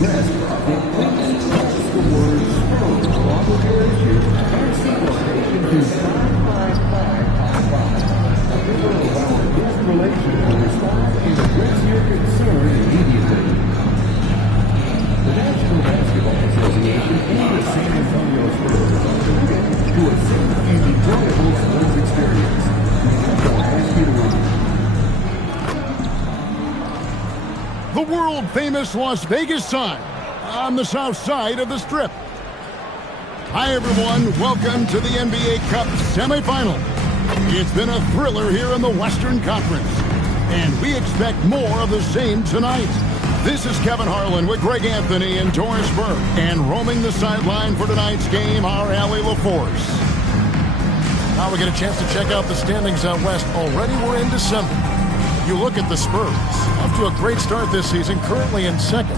rest from equipment such as the word Spurs on the parachute and seat location to 55555. A member of our guest relations will respond and address your concern immediately. The National Basketball Association and the San Antonio Spurs are committed to a safe and enjoyable sports experience. We therefore ask you to the world-famous Las Vegas sign on the south side of the Strip. Hi, everyone. Welcome to the NBA Cup semifinal. It's been a thriller here in the Western Conference, and we expect more of the same tonight. This is Kevin Harlan with Greg Anthony and Doris Burke, and roaming the sideline for tonight's game, our Allie LaForce. Now we get a chance to check out the standings out west. Already we're in December. You look at the Spurs, off to a great start this season, currently in second.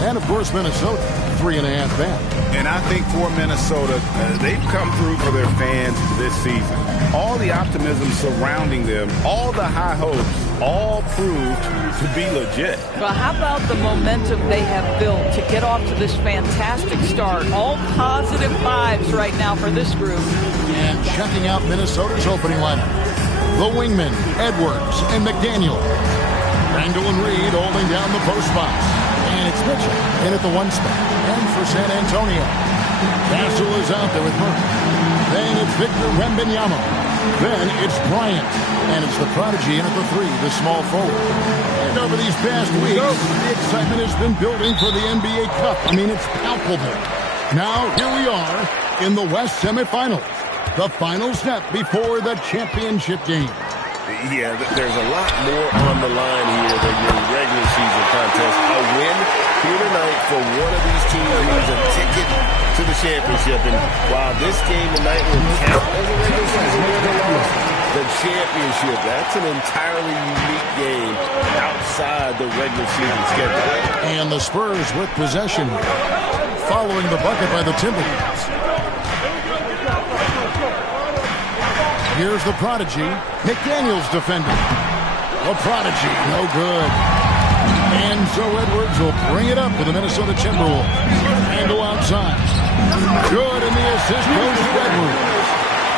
And, of course, Minnesota, 3.5 back. And I think for Minnesota, they've come through for their fans this season. All the optimism surrounding them, all the high hopes, all proved to be legit. Well, how about the momentum they have built to get off to this fantastic start? All positive vibes right now for this group. And checking out Minnesota's opening lineup. The wingmen, Edwards and McDaniel. Randall and Reed holding down the post spots. And it's Mitchell in at the 1 spot. And for San Antonio, Castle is out there with Murray. Then it's Victor Wembanyama. Then it's Bryant. And it's the prodigy in at the 3, the small forward. And over these past weeks, the excitement has been building for the NBA Cup. I mean, it's palpable. Now, here we are in the West semifinals. The final step before the championship game. Yeah, there's a lot more on the line here than your regular season contest. A win here tonight for one of these teams means a ticket to the championship. And while this game tonight will count as a regular season win or loss, the championship, that's an entirely unique game outside the regular season schedule. And the Spurs with possession following the bucket by the Timberwolves. Here's the prodigy, McDaniels defending. The prodigy, no good. And so Edwards will bring it up for the Minnesota Timberwolves. And go outside. Good, and the assist goes to Edwards.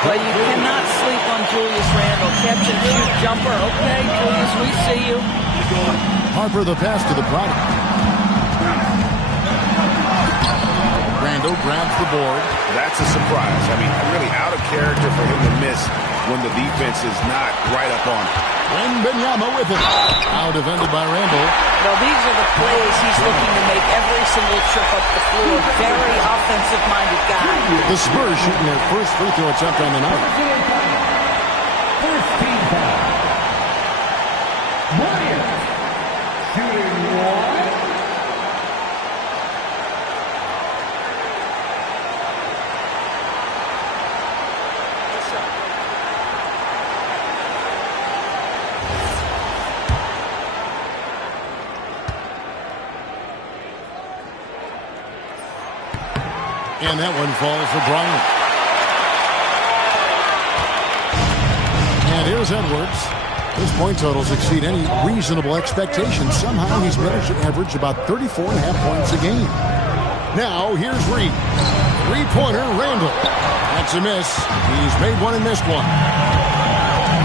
Well, you cannot sleep on Julius Randle. Catch and shoot jumper. Okay, Julius, we see you. Harper the pass to the prodigy. Randle grabs the board. That's a surprise. I mean, really out of character for him to miss when the defense is not right up on him. Wembanyama with it. Now defended by Randle. Well, these are the plays he's looking to make every single trip up the floor. Very offensive-minded guy. The Spurs shooting their first free throw attempt on the night. first team foul. Bryant shooting one. And that one falls for Bryant. And here's Edwards. His point totals exceed any reasonable expectations. Somehow he's managed to average about 34.5 points a game. Now here's Reed. Three-pointer, Randall. That's a miss. He's made one and missed one.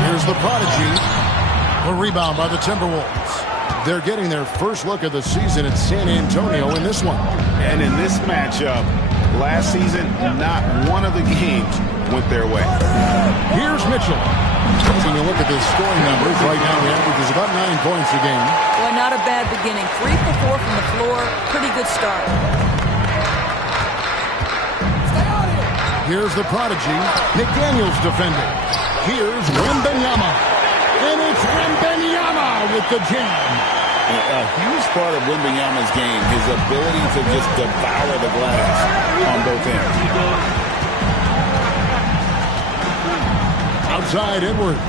Here's the prodigy. A rebound by the Timberwolves. They're getting their first look of the season at San Antonio in this one. And in this matchup, last season, not one of the games went their way. Here's Mitchell. Taking a look at the scoring numbers, right now he averages about 9 points a game. Well, not a bad beginning. 3 for 4 from the floor. Pretty good start. Here's the prodigy, McDaniels defending. Here's Wembanyama. And it's Wembanyama with the jam. A huge part of Wembanyama's game, his ability to just devour the glass on both ends. Outside Edwards.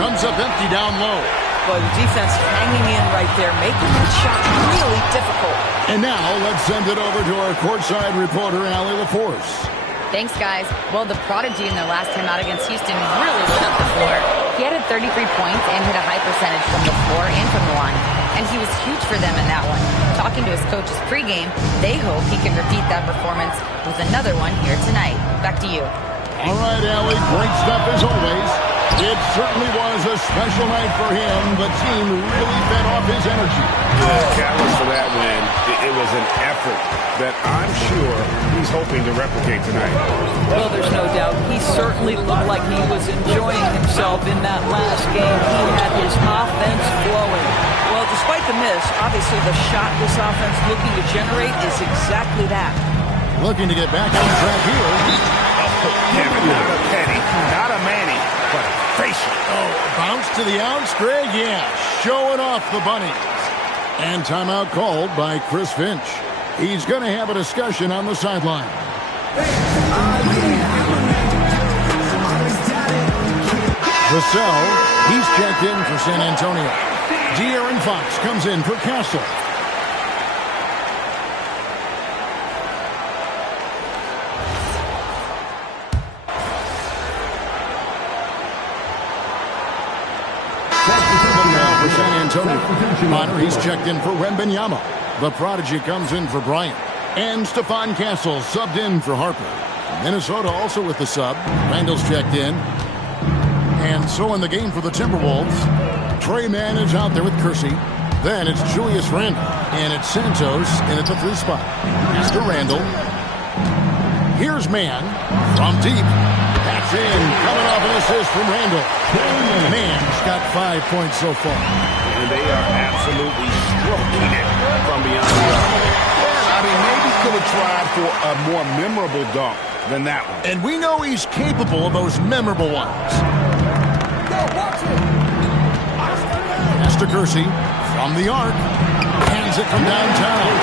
Comes up empty down low. Well, the defense hanging in right there, making that shot really difficult. And now let's send it over to our courtside reporter, Allie LaForce. Thanks, guys. Well, the prodigy in their last time out against Houston really lit up the floor. He added 33 points and hit a high percentage from the floor and from the line. and he was huge for them in that one. Talking to his coaches pregame, they hope he can repeat that performance with another one here tonight. Back to you. All right, Allie, great stuff as always. It certainly was a special night for him. The team really fed off his energy. The catalyst for that win, it was an effort that I'm sure he's hoping to replicate tonight. Well, there's no doubt. He certainly looked like he was enjoying himself in that last game. He had his offense flowing. Well, despite the miss, obviously the shot this offense looking to generate is exactly that. Looking to get back on track here. Not a penny, not a Manny, but a facial. Oh, bounce to the outs, Greg. Yeah, showing off the bunnies. And timeout called by Chris Finch. He's going to have a discussion on the sideline. Vassell, he's checked in for San Antonio. De'Aaron Fox comes in for Castle. For San Antonio. Bonner, he's checked in for Wembanyama. The prodigy comes in for Bryant. And Stephon Castle subbed in for Harper. Minnesota also with the sub. Randall's checked in. And so in the game for the Timberwolves, Trey Mann is out there with Kersey. Then it's Julius Randle. And it's Santos in at the 3 spot. Mr. Randall. Here's Mann from deep. That's in. Coming off an assist from Randall. Mann's got 5 points so far. And they are absolutely stroking it from beyond the arc. I mean, maybe could have tried for a more memorable dunk than that one. And we know he's capable of those memorable ones. Pass to Kersey from the arc. Hands it from downtown.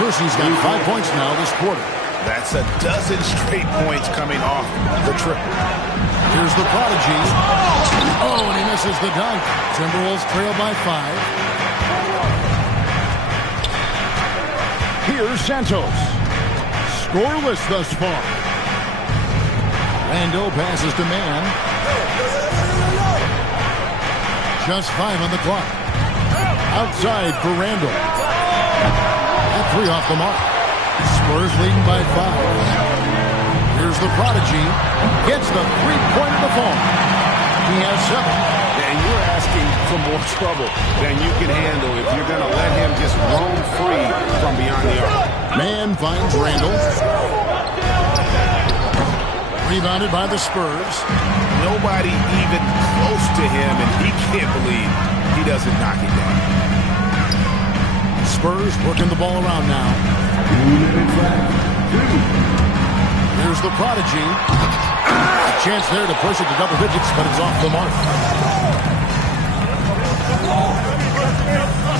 Kersey's got 5 points now this quarter. That's a dozen straight points coming off the triple. Here's the prodigy. Oh, and he misses the dunk. Timberwolves trail by 5. Here's Santos. Scoreless thus far. Randall passes to Mann. Just 5 on the clock. Outside for Randall. That 3 off the mark. Spurs leading by 5. Here's the prodigy. Gets the 3-point of the phone. He has 7. And you're asking for more trouble than you can handle if you're going to let him just roam free from beyond the arc. Mann finds Randall. Rebounded by the Spurs. Nobody even close to him, and he can't believe he doesn't knock it down. Spurs working the ball around now. Here's the prodigy. A chance there to push it to double digits, but it's off the mark.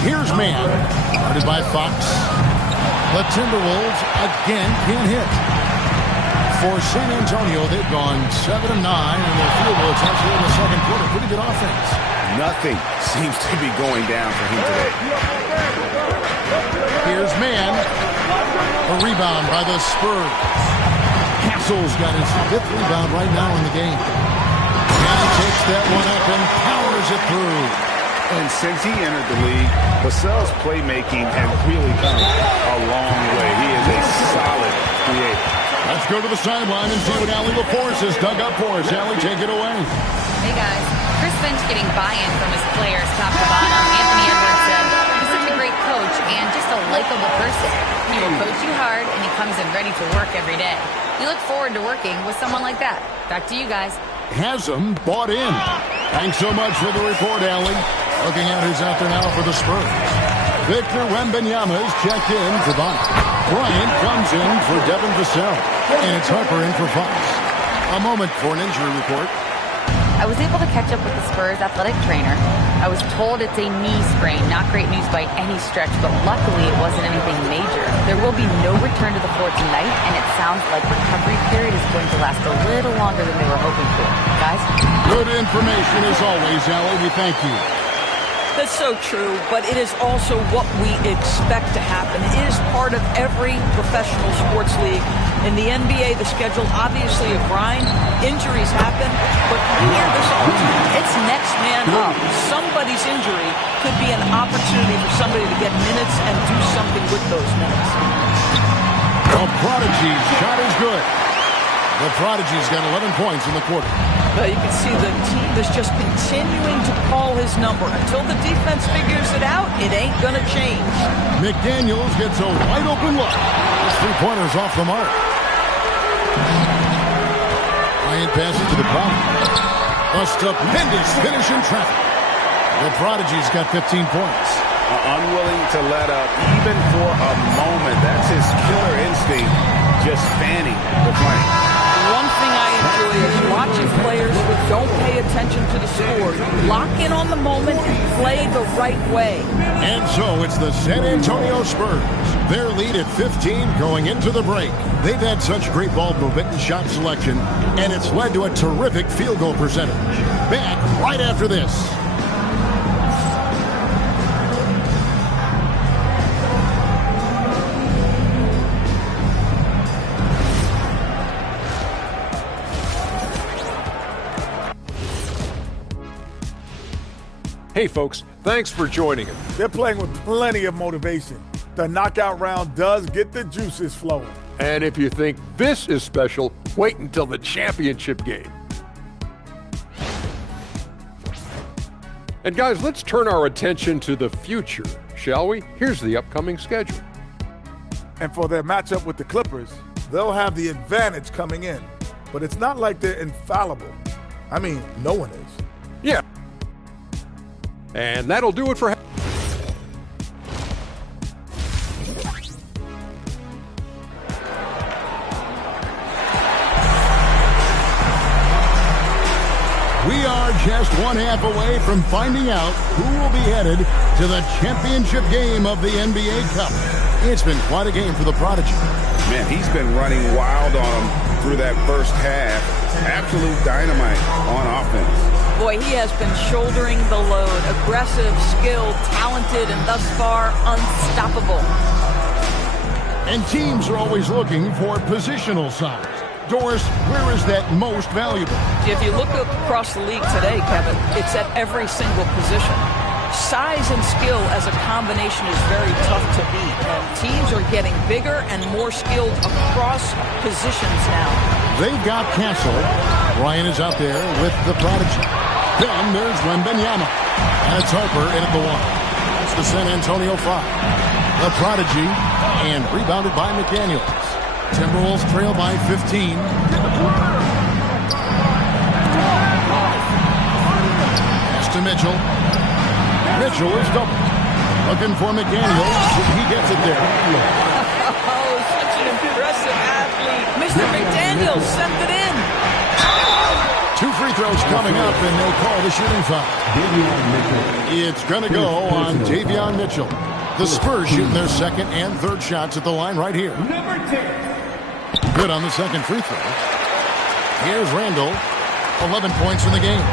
Here's Mann. Guarded by Fox. The Timberwolves again can't hit. For San Antonio, they've gone 7 of 9 in their field goal attempts here in the second quarter. Pretty good offense. Nothing seems to be going down for him today. Here's Mann. A rebound by the Spurs. Castle's got his 5th rebound right now in the game. And he takes that one up and powers it through. And since he entered the league, Vassell's playmaking has really come a long way. He is a solid creator. Let's go to the sideline and see what Allie LaForce has dug up for us. Allie, take it away. Hey, guys. Chris Finch getting buy-in from his players top to bottom. Anthony Edwards said he's such a great coach and just a likable person. He will coach you hard, and he comes in ready to work every day. We look forward to working with someone like that. Back to you guys. Hasm bought in. Thanks so much for the report, Allie. Looking at who's out there now for the Spurs. Victor Wembanyama is checked in for Bonner. Bryant comes in for Devin Vassell. And it's Harper in for Fox. A moment for an injury report. I was able to catch up with the Spurs athletic trainer. I was told it's a knee sprain, not great news by any stretch, but luckily it wasn't anything major. There will be no return to the floor tonight, and it sounds like recovery period is going to last a little longer than they were hoping for. Guys? Good information as always, Allie. We thank you. That's so true, but it is also what we expect to happen. It is part of every professional sports league. In the NBA, the schedule obviously a grind. Injuries happen, but we hear this all the time. It's next man up. Somebody's injury could be an opportunity for somebody to get minutes and do something with those minutes. The Prodigy's shot is good. The Prodigy's got 11 points in the quarter. You can see the team is just continuing to call his number. Until the defense figures it out, it ain't going to change. McDaniels gets a wide open look. His three-pointer's off the mark. Bryant passes to the Prodigy. A stupendous finish in traffic. The Prodigy's got 15 points. Unwilling to let up even for a moment. That's his killer instinct, just fanning the flame. One thing I enjoy is watching players who don't pay attention to the score lock in on the moment and play the right way. And so it's the San Antonio Spurs. Their lead at 15 going into the break. They've had such great ball movement and shot selection, and it's led to a terrific field goal percentage. Back right after this. Hey folks, thanks for joining us. They're playing with plenty of motivation. The knockout round does get the juices flowing. And if you think this is special, wait until the championship game. And guys, let's turn our attention to the future, shall we? Here's the upcoming schedule. And for their matchup with the Clippers, they'll have the advantage coming in. But it's not like they're infallible. I mean, no one is. Yeah. And that'll do it for... We are just one half away from finding out who will be headed to the championship game of the NBA Cup. It's been quite a game for the Prodigy. Man, he's been running wild on them through that first half. Absolute dynamite on offense. Boy, he has been shouldering the load. Aggressive, skilled, talented, and thus far, unstoppable. And teams are always looking for positional size. Doris, where is that most valuable? If you look across the league today, Kevin, it's at every single position. Size and skill as a combination is very tough to beat, and teams are getting bigger and more skilled across positions now. They've got Castle. Ryan is out there with the Prodigy. Then there's Wembanyama. And it's Harper in at the one. It's the San Antonio 5. The Prodigy, and rebounded by McDaniels. Timberwolves trail by 15. Pass to Mitchell. Mitchell is double. Looking for McDaniels. He gets it there. Oh, such an impressive athlete. Mr. McDaniels sent it in. 2 free throws coming up, and they call the shooting foul. It's going to go on Davion Mitchell. The Spurs shooting their second and third shots at the line right here. Good on the second free throw. Here's Randall. 11 points in the game.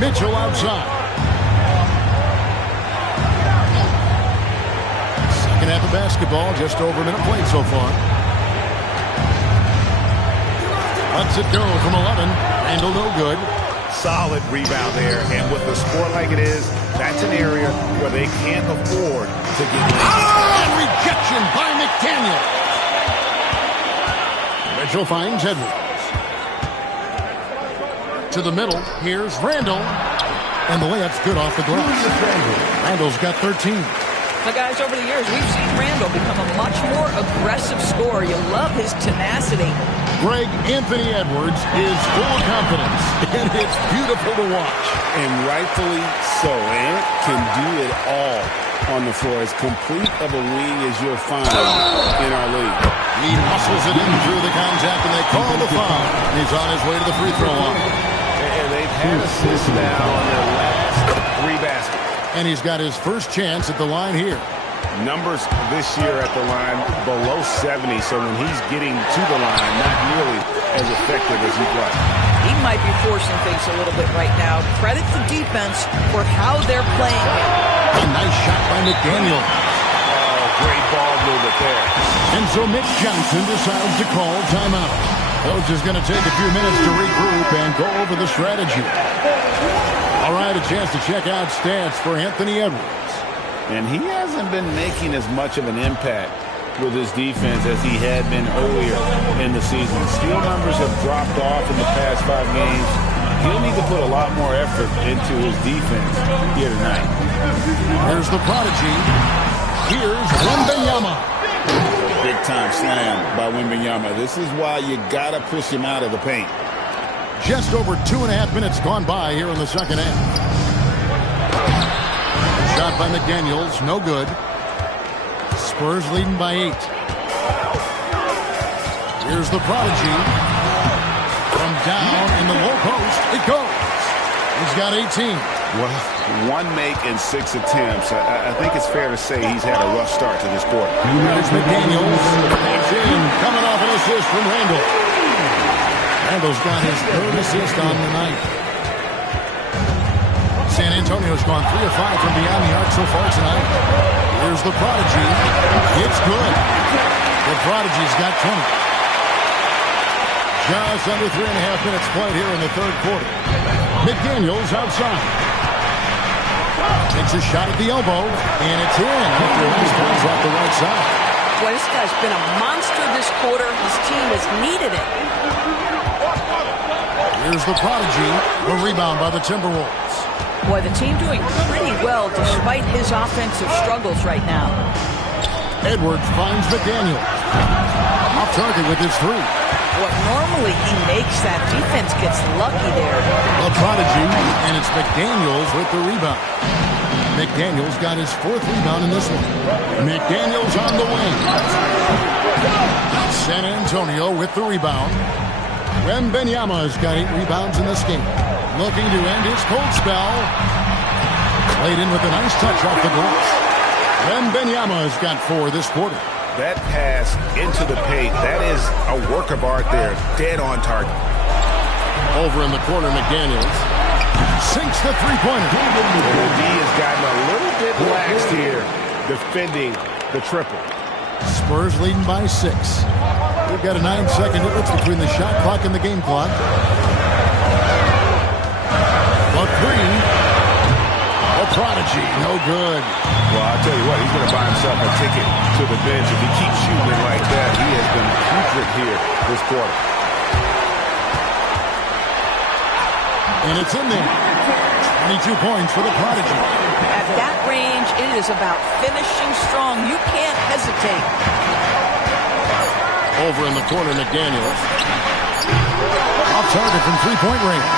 Mitchell outside. Second half of basketball, just over a minute played so far. Lets it go from 11. Randall no good. Solid rebound there, and with the score like it is, that's an area where they can't afford to get lazy. And rejection by McDaniel. Mitchell finds Edwards. To the middle, here's Randall. And the layup's good off the glass. Randall's got 13. Now, guys, over the years, we've seen Randall become a much more aggressive scorer. You love his tenacity. Greg Anthony Edwards is full of confidence, and it's beautiful to watch. And rightfully so. Ant can do it all on the floor. As complete of a wing as you'll find in our league. He muscles it in through the contact, and they call the foul. He's on his way to the free throw line. And they've had assists now on their last 3 baskets. And he's got his first chance at the line here. Numbers this year at the line below 70, so when he's getting to the line, not nearly as effective as he'd like. He might be forcing things a little bit right now. Credit the defense for how they're playing him. A nice shot by McDaniel. Oh, great ball movement there. And so Mitch Johnson decides to call timeout. Coach is going to take a few minutes to regroup and go over the strategy. All right, a chance to check out stats for Anthony Edwards. And he hasn't been making as much of an impact with his defense as he had been earlier in the season. Steal numbers have dropped off in the past 5 games. He'll need to put a lot more effort into his defense here tonight. Here's the prodigy. Here's Wembanyama. Big-time slam by Wembanyama. This is why you got to push him out of the paint. Just over 2.5 minutes gone by here in the second half. Shot by McDaniels, no good. Spurs leading by 8. Here's the prodigy. From down in the low post, it goes. He's got 18. Well, 1 make in 6 attempts. I think it's fair to say he's had a rough start to this quarter. Here's McDaniels. It's in, coming off an assist from Randall. Randall's got his 3rd assist on the night. San Antonio's gone 3 of 5 from beyond the arc so far tonight. Here's the prodigy. It's good. The prodigy's got 20. Just under 3.5 minutes played here in the 3rd quarter. McDaniels outside. Takes a shot at the elbow, and it's in after a nice bounce off the right side. Boy, this guy's been a monster this quarter. His team has needed it. Here's the prodigy. A rebound by the Timberwolves. Boy, the team doing pretty well despite his offensive struggles right now. Edwards finds McDaniels. Off target with his 3. What normally he makes, that defense gets lucky there. The prodigy, and it's McDaniels with the rebound. McDaniels got his 4th rebound in this one. McDaniels on the wing. San Antonio with the rebound. Wembanyama's got 8 rebounds in this game. Looking to end his cold spell. Played in with a nice touch off the glass. Wembanyama's got 4 this quarter. That pass into the paint, that is a work of art there. Dead on target. Over in the corner, McDaniels sinks the three-pointer. The D has gotten a little bit lax here defending the triple. Spurs leading by 6. We've got a 9-second difference between the shot clock and the game clock. The 3. A prodigy, no good. Well, I'll tell you what, he's going to buy himself a ticket to the bench. If he keeps shooting it like that, he has been putrid here this quarter. And it's in there. 22 points for the prodigy. At that range, it is about finishing strong. You can't hesitate. Over in the corner, McDaniels. Off target from 3-point range.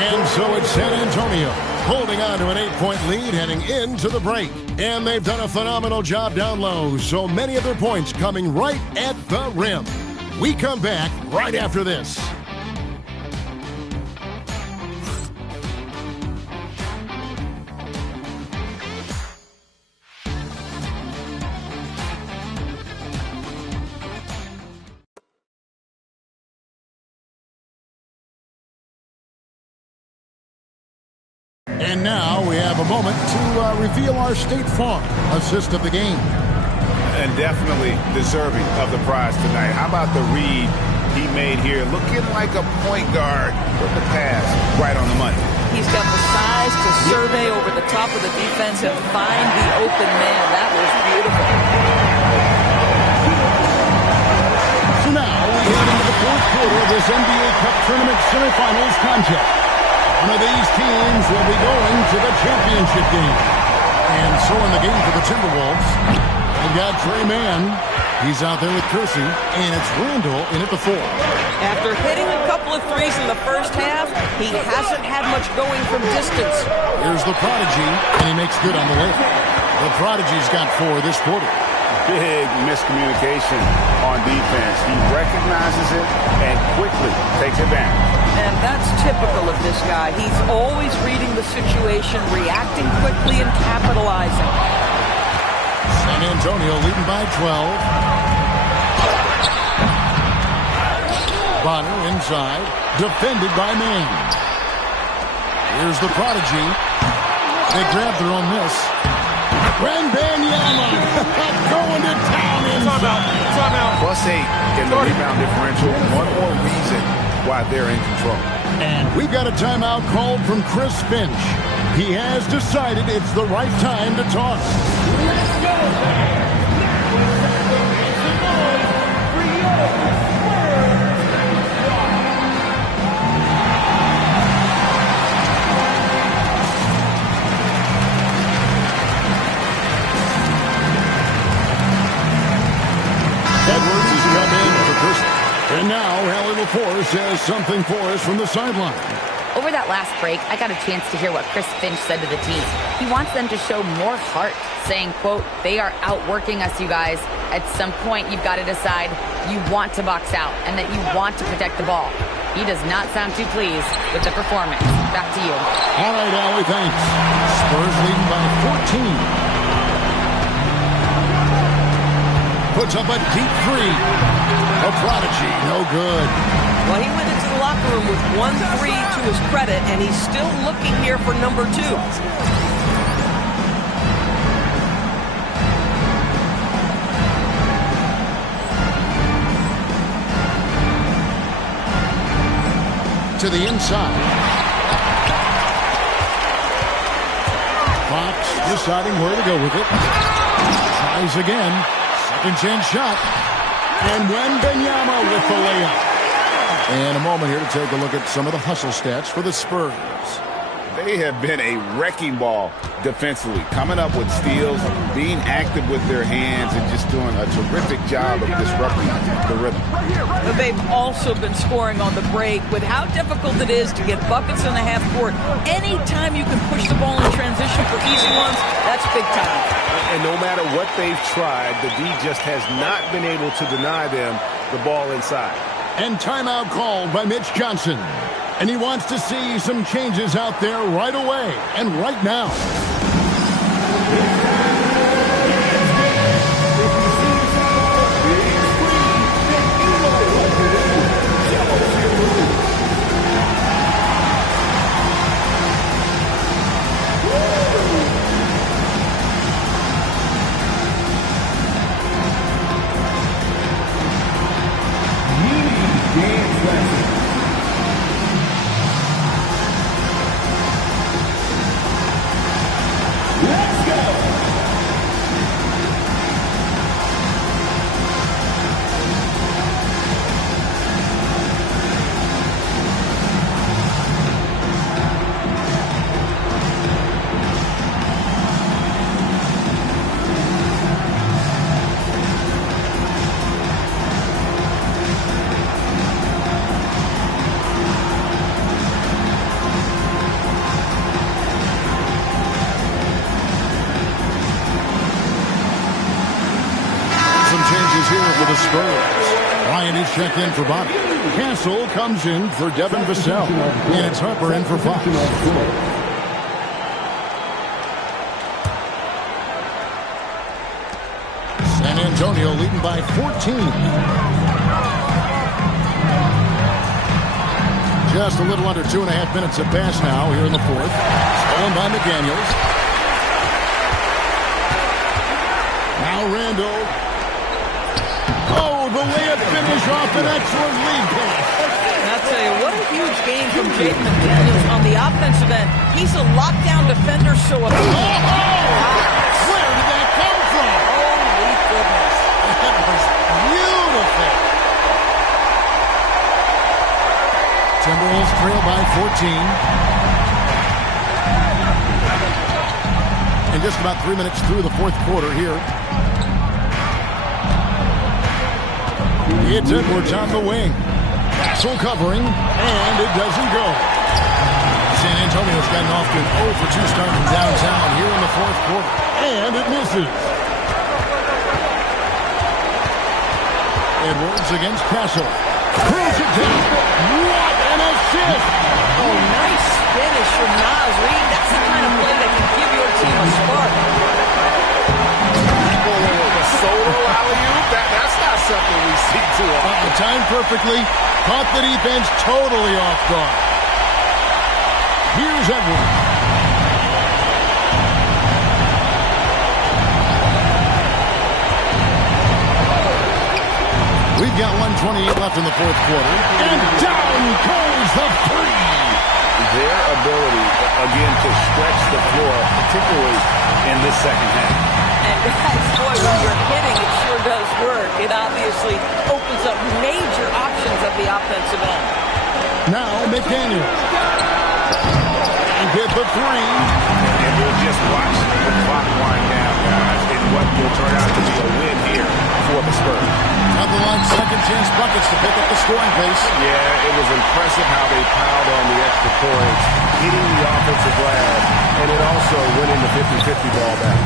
And so it's San Antonio holding on to an 8-point lead heading into the break. And they've done a phenomenal job down low. So many of their points coming right at the rim. We come back right after this. And now we have a moment to reveal our State Farm assist of the game. And definitely deserving of the prize tonight. How about the read he made here? Looking like a point guard with the pass right on the money. He's got the size to survey over the top of the defense and find the open man. That was beautiful. So now we head into the 4th quarter of this NBA Cup Tournament semifinals contest. One of these teams will be going to the championship game. And so in the game for the Timberwolves, they've got Trey Mann. He's out there with Kersey, and it's Randall in at the 4. After hitting a couple of threes in the first half, he hasn't had much going from distance. Here's the prodigy, and he makes good on the layup. The prodigy's got 4 this quarter. Big miscommunication on defense. He recognizes it and quickly takes advantage. And that's typical of this guy. He's always reading the situation, reacting quickly, and capitalizing. San Antonio leading by 12. Bonner inside, defended by Mann. Here's the prodigy. They grab their own miss. Wembanyama going to town inside. +8 in the rebound differential. One more reason why they're in control. And we've got a timeout called from Chris Finch. He has decided it's the right time to toss. Edwards has come in for Chris. And now Allie LaForce has something for us from the sideline. Over that last break, I got a chance to hear what Chris Finch said to the team. He wants them to show more heart, saying, quote, "They are outworking us, you guys. At some point, you've got to decide you want to box out and that you want to protect the ball." He does not sound too pleased with the performance. Back to you. All right, Allie, thanks. Spurs leading by 14. Puts up a deep three. A prodigy, no good. Well, he went into the locker room with 1-3 to his credit, and he's still looking here for number 2. To the inside. Fox deciding where to go with it. Tries again. Second chance shot. And Wembanyama with the layup. And a moment here to take a look at some of the hustle stats for the Spurs. They have been a wrecking ball defensively, coming up with steals, being active with their hands, and just doing a terrific job of disrupting the rhythm. But they've also been scoring on the break. With how difficult it is to get buckets in the half court, anytime you can push the ball in transition for easy ones, that's big time. And no matter what they've tried, the D just has not been able to deny them the ball inside. And timeout called by Mitch Johnson. And he wants to see some changes out there right away and right now. Check in for Bobby. Castle comes in for Devin Vassell. And it's Harper in for Fox. San Antonio leading by 14. Just a little under 2.5 minutes have passed now here in the fourth. Stolen by McDaniels. Now Randall. The layup finish off an excellent lead pass. I'll tell you, what a huge game from Jaden McDaniels on the offensive end. He's a lockdown defender, so a... Where did that come from? Holy goodness. That was beautiful. Timberwolves trail by 14. And just about 3 minutes through the fourth quarter here. It's Edwards on the wing. Castle covering, and it doesn't go. San Antonio's gotten off to an 0 for 2 start from downtown here in the fourth quarter. And it misses. Edwards against Castle. Throws it down. What an assist! Oh, nice finish from Naz Reid. That's the kind of play that can give your team a spark. The solo alley-oop? That's not something we see too often. Timed perfectly. Caught the defense totally off guard. Here's Edwards. We've got 1:28 left in the fourth quarter. And down goes the three. Their ability, again, to stretch the floor, particularly in this second half. And guys, boy, when you're hitting, it sure does work. It obviously opens up major options at the offensive end. Now McDaniel. And hit the three. And we'll just watch the clock wind down, guys, in what will turn out to be a win here for the Spurs. Nothing like second chance buckets to pick up the scoring pace. Yeah, it was impressive how they piled on the extra points, hitting the offensive glass, and then also winning the 50-50 ball back.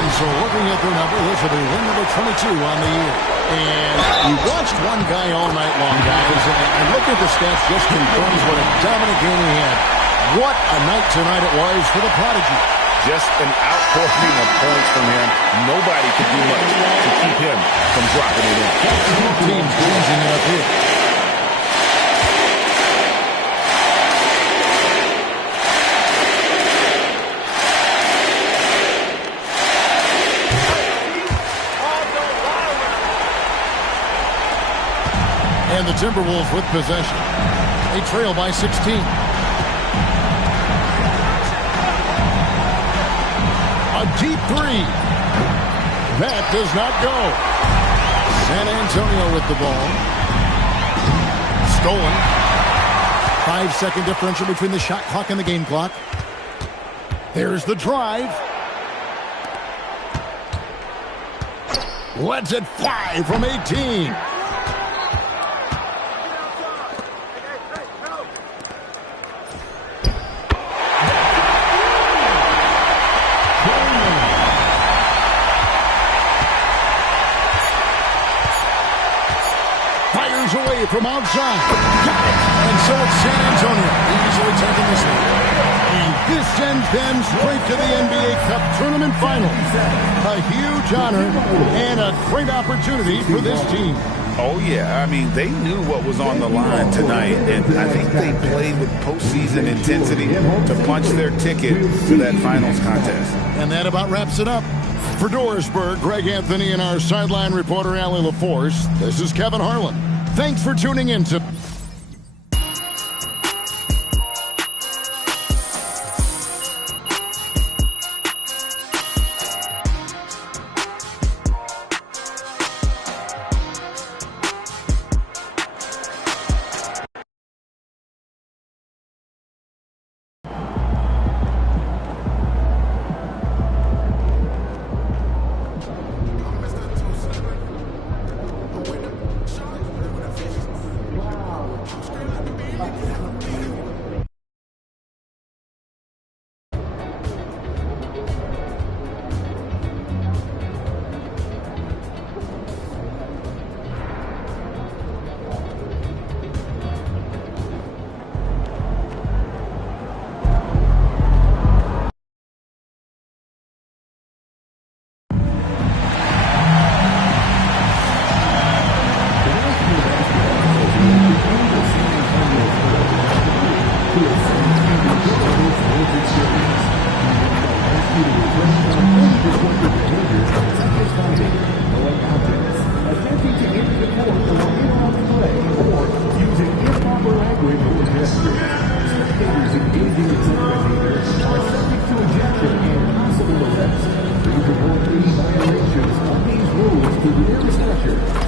And so looking at their number, this will be win number 22 on the year. And we watched one guy all night long, guys, and looking at the stats just confirms what a dominant game he had. What a night tonight it was for the Prodigy. Just an outpouring of points from him. Nobody could do much to keep him from dropping it in. Teams losing it up here. And the Timberwolves with possession. They trail by 16. A deep three. That does not go. San Antonio with the ball. Stolen. 5-second differential between the shot clock and the game clock. There's the drive. Lets it fly from 18. Away from outside. Got it. And so it's San Antonio easily taking this lead. And this sends them straight to the NBA Cup Tournament Finals. A huge honor and a great opportunity for this team. Oh, yeah. I mean, they knew what was on the line tonight, and I think they played with postseason intensity to punch their ticket to that finals contest. And that about wraps it up. For Dorisburg, Greg Anthony, and our sideline reporter, Allie LaForce, this is Kevin Harlan. Thanks for tuning in to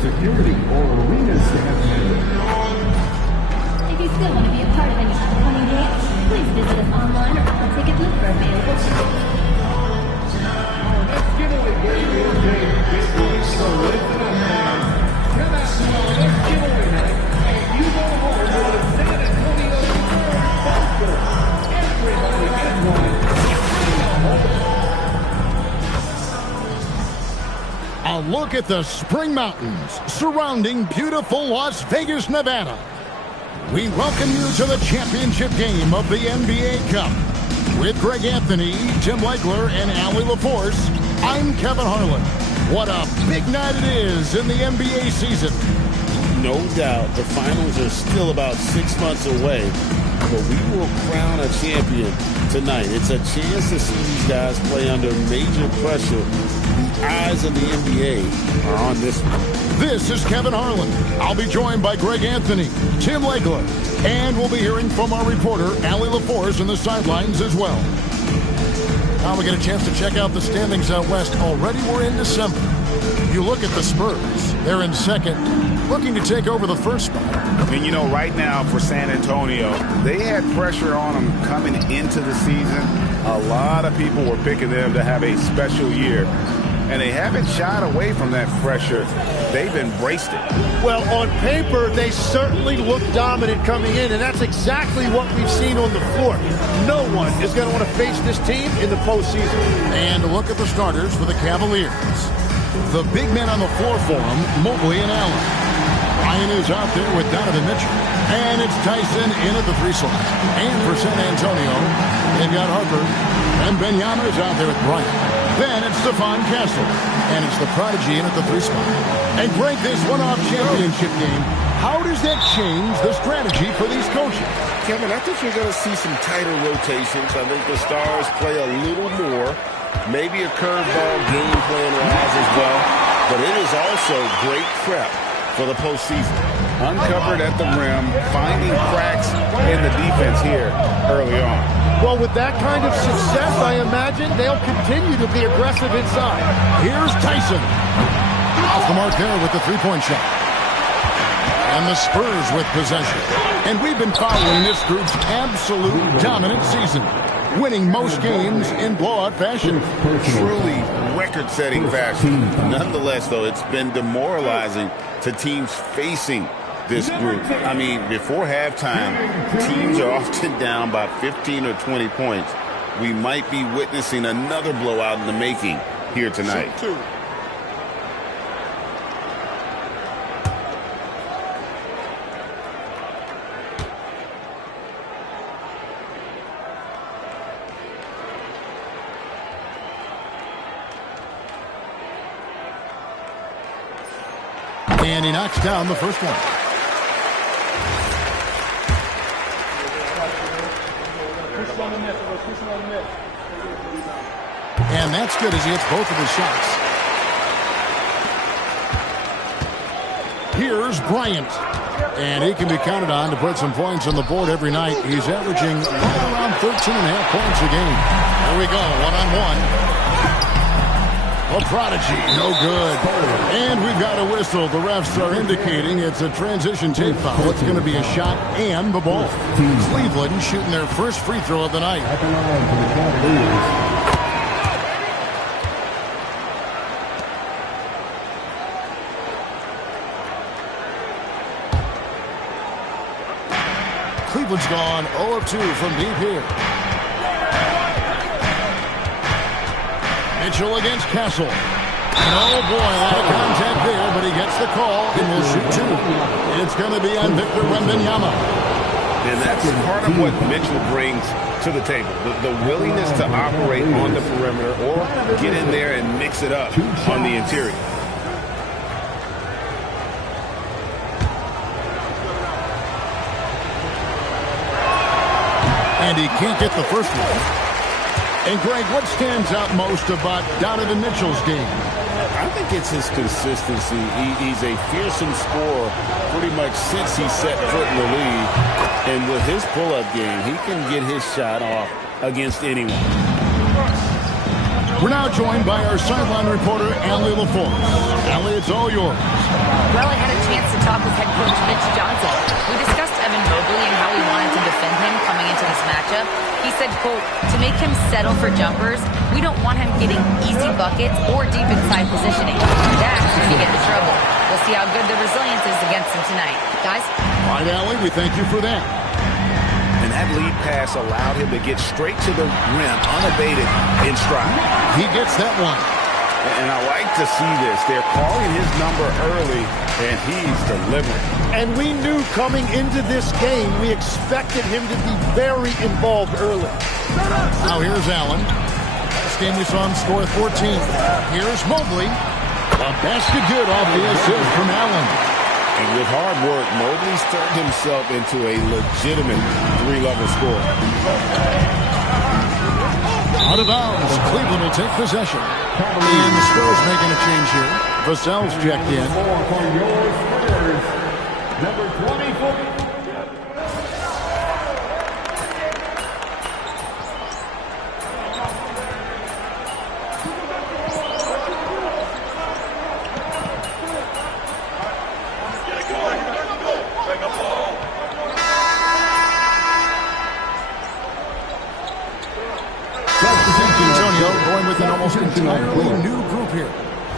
security or arena staff member. If you still want to be a part of any upcoming games, please visit us online or at the ticket booth for available tickets. Next giveaway game is a big week, so listen up, fans. Come out to our next giveaway night, and you go home with a San Antonio Spurs poster. Everybody get one. A look at the Spring Mountains surrounding beautiful Las Vegas, Nevada. We welcome you to the championship game of the NBA Cup. With Greg Anthony, Tim Legler, and Allie LaForce, I'm Kevin Harlan. What a big night it is in the NBA season. No doubt the finals are still about 6 months away, but we will crown a champion tonight. It's a chance to see these guys play under major pressure. The eyes of the NBA are on this one. This is Kevin Harlan. I'll be joined by Greg Anthony, Tim Legler, and we'll be hearing from our reporter, Allie LaForce, on the sidelines as well. Now we get a chance to check out the standings out west. Already we're in December. You look at the Spurs. They're in second, looking to take over the first spot. And you know, right now for San Antonio, they had pressure on them coming into the season. A lot of people were picking them to have a special year. And they haven't shied away from that pressure. They've embraced it. Well, on paper, they certainly look dominant coming in, and that's exactly what we've seen on the floor. No one is going to want to face this team in the postseason. And a look at the starters for the Cavaliers. The big men on the floor for them, Mobley and Allen. Ryan is out there with Donovan Mitchell. And it's Tyson in at the 3 slot. And for San Antonio, they've got Harper. And Benyama is out there with Bryant. Then it's Stephon Castle. And it's the prodigy in at the 3 spot. And Greg, this one-off championship game, how does that change the strategy for these coaches? Kevin, I think you're going to see some tighter rotations. I think the stars play a little more. Maybe a curveball game plan rise as well. But it is also great prep for the postseason. Uncovered at the rim, finding cracks in the defense here early on. Well, with that kind of success, I imagine they'll continue to be aggressive inside. Here's Tyson. Off the mark there with the 3-point shot. And the Spurs with possession. And we've been following this group's absolute dominant season, winning most games in blowout fashion. Truly record-setting fashion. Nonetheless, though, it's been demoralizing to teams facing this group. I mean, before halftime, teams are often down by 15 or 20 points. We might be witnessing another blowout in the making here tonight. And he knocks down the first one. And that's good as he hits both of his shots. Here's Bryant. And he can be counted on to put some points on the board every night. He's averaging right around 13.5 points a game. Here we go, one-on-one. A prodigy, no good. And we've got a whistle. The refs are indicating it's a transition team foul. It's going to be a shot and the ball. Cleveland shooting their first free throw of the night. Cleveland's gone 0 of 2 from deep here. Mitchell against Castle. And oh boy, a lot of contact there, but he gets the call and will shoot 2. It's going to be on Victor Wembanyama. And that's part of what Mitchell brings to the table. The willingness to operate on the perimeter or get in there and mix it up on the interior. And he can't get the first one. And, Greg, what stands out most about Donovan Mitchell's game? I think it's his consistency. He's a fearsome scorer pretty much since he set foot in the league. And with his pull-up game, he can get his shot off against anyone. We're now joined by our sideline reporter, Allie LaForce. Allie, it's all yours. Well, I had a chance to talk with head coach Mitch Johnson. We discussed Evan Mobley and how we wanted to defend him coming into this matchup. He said, quote, to make him settle for jumpers, we don't want him getting easy buckets or deep inside positioning. That's when you get into trouble. We'll see how good the resilience is against him tonight. Guys? All right, Allie, we thank you for that. And that lead pass allowed him to get straight to the rim unabated in stride. He gets that one. And I like to see this. They're calling his number early, and he's delivering. And we knew coming into this game, we expected him to be very involved early. Now here's Allen. Last game we saw him score 14. Here's Mobley. A basket good off the assist from Allen. And with hard work, Mobley's turned himself into a legitimate three-level scorer. Out of bounds. Cleveland will take possession. And the Spurs making a change here. Vassell's checked in. For your Spurs, number 24. Antonio going with an almost entirely new group here.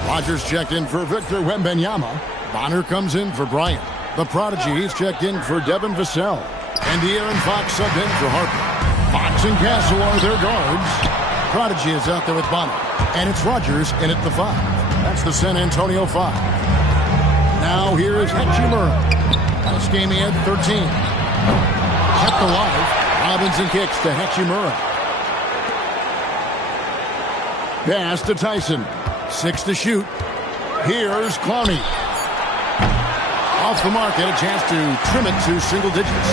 Rogers checked in for Victor Wembanyama. Bonner comes in for Bryant. The prodigy, he's checked in for Devin Vassell. And De'Aaron Fox subbed in for Harper. Fox and Castle are their guards. Prodigy is out there with Bonner. And it's Rogers in at the 5. That's the San Antonio 5. Now here is Hachimura. Last game he had 13. Kept alive. Robinson kicks to Hachimura. Pass to Tyson. 6 to shoot. Here's Clowney. Off the mark, had a chance to trim it to single digits.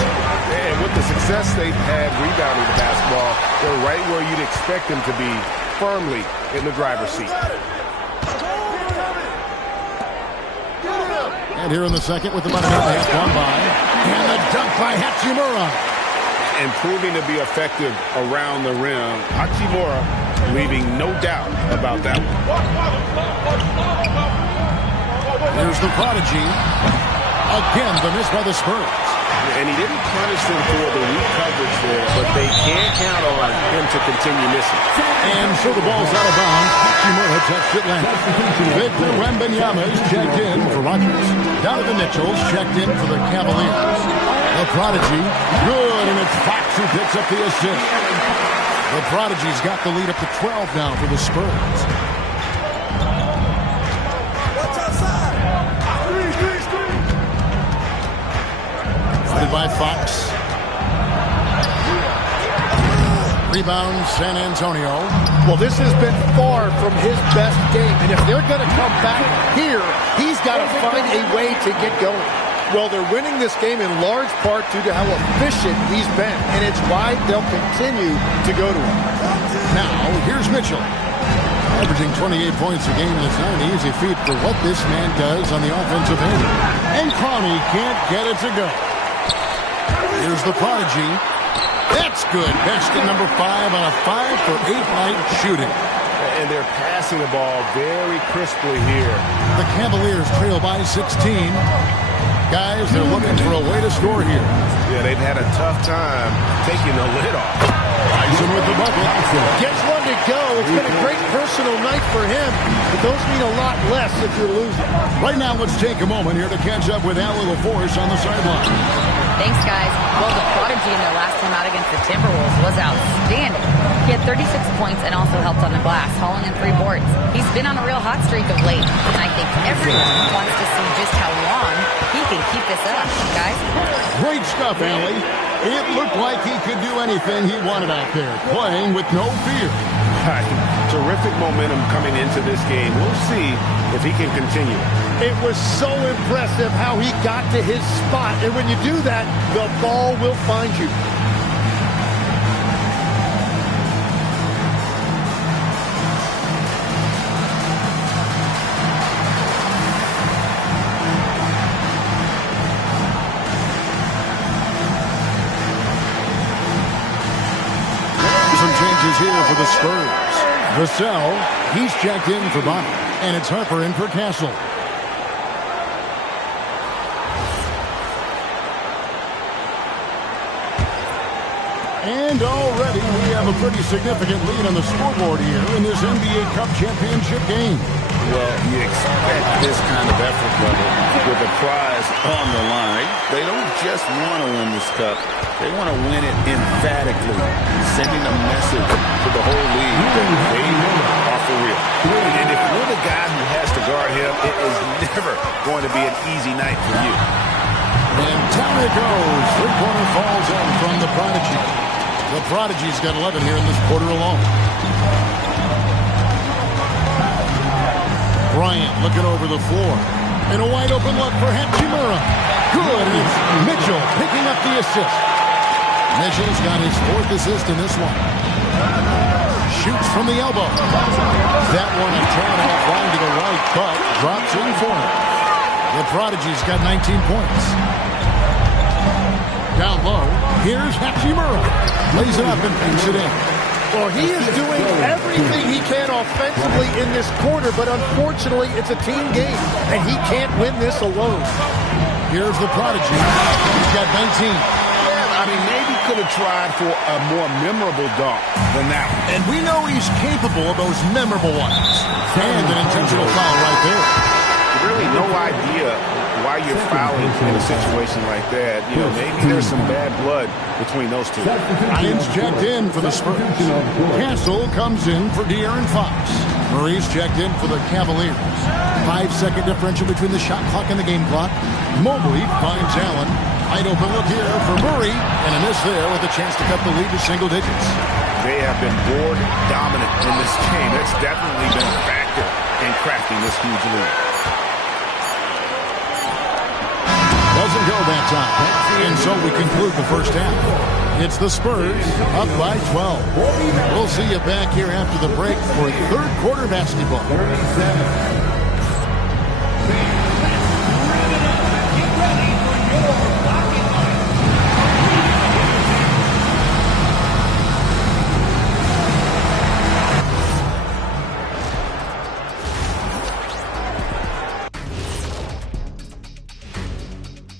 And with the success they've had rebounding the basketball, they're right where you'd expect them to be, firmly in the driver's seat. And here in the second with about a minute and a half gone by. And the dunk by Hachimura. And proving to be effective around the rim. Hachimura leaving no doubt about that one. Here's the prodigy. Again, the miss by the Spurs. And he didn't punish them for the weak coverage there, but they can't count on him to continue missing. And so the ball's out of bounds. Hachimura touched it last. Victor Wembanyama is checked in for Rogers. Donovan Mitchell's checked in for the Cavaliers. The prodigy, good, and it's Fox who picks up the assist. The prodigy's got the lead up to 12 now for the Spurs. Guarded by Fox. Rebound, San Antonio. Well, this has been far from his best game. And if they're going to come back here, he's got to find a way to get going. Well, they're winning this game in large part due to how efficient he's been. And it's why they'll continue to go to him. Now, here's Mitchell. Averaging 28 points a game, and it's not an easy feat for what this man does on the offensive end. And Clowney can't get it to go. Here's the prodigy. That's good. Basket number 5 on a 5-for-8 night shooting. And they're passing the ball very crisply here. The Cavaliers trail by 16. Guys, they're looking for a way to score here. Yeah, they've had a tough time taking the lid off. Tyson with the bucket. Gets one to go. It's been a great personal night for him, but those mean a lot less if you're losing. Right now, let's take a moment here to catch up with Allie LaForce on the sideline. Thanks, guys. Well, the prodigy in their last time out against the Timberwolves was outstanding. He had 36 points and also helped on the glass, hauling in 3 boards. He's been on a real hot streak of late, and I think everyone wants to see just how long he can keep this up, guys. Great stuff, Allie. It looked like he could do anything he wanted out there, playing with no fear. Terrific momentum coming into this game. We'll see if he can continue. It was so impressive how he got to his spot. And when you do that, the ball will find you. Some changes here for the Spurs. Vassell, he's checked in for Bonner. And it's Harper in for Castle. And already we have a pretty significant lead on the scoreboard here in this NBA Cup championship game. Well, you expect this kind of effort level with the prize on the line. They don't just want to win this cup. They want to win it emphatically, sending a message to the whole league that they are for real. And if you're the guy who has to guard him, it is never going to be an easy night for you. And down it goes. 3-pointer falls in from the prodigy. The prodigy's got 11 here in this quarter alone. Bryant looking over the floor. And a wide open look for Hachimura. Good, and it's Mitchell picking up the assist. Mitchell's got his 4th assist in this one. Shoots from the elbow. That one a turn off line to the right, but drops in for him. The Prodigy's got 19 points. Down low, here's Hachimura. Lays it up and banks it in. Well, he is doing everything he can offensively in this quarter, but unfortunately, it's a team game, and he can't win this alone. Here's the Prodigy. He's got 19. Yeah, I mean, maybe could have tried for a more memorable dunk than that one. And we know he's capable of those memorable ones. And an intentional foul right there. Really no idea why you're fouling in a situation like that. You know, maybe there's some bad blood between those two. Ryan's checked in for the Spurs. Castle comes in for De'Aaron Fox. Murray's checked in for the Cavaliers. 5-second differential between the shot clock and the game clock. Mobley finds Allen. Wide open look here for Murray. And a miss there with a chance to cut the lead to single digits. They have been board dominant in this game. That's definitely been a factor in crafting this huge lead. Doesn't go that time. And so we conclude the first half. It's the Spurs up by 12. We'll see you back here after the break for third quarter basketball.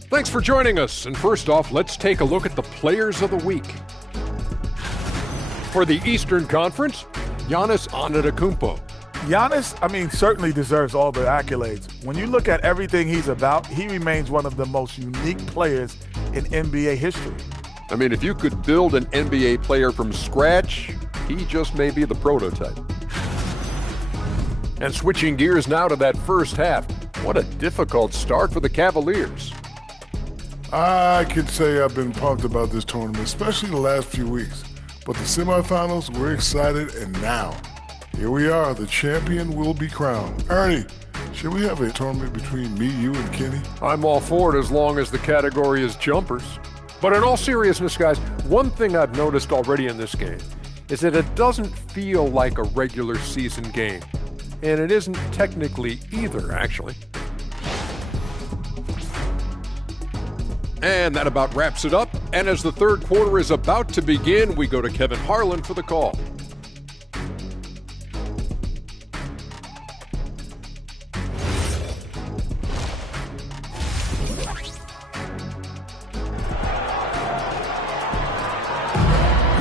Thanks for joining us. And first off, let's take a look at the players of the week. For the Eastern Conference, Giannis Antetokounmpo. Giannis, certainly deserves all the accolades. When you look at everything he's about, he remains one of the most unique players in NBA history. If you could build an NBA player from scratch, he just may be the prototype. And switching gears now to that first half, what a difficult start for the Cavaliers. I could say I've been pumped about this tournament, especially the last few weeks. But the semifinals, we're excited, and now, here we are, the champion will be crowned. Ernie, should we have a tournament between me, you, and Kenny? I'm all for it as long as the category is jumpers. But in all seriousness, guys, one thing I've noticed already in this game is that it doesn't feel like a regular season game. And it isn't technically either, actually. And that about wraps it up. And as the third quarter is about to begin, we go to Kevin Harlan for the call.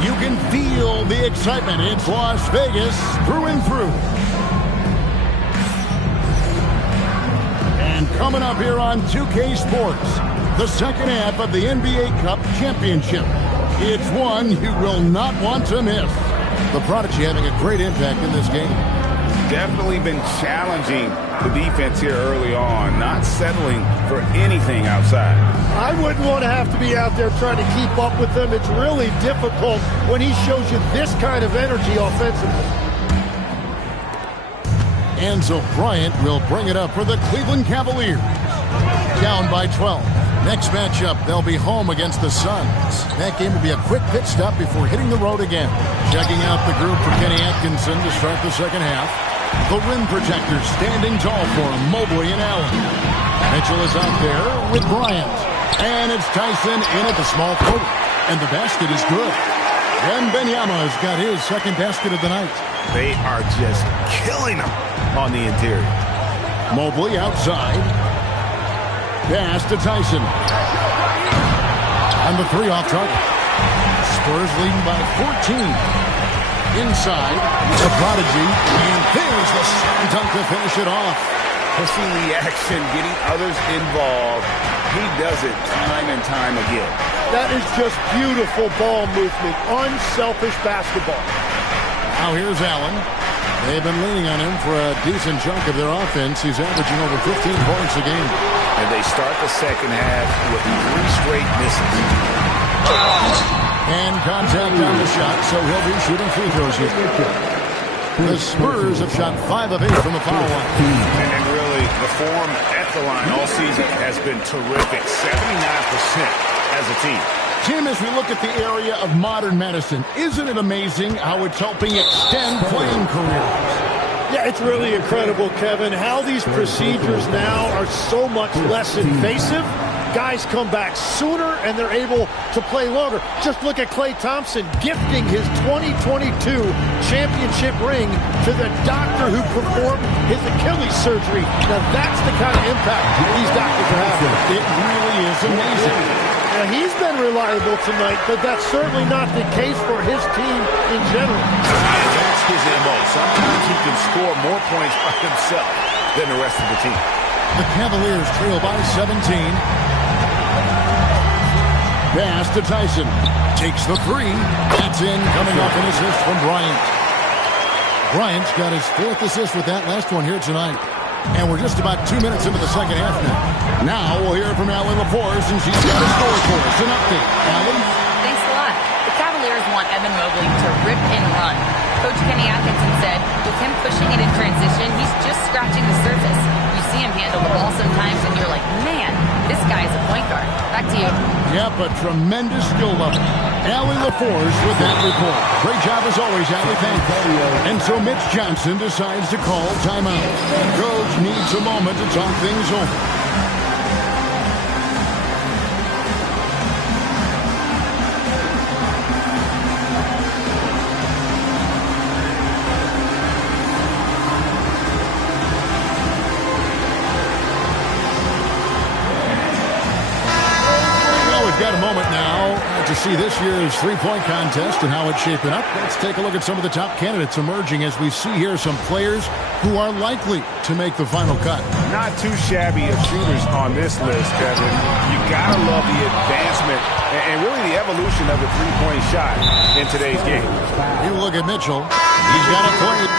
You can feel the excitement. It's Las Vegas through and through. And coming up here on 2K Sports, the second half of the NBA Cup Championship. It's one you will not want to miss. The Prodigy having a great impact in this game. Definitely been challenging the defense here early on, not settling for anything outside. I wouldn't want to have to be out there trying to keep up with them. It's really difficult when he shows you this kind of energy offensively. Enzo Bryant will bring it up for the Cleveland Cavaliers. Down by 12. Next matchup, they'll be home against the Suns. That game will be a quick pit stop before hitting the road again. Checking out the group for Kenny Atkinson to start the second half. The rim protectors standing tall for him, Mobley and Allen. Mitchell is out there with Bryant. And it's Tyson in at the small forward. And the basket is good. And Benyama's got his second basket of the night. They are just killing them on the interior. Mobley outside. Pass to Tyson. And the three off target. Spurs leading by 14. Inside, the Prodigy. And there's the slam dunk to finish it off. Pushing the action, getting others involved. He does it time and time again. That is just beautiful ball movement. Unselfish basketball. Now here's Allen. They've been leaning on him for a decent chunk of their offense. He's averaging over 15 points a game. And they start the second half with 3 straight misses. And contact on the shot, so he'll be shooting free throws here. The Spurs have shot 5 of 8 from the foul line. And really, the form at the line all season has been terrific. 79% as a team. Tim, as we look at the area of modern medicine, isn't it amazing how it's helping extend playing careers? Yeah, it's really incredible, Kevin, how these procedures now are so much less invasive. Guys come back sooner, and they're able to play longer. Just look at Klay Thompson gifting his 2022 championship ring to the doctor who performed his Achilles surgery. Now, that's the kind of impact these doctors are having. It really is amazing. Now, he's been reliable tonight, but that's certainly not the case for his team in general. That's his MO. Sometimes he can score more points by himself than the rest of the team. The Cavaliers trail by 17. Pass to Tyson. Takes the 3. That's in. Coming off an assist from Bryant. Bryant's got his 4th assist with that last one here tonight. And we're just about 2 minutes into the second half now. Now we'll hear from Allie LaForce, and she's got a score for us. An update. Allie? Thanks a lot. The Cavaliers want Evan Mobley to rip and run. Coach Kenny Atkinson said, with him pushing it in transition, he's just scratching the surface. You see him handle the ball sometimes, and you're like, man, this guy is a point guard. Back to you. Yep, a tremendous skill level. Allie LaForce with that report. Great job as always, Allie. Thanks. And so Mitch Johnson decides to call timeout. Coach needs a moment to talk things over. Got a moment now to see this year's three-point contest and how it's shaping up. Let's take a look at some of the top candidates emerging as we see here some players who are likely to make the final cut. Not too shabby of shooters on this list, Kevin. You gotta love the advancement and really the evolution of the three-point shot in today's game. You look at Mitchell. He's got a point.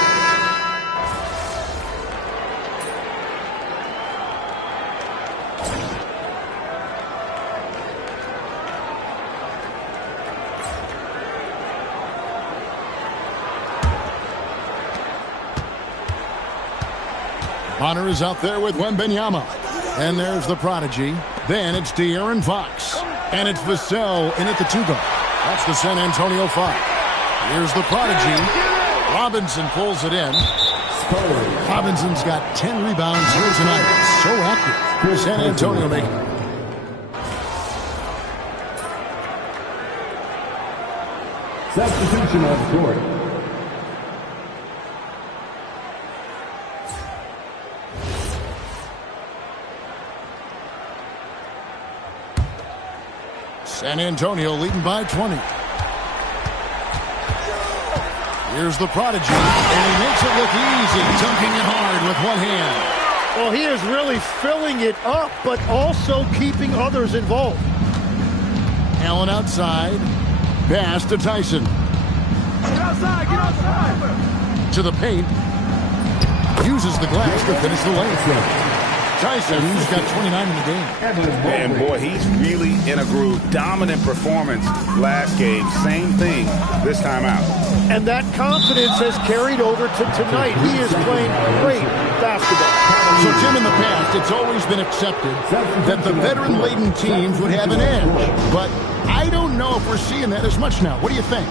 Bonner is out there with Wembanyama. And there's the prodigy. Then it's De'Aaron Fox. And it's Vassell in at the 2 guard. That's the San Antonio 5. Here's the prodigy. Robinson pulls it in. Robinson's got 10 rebounds here tonight. So active. San Antonio making it. Substitution on the court. San Antonio leading by 20. Here's the prodigy, and he makes it look easy, dunking it hard with one hand. Well, he is really filling it up, but also keeping others involved. Allen outside. Pass to Tyson. Get outside, get outside! To the paint. Uses the glass to finish the layup. Tyson's got 29 in the game. And boy, he's really in a groove. Dominant performance last game. Same thing this time out. And that confidence has carried over to tonight. He is playing great basketball. So, Jim, in the past, it's always been accepted that the veteran-laden teams would have an edge. But I don't know if we're seeing that as much now. What do you think?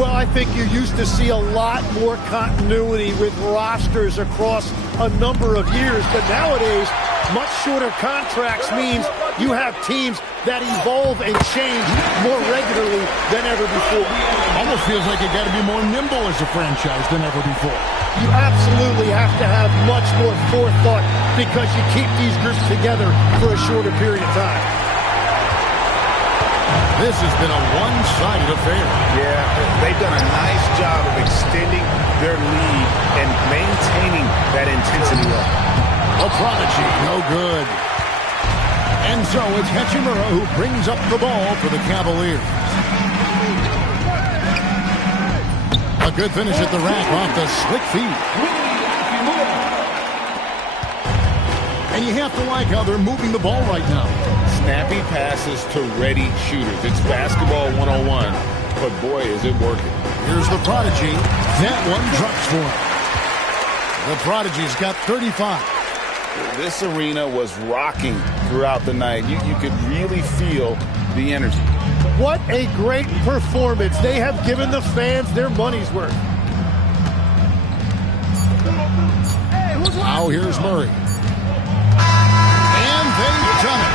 Well, I think you used to see a lot more continuity with rosters across a number of years. But nowadays, much shorter contracts means you have teams that evolve and change more regularly than ever before. Almost feels like you got to be more nimble as a franchise than ever before. You absolutely have to have much more forethought because you keep these groups together for a shorter period of time. This has been a one-sided affair. Yeah, they've done a nice job of extending their lead and maintaining that intensity level. A prodigy, no good. And so it's Hachimura who brings up the ball for the Cavaliers. A good finish at the rack off the slick feed. And you have to like how they're moving the ball right now. Snappy passes to ready shooters. It's basketball 101, but boy, is it working. Here's the prodigy. That one drops for him. The Prodigy's got 35. This arena was rocking throughout the night. You could really feel the energy. What a great performance. They have given the fans their money's worth. Now here's Murray. And they've done it.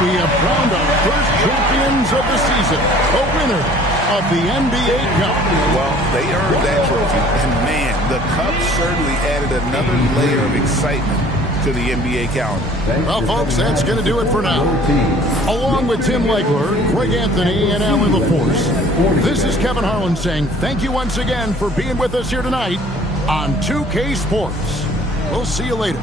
We have crowned our first champions of the season, a winner of the NBA Cup. Well, they earned that trophy. And man, the Cup certainly added another layer of excitement to the NBA calendar. Well, folks, that's going to do it for now. Along with Tim Legler, Greg Anthony, and Alan LaForce, this is Kevin Harlan saying thank you once again for being with us here tonight on 2K Sports. We'll see you later.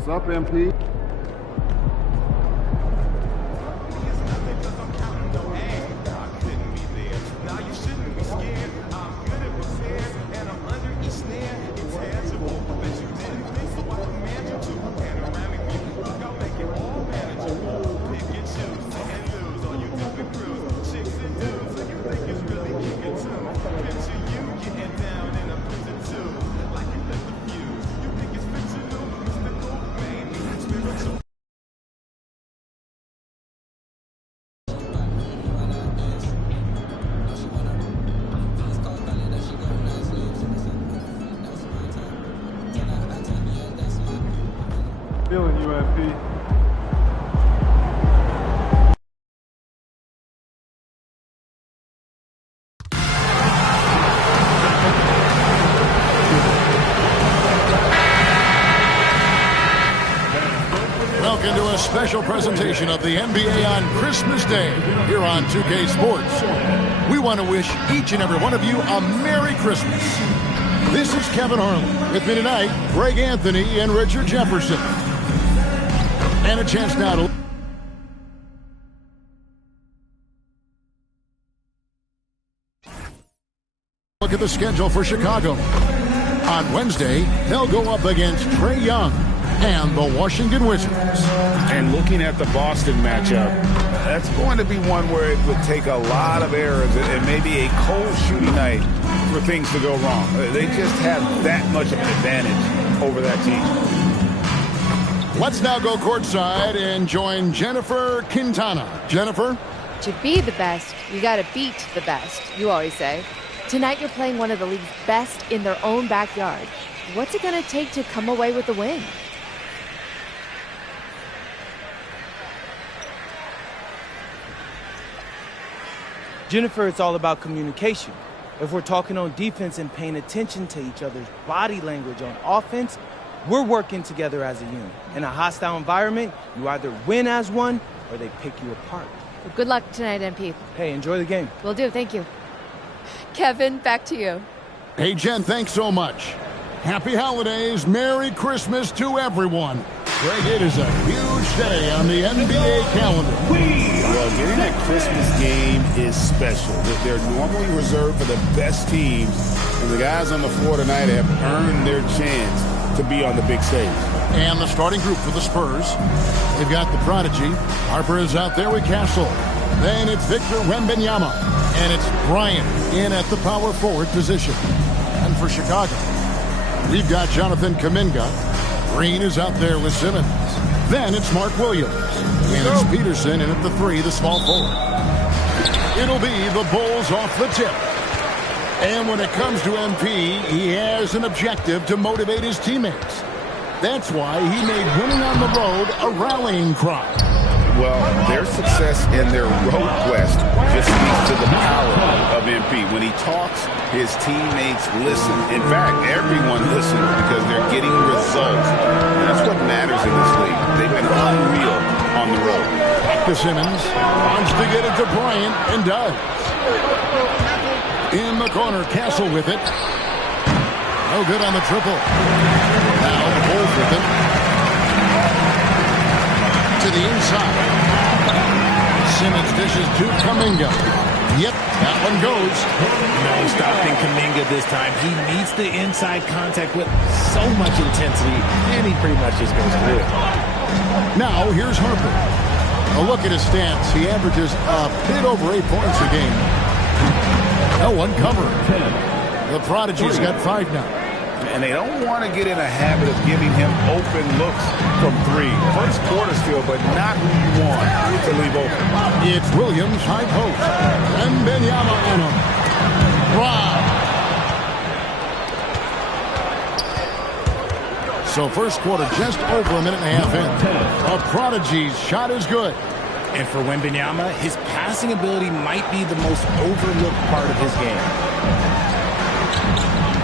What's up, MP? Feeling you, MP. Welcome to a special presentation of the NBA on Christmas Day here on 2K Sports. We want to wish each and every one of you a Merry Christmas. This is Kevin Harlan. With me tonight, Greg Anthony and Richard Jefferson. And a chance now to look at the schedule for Chicago. On Wednesday, they'll go up against Trae Young and the Washington Wizards. And looking at the Boston matchup, that's going to be one where it would take a lot of errors and maybe a cold shooting night for things to go wrong. They just have that much of an advantage over that team. Let's now go courtside and join Jennifer Quintana. Jennifer? To be the best, you gotta beat the best, you always say. Tonight you're playing one of the league's best in their own backyard. What's it gonna take to come away with the win? Jennifer, it's all about communication. If we're talking on defense and paying attention to each other's body language on offense, we're working together as a unit. In a hostile environment, you either win as one or they pick you apart. Well, good luck tonight, MP. Hey, enjoy the game. Will do, thank you. Kevin, back to you. Hey, Jen, thanks so much. Happy holidays. Merry Christmas to everyone. Greg, it is a huge day on the NBA calendar. Well, getting a Christmas game is special. They're normally reserved for the best teams, and the guys on the floor tonight have earned their chance to be on the big stage. And the starting group for the Spurs, they've got the prodigy. Harper is out there with Castle. Then it's Victor Wembanyama. And it's Bryant in at the power forward position. And for Chicago, we've got Jonathan Kuminga. Green is out there with Simmons. Then it's Mark Williams. And it's Peterson in at the 3, the small forward. It'll be the Bulls off the tip. And when it comes to MP, he has an objective to motivate his teammates. That's why he made winning on the road a rallying cry. Well, their success in their road quest just speaks to the power of MP. When he talks, his teammates listen. In fact, everyone listens because they're getting results. And that's what matters in this league. They've been unreal on the road. Back to Simmons. Wants to get it to Bryant and does. In the corner, Castle with it. No good on the triple. Now the Bulls with it. To the inside. Simmons dishes to Kuminga. Yep, that one goes. No stopping Kuminga this time. He meets the inside contact with so much intensity, and he pretty much just goes through it. Now, here's Harper. A look at his stats. He averages a bit over 8 points a game. No one covering. The prodigy's got 5 now. And they don't want to get in a habit of giving him open looks from 3. First quarter still, but not who you want to leave open. It's Williams, high post. And Wembanyama on him. Wow. So first quarter just over a minute and a half in. A prodigy's shot is good. And for Wembanyama, his passing ability might be the most overlooked part of his game.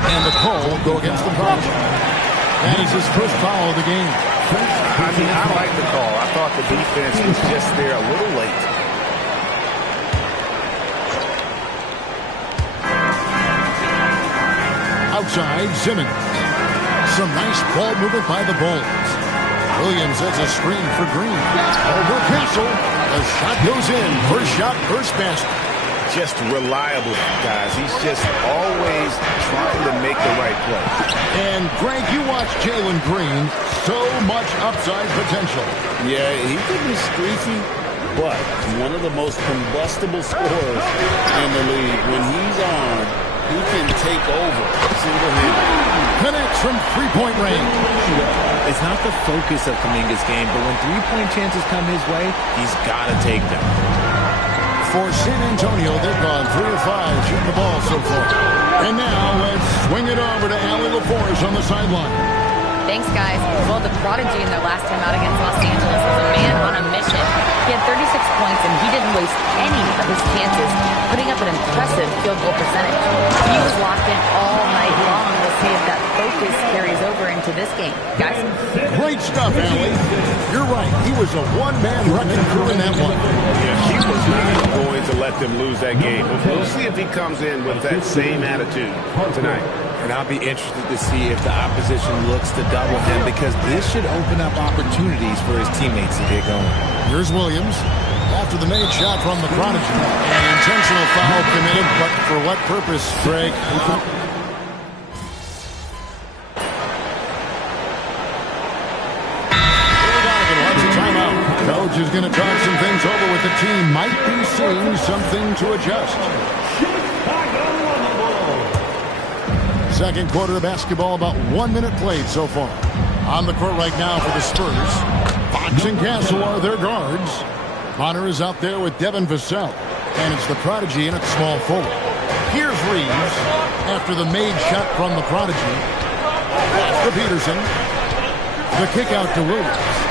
And the call will go against the Prodigy. That is his first foul of the game. I mean, I like the call. I thought the defense was just there a little late. Outside, Simmons. Some nice ball movement by the Bulls. Williams has a screen for Green. Over Castle. The shot goes in. First shot, first basket. Just reliable, guys. He's just always trying to make the right play. And, Greg, you watch Jalen Green. So much upside potential. Yeah, he can be streaky, but one of the most combustible scorers in the league. When he's on, he can take over single-handedly. Connects from three-point range. It's not the focus of Kuminga's game, but when three-point chances come his way, he's got to take them. For San Antonio, they've gone 3 of 5 shooting the ball so far. And now let's swing it over to Allie LaForce on the sideline. Thanks, guys. Well, the prodigy in their last time out against Los Angeles was a man on a mission. He had 36 points, and he didn't waste any of his chances, putting up an impressive field goal percentage. He was locked in all night long. We'll see if that focus carries over into this game. Guys? Great stuff, Allie. You're right. He was a one-man wrecking crew in that one. Yeah, he was not going to let them lose that game. We'll see if he comes in with that same attitude tonight. And I'll be interested to see if the opposition looks to double him, because this should open up opportunities for his teammates to get going. Here's Williams. After the made shot from the prodigy. An intentional foul committed, but for what purpose, Greg? Coach is going to talk some things over with the team. Might be seeing something to adjust. Second quarter of basketball, about 1 minute played so far. On the court right now for the Spurs. Fox and Castle are their guards. Connor is out there with Devin Vassell. And it's the prodigy in at small forward. Here's Reeves after the made shot from the prodigy. Pass to Peterson. The kick out to Williams.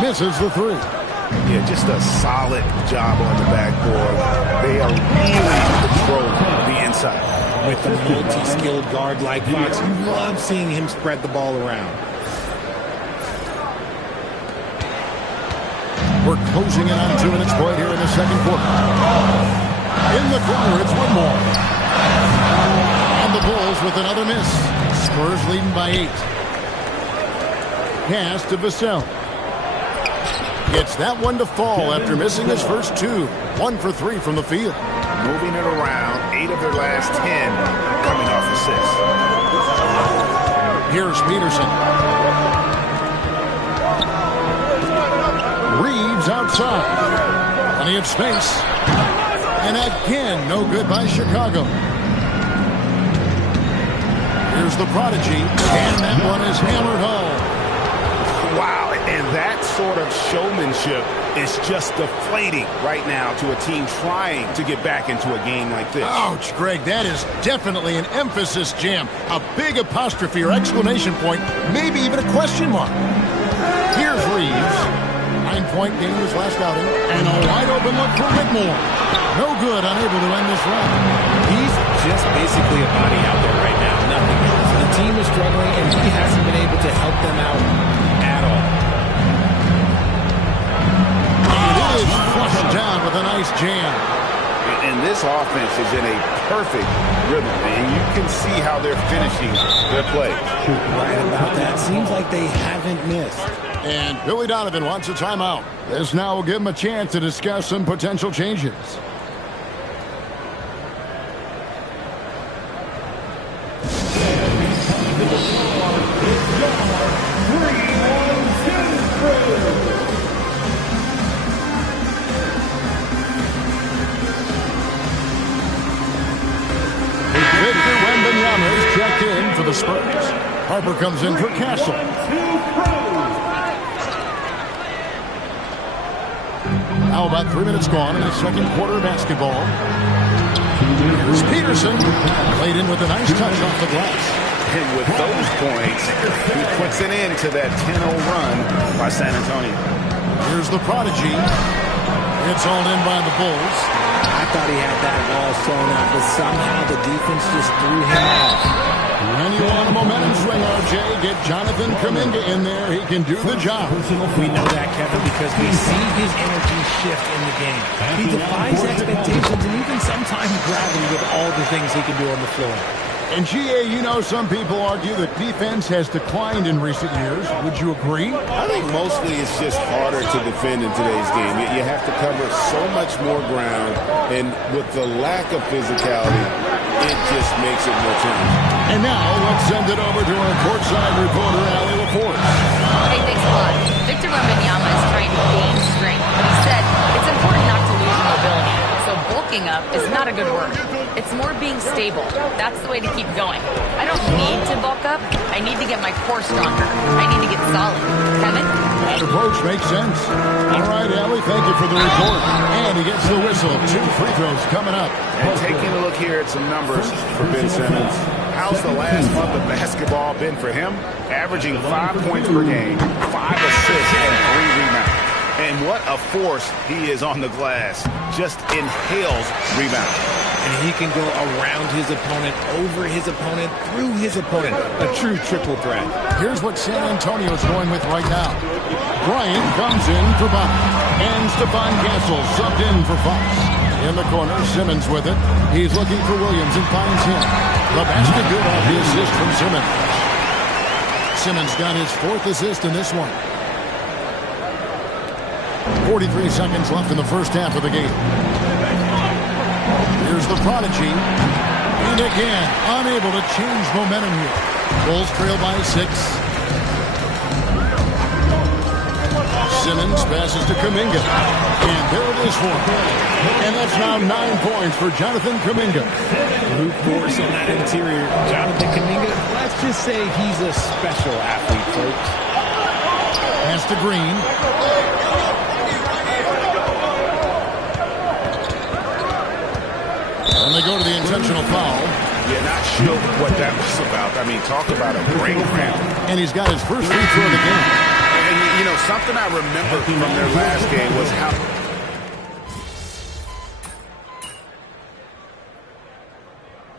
Misses the three. Yeah, just a solid job on the backboard. They are really controlling the inside. With a multi-skilled guard like Fox, you love seeing him spread the ball around. We're closing in on 2 minutes played here in the second quarter. In the corner, it's one more. And the Bulls with another miss. Spurs leading by 8. Pass to Vassell. Gets that one to fall after missing his first 2. 1 for 3 from the field. Moving it around, 8 of their last 10 coming off assists. Here's Peterson. Reeves outside. Plenty of space. And again, no good by Chicago. Here's the prodigy. And that one is hammered home. Wow, and that sort of showmanship is just deflating right now to a team trying to get back into a game like this. Ouch, Greg, that is definitely an emphasis jam. A big apostrophe or exclamation point, maybe even a question mark. Here's Reeves. 9-point game his last outing, and a wide open look for Whitmore. No good, unable to end this run. He's just basically a body out there right now, nothing else. The team is struggling, and he hasn't been able to help them out at all. And it is flushed down with a nice jam. And this offense is in a perfect rhythm, and you can see how they're finishing their play. Right about that. Seems like they haven't missed. And Billy Donovan wants a timeout. This now will give him a chance to discuss some potential changes. Victor Wembanyama checked in for the Spurs. Harper comes in for Castle. Now about 3 minutes gone in the second quarter of basketball. Here's Peterson. Played in with a nice touch off the glass. And with those points, he puts it into that 10-0 run by San Antonio. Here's the prodigy. It's all in by the Bulls. I thought he had that ball thrown out, but somehow the defense just threw him off. When you want a momentum swing, RJ, get Jonathan Kuminga in there. He can do the job. We know that, Kevin, because we see his energy shift in the game. He defies expectations and even sometimes gravity with all the things he can do on the floor. And GA, you know, some people argue that defense has declined in recent years. Would you agree? I think mostly it's just harder to defend in today's game. You have to cover so much more ground, and with the lack of physicality, it just makes it more challenging. And now let's send it over to our courtside reporter, Allie LaForce. Hey, thanks a lot. Victor Wembanyama is trying to gain strength, but he said it's important not to lose mobility. So bulking up is not a good word. It's more being stable. That's the way to keep going. I don't need to bulk up. I need to get my core stronger. I need to get solid. Kevin? That approach makes sense. All right, Allie, thank you for the report. And he gets the whistle. 2 free throws coming up. And taking a look here at some numbers for Ben Simmons. How's the last month of basketball been for him? Averaging 5 points per game, 5 assists, and 3 rebounds. And what a force he is on the glass. Just inhales rebound. And he can go around his opponent, over his opponent, through his opponent. A true triple threat. Here's what San Antonio's going with right now. Bryant comes in for Bob. And Stephon Castle subbed in for Fox. In the corner, Simmons with it. He's looking for Williams and finds him. The basket good off the assist from Simmons. Simmons got his 4th assist in this one. 43 seconds left in the first half of the game. Here's the prodigy. And again, unable to change momentum here. Bulls trail by 6. Simmons passes to Kuminga. And there it is for him. And that's now 9 points for Jonathan Kuminga. Brute force on that interior. Jonathan Kuminga, let's just say he's a special athlete, folks. Pass to Green. And they go to the intentional foul. Yeah, not sure what that was about. I mean, talk about a brain cramp. And he's got his first free throw of the game. And, you know, something I remember from their last game was how...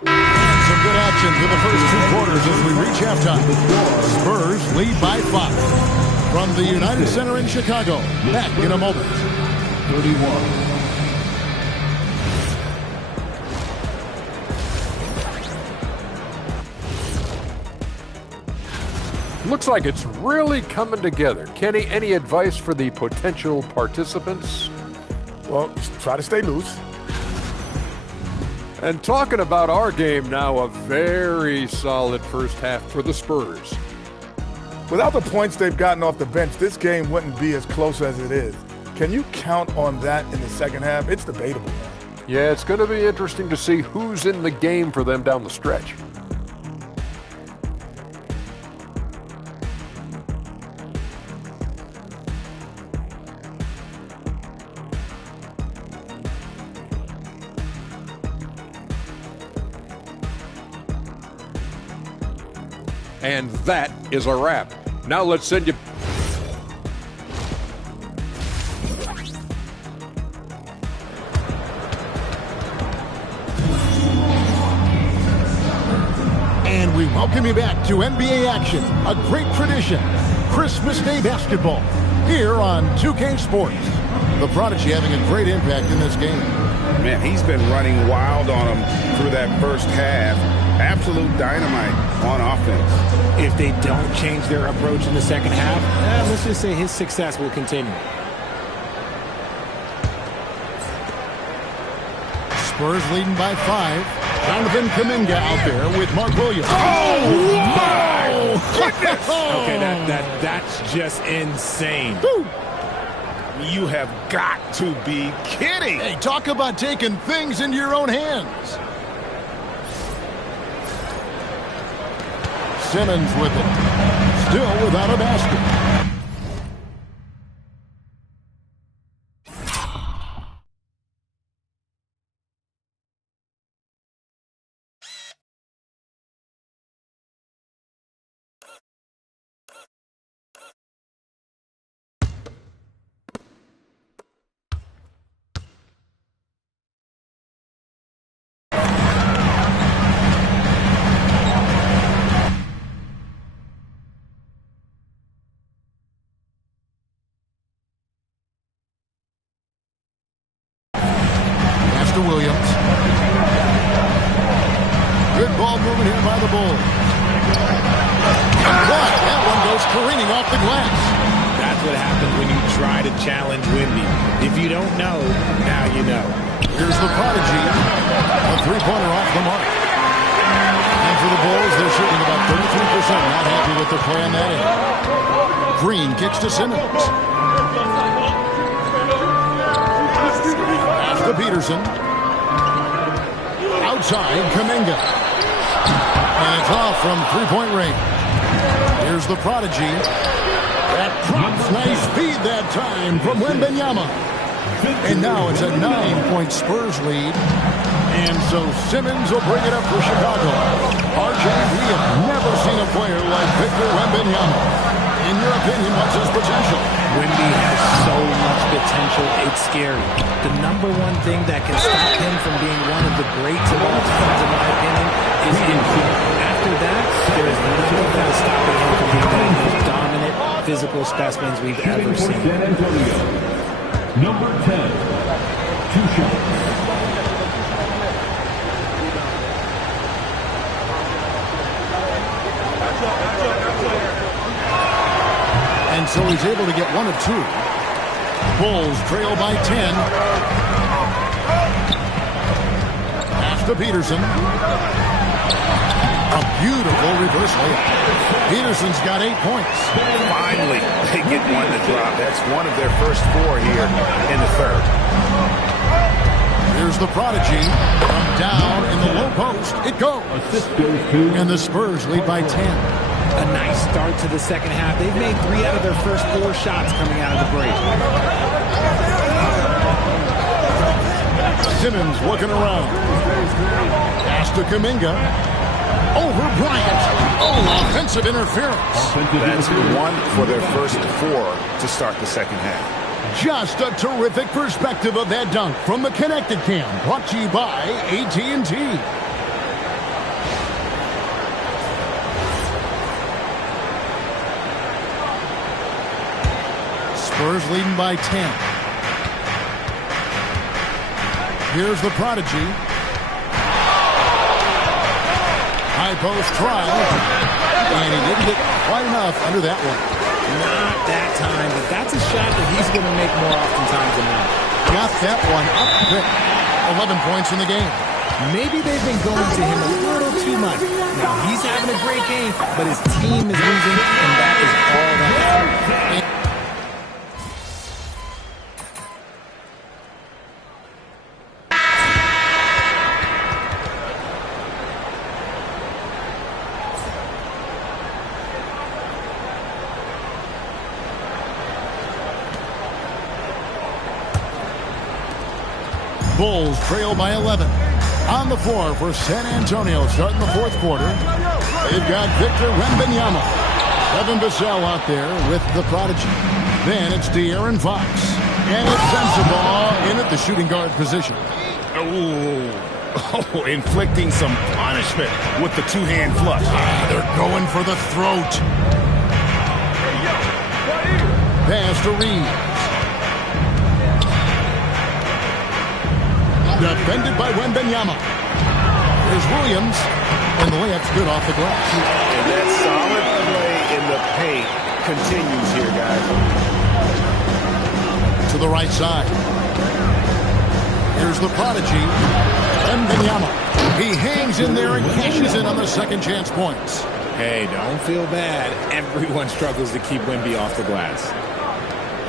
Some good action through the first 2 quarters as we reach halftime. Spurs lead by 5. From the United Center in Chicago. Back in a moment. 31. Looks like it's really coming together. Kenny, any advice for the potential participants? Well, just try to stay loose. And talking about our game now, a very solid first half for the Spurs. Without the points they've gotten off the bench, this game wouldn't be as close as it is. Can you count on that in the second half? It's debatable. Yeah, it's going to be interesting to see who's in the game for them down the stretch. And that is a wrap. Now let's send you... And we welcome you back to NBA action, a great tradition. Christmas Day basketball here on 2K Sports. The prodigy having a great impact in this game. Man, he's been running wild on him through that first half. Absolute dynamite on offense. If they don't change their approach in the second half, let's just say his success will continue. Spurs leading by 5. Jonathan Kuminga out there with Mark Williams. Oh, my goodness! Okay, that's just insane. Woo. You have got to be kidding. Hey, talk about taking things into your own hands. Simmons with it. Still without a basket. Ball moving here by the Bulls. That one goes careening off the glass. That's what happens when you try to challenge Wemby. If you don't know, now you know. Here's the prodigy. A three-pointer off the mark. And for the Bulls, they're shooting about 33%. Not happy with the play on that end. Green kicks to Simmons. Pass to Peterson. Outside, Kuminga. And it's off from three-point range. Here's the prodigy. That drops. Nice feed that time from Wembanyama. And now it's a 9-point Spurs lead. And so Simmons will bring it up for Chicago. RJ, we have never seen a player like Victor Wembanyama. In your opinion, what's his potential? Wemby has so much potential, it's scary. The number one thing that can stop him from being one of the greats of all time, in my opinion, is injury. After that, there is nothing that is stopping him from being one of the most dominant physical specimens we've ever seen. San Antonio, number 10, 2 shots. And so he's able to get one of two. Bulls trail by 10. Pass to Peterson. A beautiful reverse layup. Peterson's got 8 points. Finally, they get one to drop. That's one of their first 4 here in the third. Here's the prodigy. From down in the low post, it goes. And the Spurs lead by 10. A nice start to the second half. They've made 3 out of their first 4 shots coming out of the break. Simmons looking around. Pass to Kuminga. Over Bryant. Oh, offensive interference. That's 1 for their first 4 to start the second half. Just a terrific perspective of that dunk from the Connected Cam. Brought to you by AT&T. Spurs leading by 10. Here's the prodigy. High post trial. And he didn't get quite enough under that one. Not that time, but that's a shot that he's going to make more oftentimes than not. Got that one up quick. 11 points in the game. Maybe they've been going to him a little too much. Now, he's having a great game, but his team is losing, and that is all that matters. Bulls trail by 11. On the floor for San Antonio starting the fourth quarter. They've got Victor Wembanyama. Evan Vassell out there with the prodigy. Then it's De'Aaron Fox. And it's Sensabaugh in at the shooting guard position. Oh, inflicting some punishment with the two-hand flush. They're going for the throat. Pass to Reeves. Defended by Wembanyama. Here's Williams. And the layup's good off the glass. And that solid play in the paint continues here, guys. To the right side. Here's the prodigy. Wembanyama. He hangs in there and cashes in on the second chance points. Hey, don't feel bad. Everyone struggles to keep Wemby off the glass.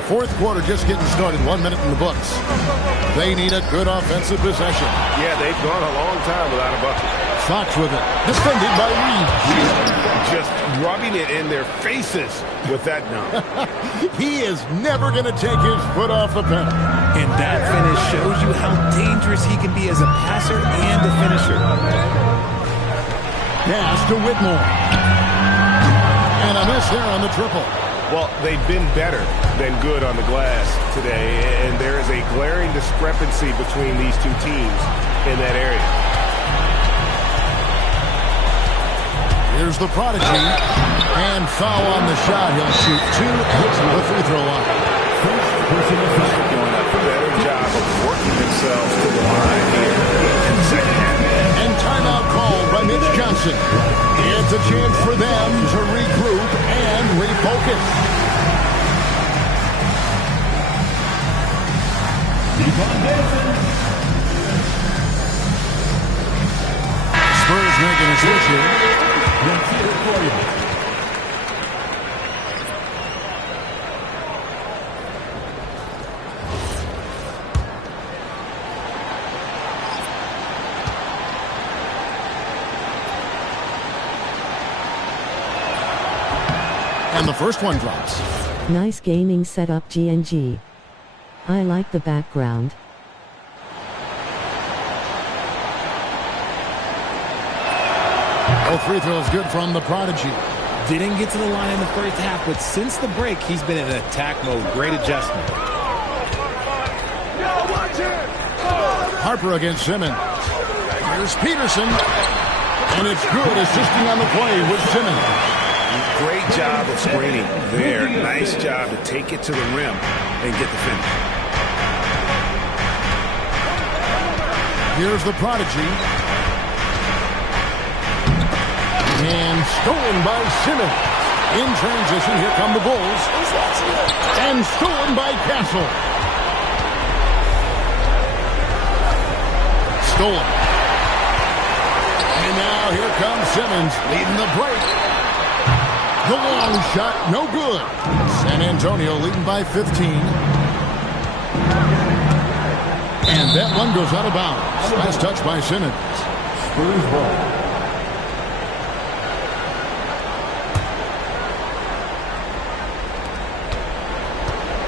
Fourth quarter just getting started. 1 minute in the books. They need a good offensive possession. Yeah, they've gone a long time without a bucket. Fox with it. Defended by Reeves. Just rubbing it in their faces with that dunk. He is never going to take his foot off the pedal. And that finish shows you how dangerous he can be as a passer and a finisher. Pass to Whitmore. And a miss there on the triple. Well, they've been better than good on the glass today, and there is a glaring discrepancy between these two teams in that area. Here's the prodigy, and foul on the shot. He'll shoot 2 at the free throw line. Doing a better job of working themselves to the line here in the second half. And timeout called by Mitch Kelly. Peterson. It's a chance for them to regroup and refocus. Spurs making a switch here. That's it for you. And the first one drops. Nice gaming setup, G&G. I like the background. Oh, free throw is good from the prodigy. Didn't get to the line in the first half, but since the break, he's been in attack mode. Great adjustment. Harper against Simmons. Here's Peterson. And it's good, assisting on the play with Simmons. Great job of screening there. Nice job to take it to the rim and get the finish. Here's the prodigy. And stolen by Simmons. In transition, here come the Bulls. And stolen by Castle. Stolen. And now here comes Simmons leading the break. The long shot, no good. San Antonio leading by 15. And that one goes out of bounds. Last touch by Simmons. Spurs ball.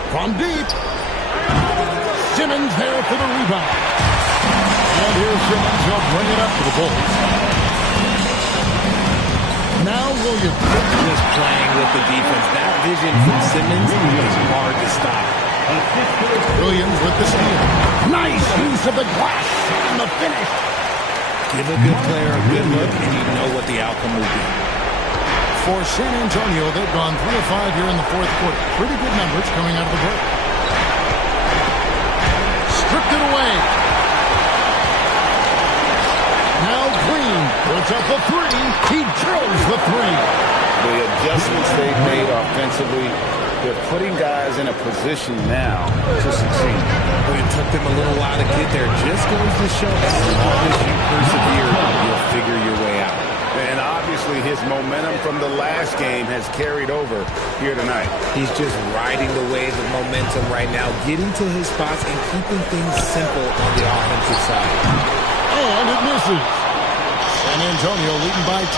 From deep. Simmons there for the rebound. And here's Simmons. He'll bring it up to the Bulls. Now Williams. Just playing with the defense. That vision from Simmons is hard to stop. Williams with the steal. Nice use of the glass and the finish. Give a good player a good look, and you know what the outcome will be. For San Antonio, they've gone 3 of 5 here in the fourth quarter. Pretty good numbers coming out of the break. Stripped it away. Now Green puts up the three. He drills the three. The adjustments they've made offensively, they're putting guys in a position now to succeed. It took them a little while to get there. Just goes to show as long as you persevere, you'll figure your way out. And obviously his momentum from the last game has carried over here tonight. He's just riding the wave of momentum right now, getting to his spots and keeping things simple on the offensive side. And it misses. San Antonio leading by 10.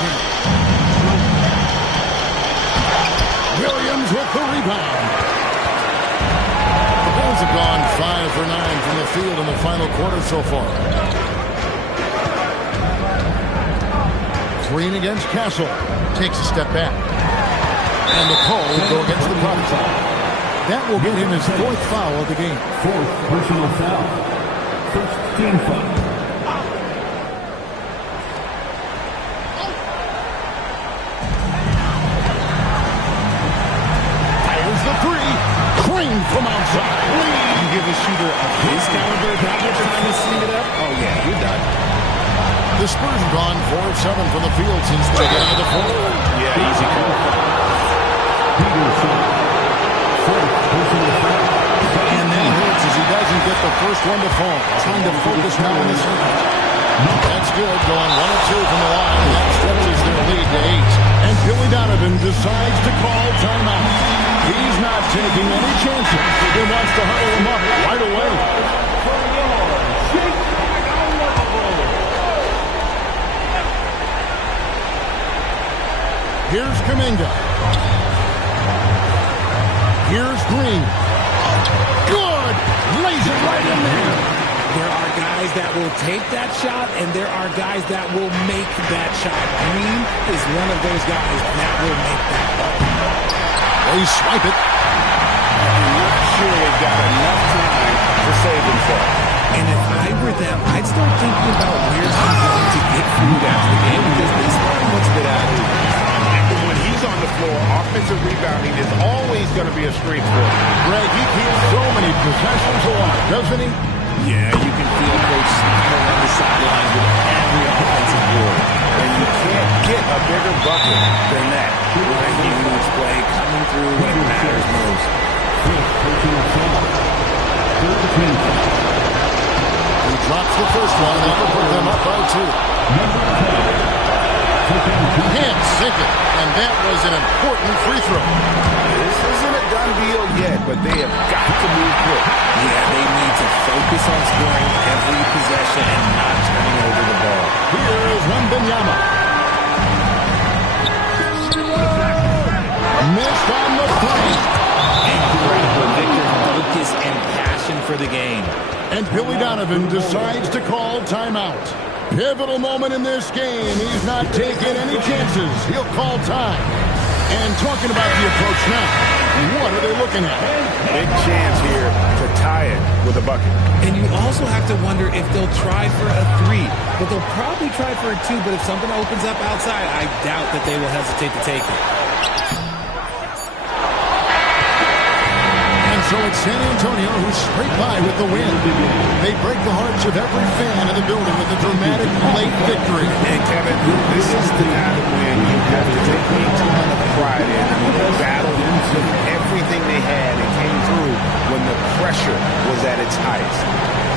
Williams with the rebound. The Bulls have gone 5 for 9 from the field in the final quarter so far. Green against Castle. Takes a step back. And the call will go against the Prodigy. That will get him his 4th foul of the game. 4th personal foul. 1st team foul. Fires the three. Green from outside. You give a shooter of his caliber that much time to see it up? Oh, yeah, you're done. The Spurs have gone 4 of 7 from the field since the beginning of the fourth. Yeah, easy call. Peterson. 4th personal foul. And that hurts as he doesn't get the first one to fall. Trying to focus now on the second. That's good. Going 1 of 2 from the line. That stretches their lead to 8. And Billy Donovan decides to call timeout. He's not taking any chances. He wants to huddle him up right away. Here's Kuminga. Here's Green. Good! Lays it right in there. There are guys that will take that shot, and there are guys that will make that shot. Green is one of those guys that will make that shot. They swipe it. I'm not sure they've got enough time to save themselves. And if I were them, I'd start thinking about where's he going to get food after the game, because this one looks a bit out of it. When he's on the floor, offensive rebounding is always going to be a strength for him. Greg, he keeps so many possessions alive, doesn't he? Yeah, you can feel Coach smiling on the sidelines with every offensive board. And you can't What a huge play coming through when it matters most. He drops the first one, and that will put them up by 2. Can't sink it, and that was an important free throw. This isn't a done deal yet, but they have got to move quick. Yeah, they need to focus on scoring every possession and not turning over the ball. Here is Wembanyama. Missed on the three. Incredible. Victor's focus and passion for the game. And Billy Donovan decides to call timeout. Pivotal moment in this game. He's not taking any chances. He'll call time. And talking about the approach now, what are they looking at? Big chance here to tie it with a bucket. And you also have to wonder if they'll try for a 3. But they'll probably try for a 2. But if something opens up outside, I doubt that they will hesitate to take it. So it's San Antonio who's straight by with the win. They break the hearts of every fan in the building with a dramatic late victory. And Kevin, this is the kind of win you have to take a ton of pride in. I mean, they battled everything they had and came through when the pressure was at its highest.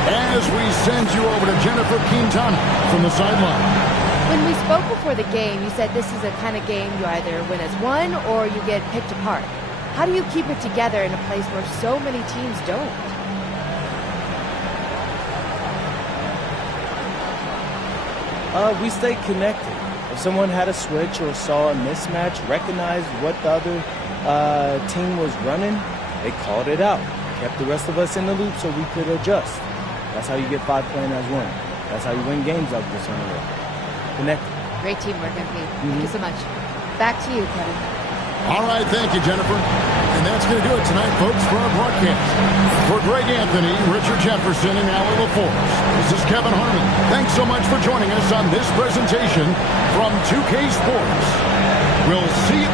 As we send you over to Jennifer Quintana from the sideline. When we spoke before the game, you said this is a kind of game you either win as one or you get picked apart. How do you keep it together in a place where so many teams don't? We stay connected. If someone had a switch or saw a mismatch, recognized what the other team was running, they called it out. Kept the rest of us in the loop so we could adjust. That's how you get 5 playing as one. That's how you win games like this on the road. Connected. Great teamwork, MP. Thank you so much. Back to you, Kevin. All right, thank you, Jennifer. And that's going to do it tonight, folks, for our broadcast. For Greg Anthony, Richard Jefferson, and Alan LaForce, this is Kevin Harmon. Thanks so much for joining us on this presentation from 2K Sports. We'll see you.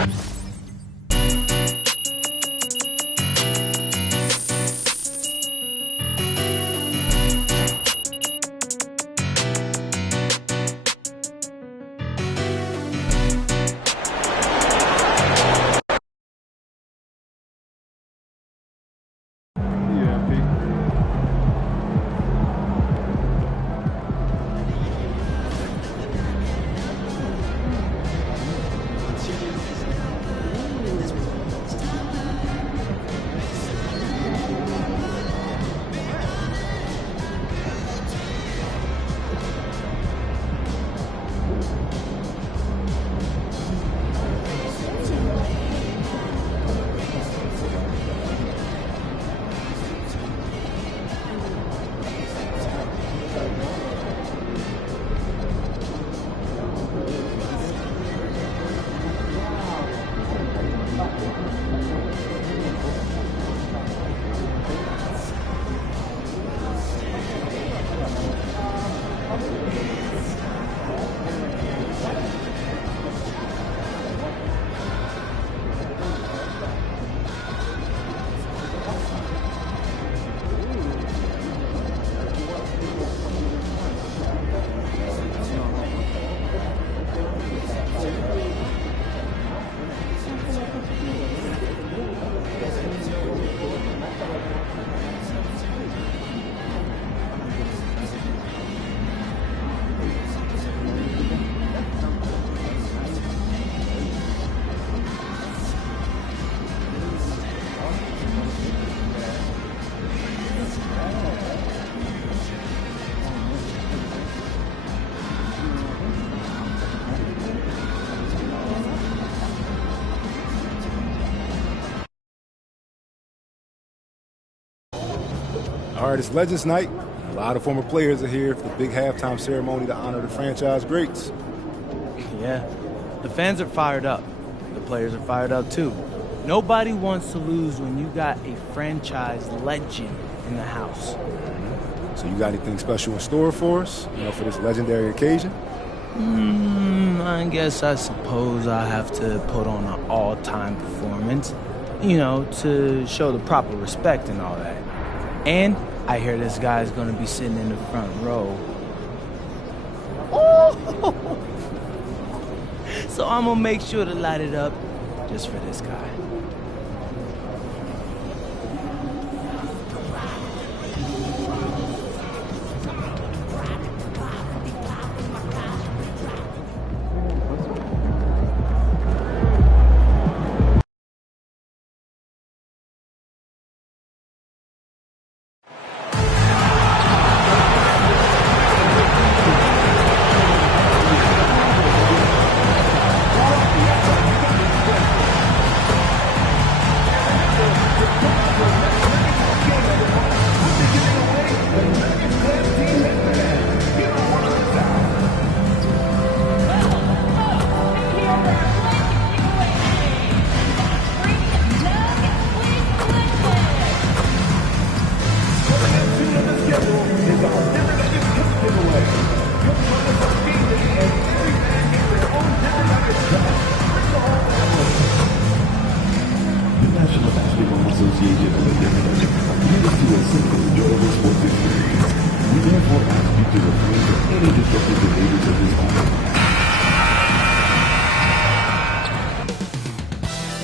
All right, it's Legends Night. A lot of former players are here for the big halftime ceremony to honor the franchise greats. Yeah, the fans are fired up. The players are fired up too. Nobody wants to lose when you got a franchise legend in the house. So you got anything special in store for us, for this legendary occasion? I guess I suppose I have to put on an all-time performance, to show the proper respect and all that. And I hear this guy's going to be sitting in the front row. Oh! So I'm going to make sure to light it up just for this guy.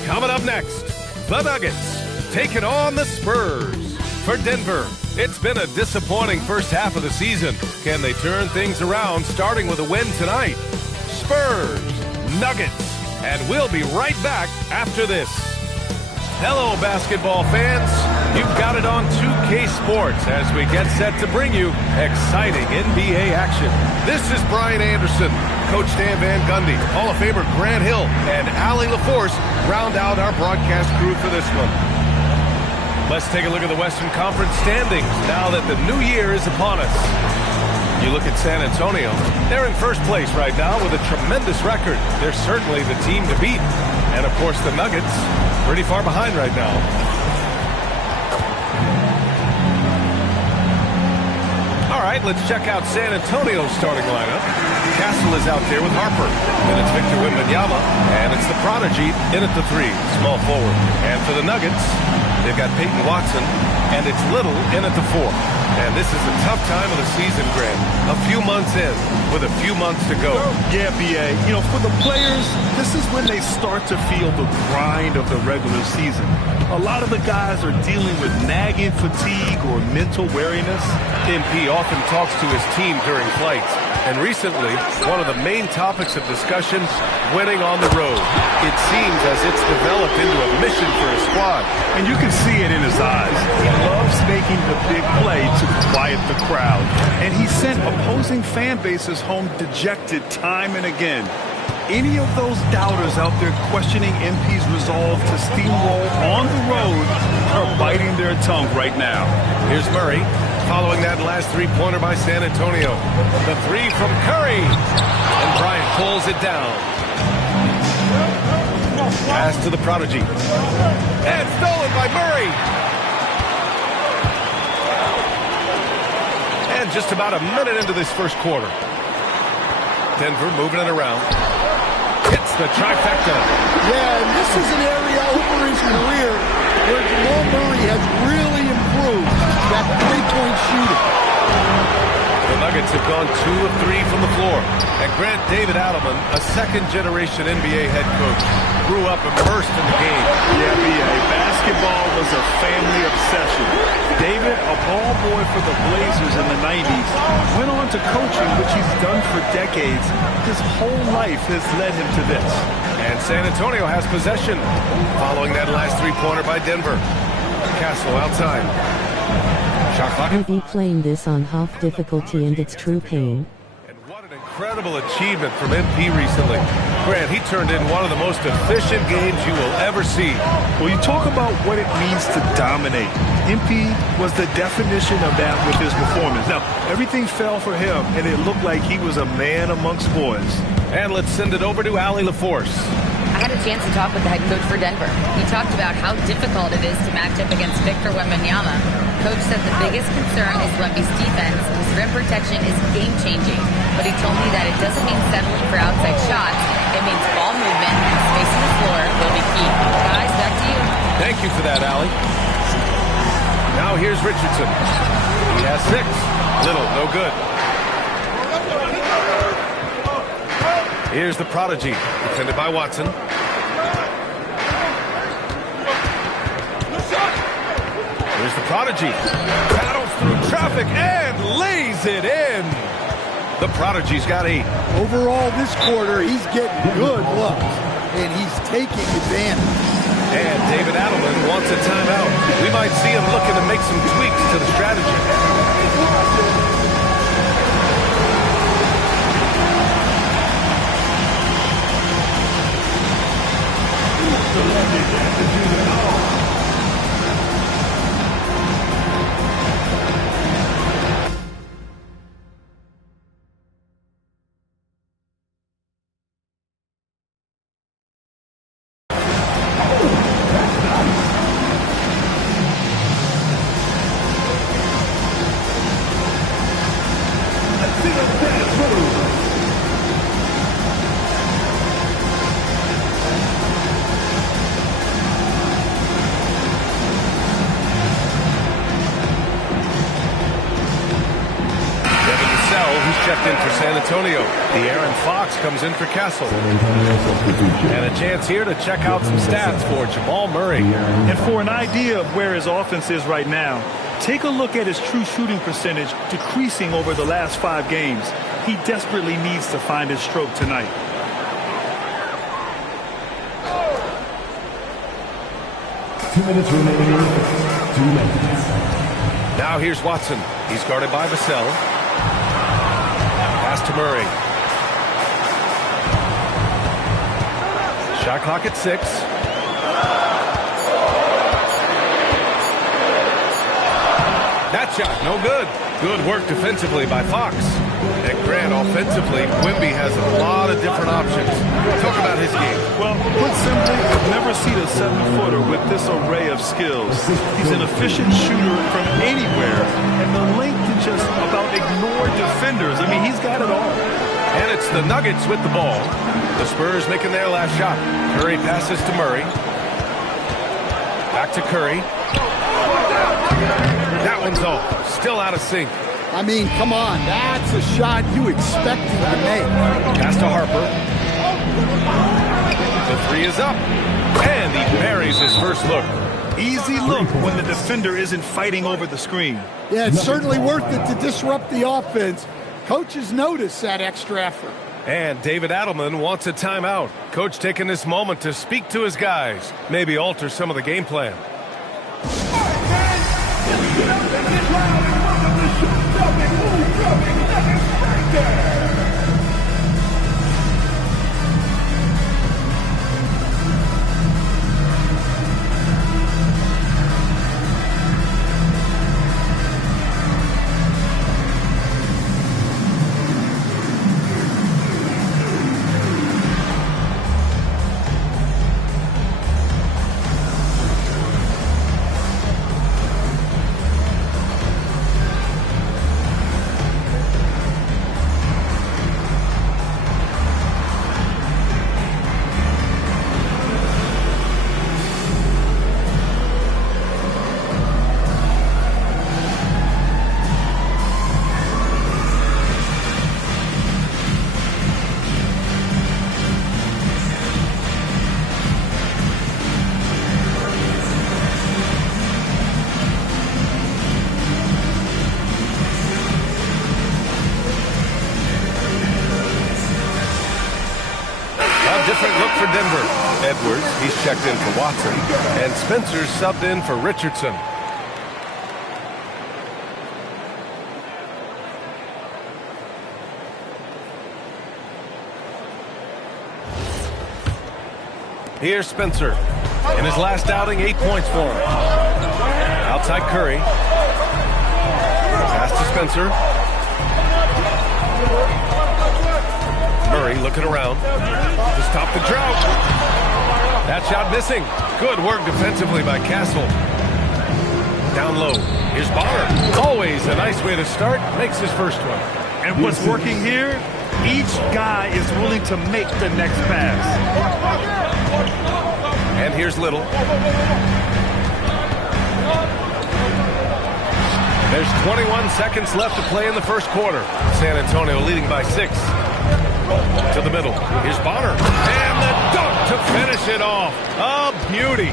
Coming up next, the Nuggets taking on the Spurs. For Denver, it's been a disappointing first half of the season. Can they turn things around, starting with a win tonight? Spurs, Nuggets, and we'll be right back after this. Hello, basketball fans. You've got it on 2K Sports as we get set to bring you exciting NBA action. This is Brian Anderson. Coach Dan Van Gundy, Hall of Famer Grant Hill, and Allie LaForce round out our broadcast crew for this one. Let's take a look at the Western Conference standings now that the new year is upon us. You look at San Antonio, they're in first place right now with a tremendous record. They're certainly the team to beat. And of course the Nuggets, pretty far behind right now. All right, let's check out San Antonio's starting lineup. Castle is out there with Harper. Then it's Victor Wembanyama, and it's the prodigy in at the 3, small forward. And for the Nuggets, they've got Peyton Watson, and it's Little in at the 4. And this is a tough time of the season, Grant. A few months in, with a few months to go. Yeah, B.A. You know, for the players, this is when they start to feel the grind of the regular season. A lot of the guys are dealing with nagging fatigue or mental weariness. MP often talks to his team during flights. And recently, one of the main topics of discussion, winning on the road. It seems as it's developed into a mission for his squad. And you can see it in his eyes. He loves making the big play to quiet the crowd. And he sent opposing fan bases home dejected time and again. Any of those doubters out there questioning MP's resolve to steamroll on the road are biting their tongue right now. Here's Murray. Following that last three-pointer by San Antonio. The 3 from Curry. And Bryant pulls it down. Pass to the prodigy. And stolen by Murray. And just about a minute into this first quarter. Denver moving it around. Hits the trifecta. Yeah, and this is an area over his career where Jamal Murray has really improved that three-point shooting. The Nuggets have gone 2 of 3 from the floor. And Grant David Adelman, a second-generation NBA head coach, grew up immersed in the game. Yeah, B.A. Basketball was a family obsession. David, a ball boy for the Blazers in the 90s, went on to coaching, which he's done for decades. His whole life has led him to this. And San Antonio has possession following that last three-pointer by Denver. Castle outside. Shot clock. We'll be playing this on half difficulty and it's true pain. Incredible achievement from MP recently. Grant, he turned in one of the most efficient games you will ever see. Well, you talk about what it means to dominate. MP was the definition of that with his performance. Now, everything fell for him, and it looked like he was a man amongst boys. And let's send it over to Allie LaForce. I had a chance to talk with the head coach for Denver. He talked about how difficult it is to match up against Victor Wembanyama. Coach said the biggest concern is Wemby's defense. His rim protection is game-changing. But he told me that it doesn't mean settling for outside shots. It means ball movement and spacing the floor will be key. Guys, back to you. Thank you for that, Allie. Now here's Richardson. He has 6. Little, no good. Here's the prodigy, defended by Watson. Here's the prodigy. Battles through traffic and lays it in. The prodigy's got 8. Overall, this quarter, he's getting good looks, and he's taking advantage. And David Adelman wants a timeout. We might see him looking to make some tweaks to the strategy. Checked in for San Antonio. De'Aaron Fox comes in for Castle. And a chance here to check out some stats for Jamal Murray. And for an idea of where his offense is right now, take a look at his true shooting percentage decreasing over the last 5 games. He desperately needs to find his stroke tonight. Minutes remaining. 2 minutes. Now here's Watson. He's guarded by Vassell. Pass to Murray. Shot clock at 6. That shot, no good. Good work defensively by Fox. And Grant, offensively, Wemby has a lot of different options. Talk about his game. Well, put simply, I've never seen a 7-footer with this array of skills. He's an efficient shooter from anywhere, and the length to just about ignore defenders. I mean, he's got it all. And it's the Nuggets with the ball. The Spurs making their last shot. Curry passes to Murray. Back to Curry. That one's off. Still out of sync. I mean, come on. That's a shot you expect him to make. Pass to Harper. The 3 is up. And he buries his first look. Easy look when the defender isn't fighting over the screen. Yeah, it's certainly worth it to disrupt the offense. Coaches notice that extra effort. And David Adelman wants a timeout. Coach taking this moment to speak to his guys. Maybe alter some of the game plan. Different look for Denver. Edwards, he's checked in for Watson. And Spencer's subbed in for Richardson. Here's Spencer. In his last outing, 8 points for him. Outside Curry. Pass to Spencer. Murray looking around to stop the drought. That shot missing. Good work defensively by Castle. Down low. Here's Bonner. Always a nice way to start. Makes his first one. And what's working here? Each guy is willing to make the next pass. And here's Little. There's 21 seconds left to play in the first quarter. San Antonio leading by 6. To the middle. Here's Bonner. And the dunk to finish it off. A beauty.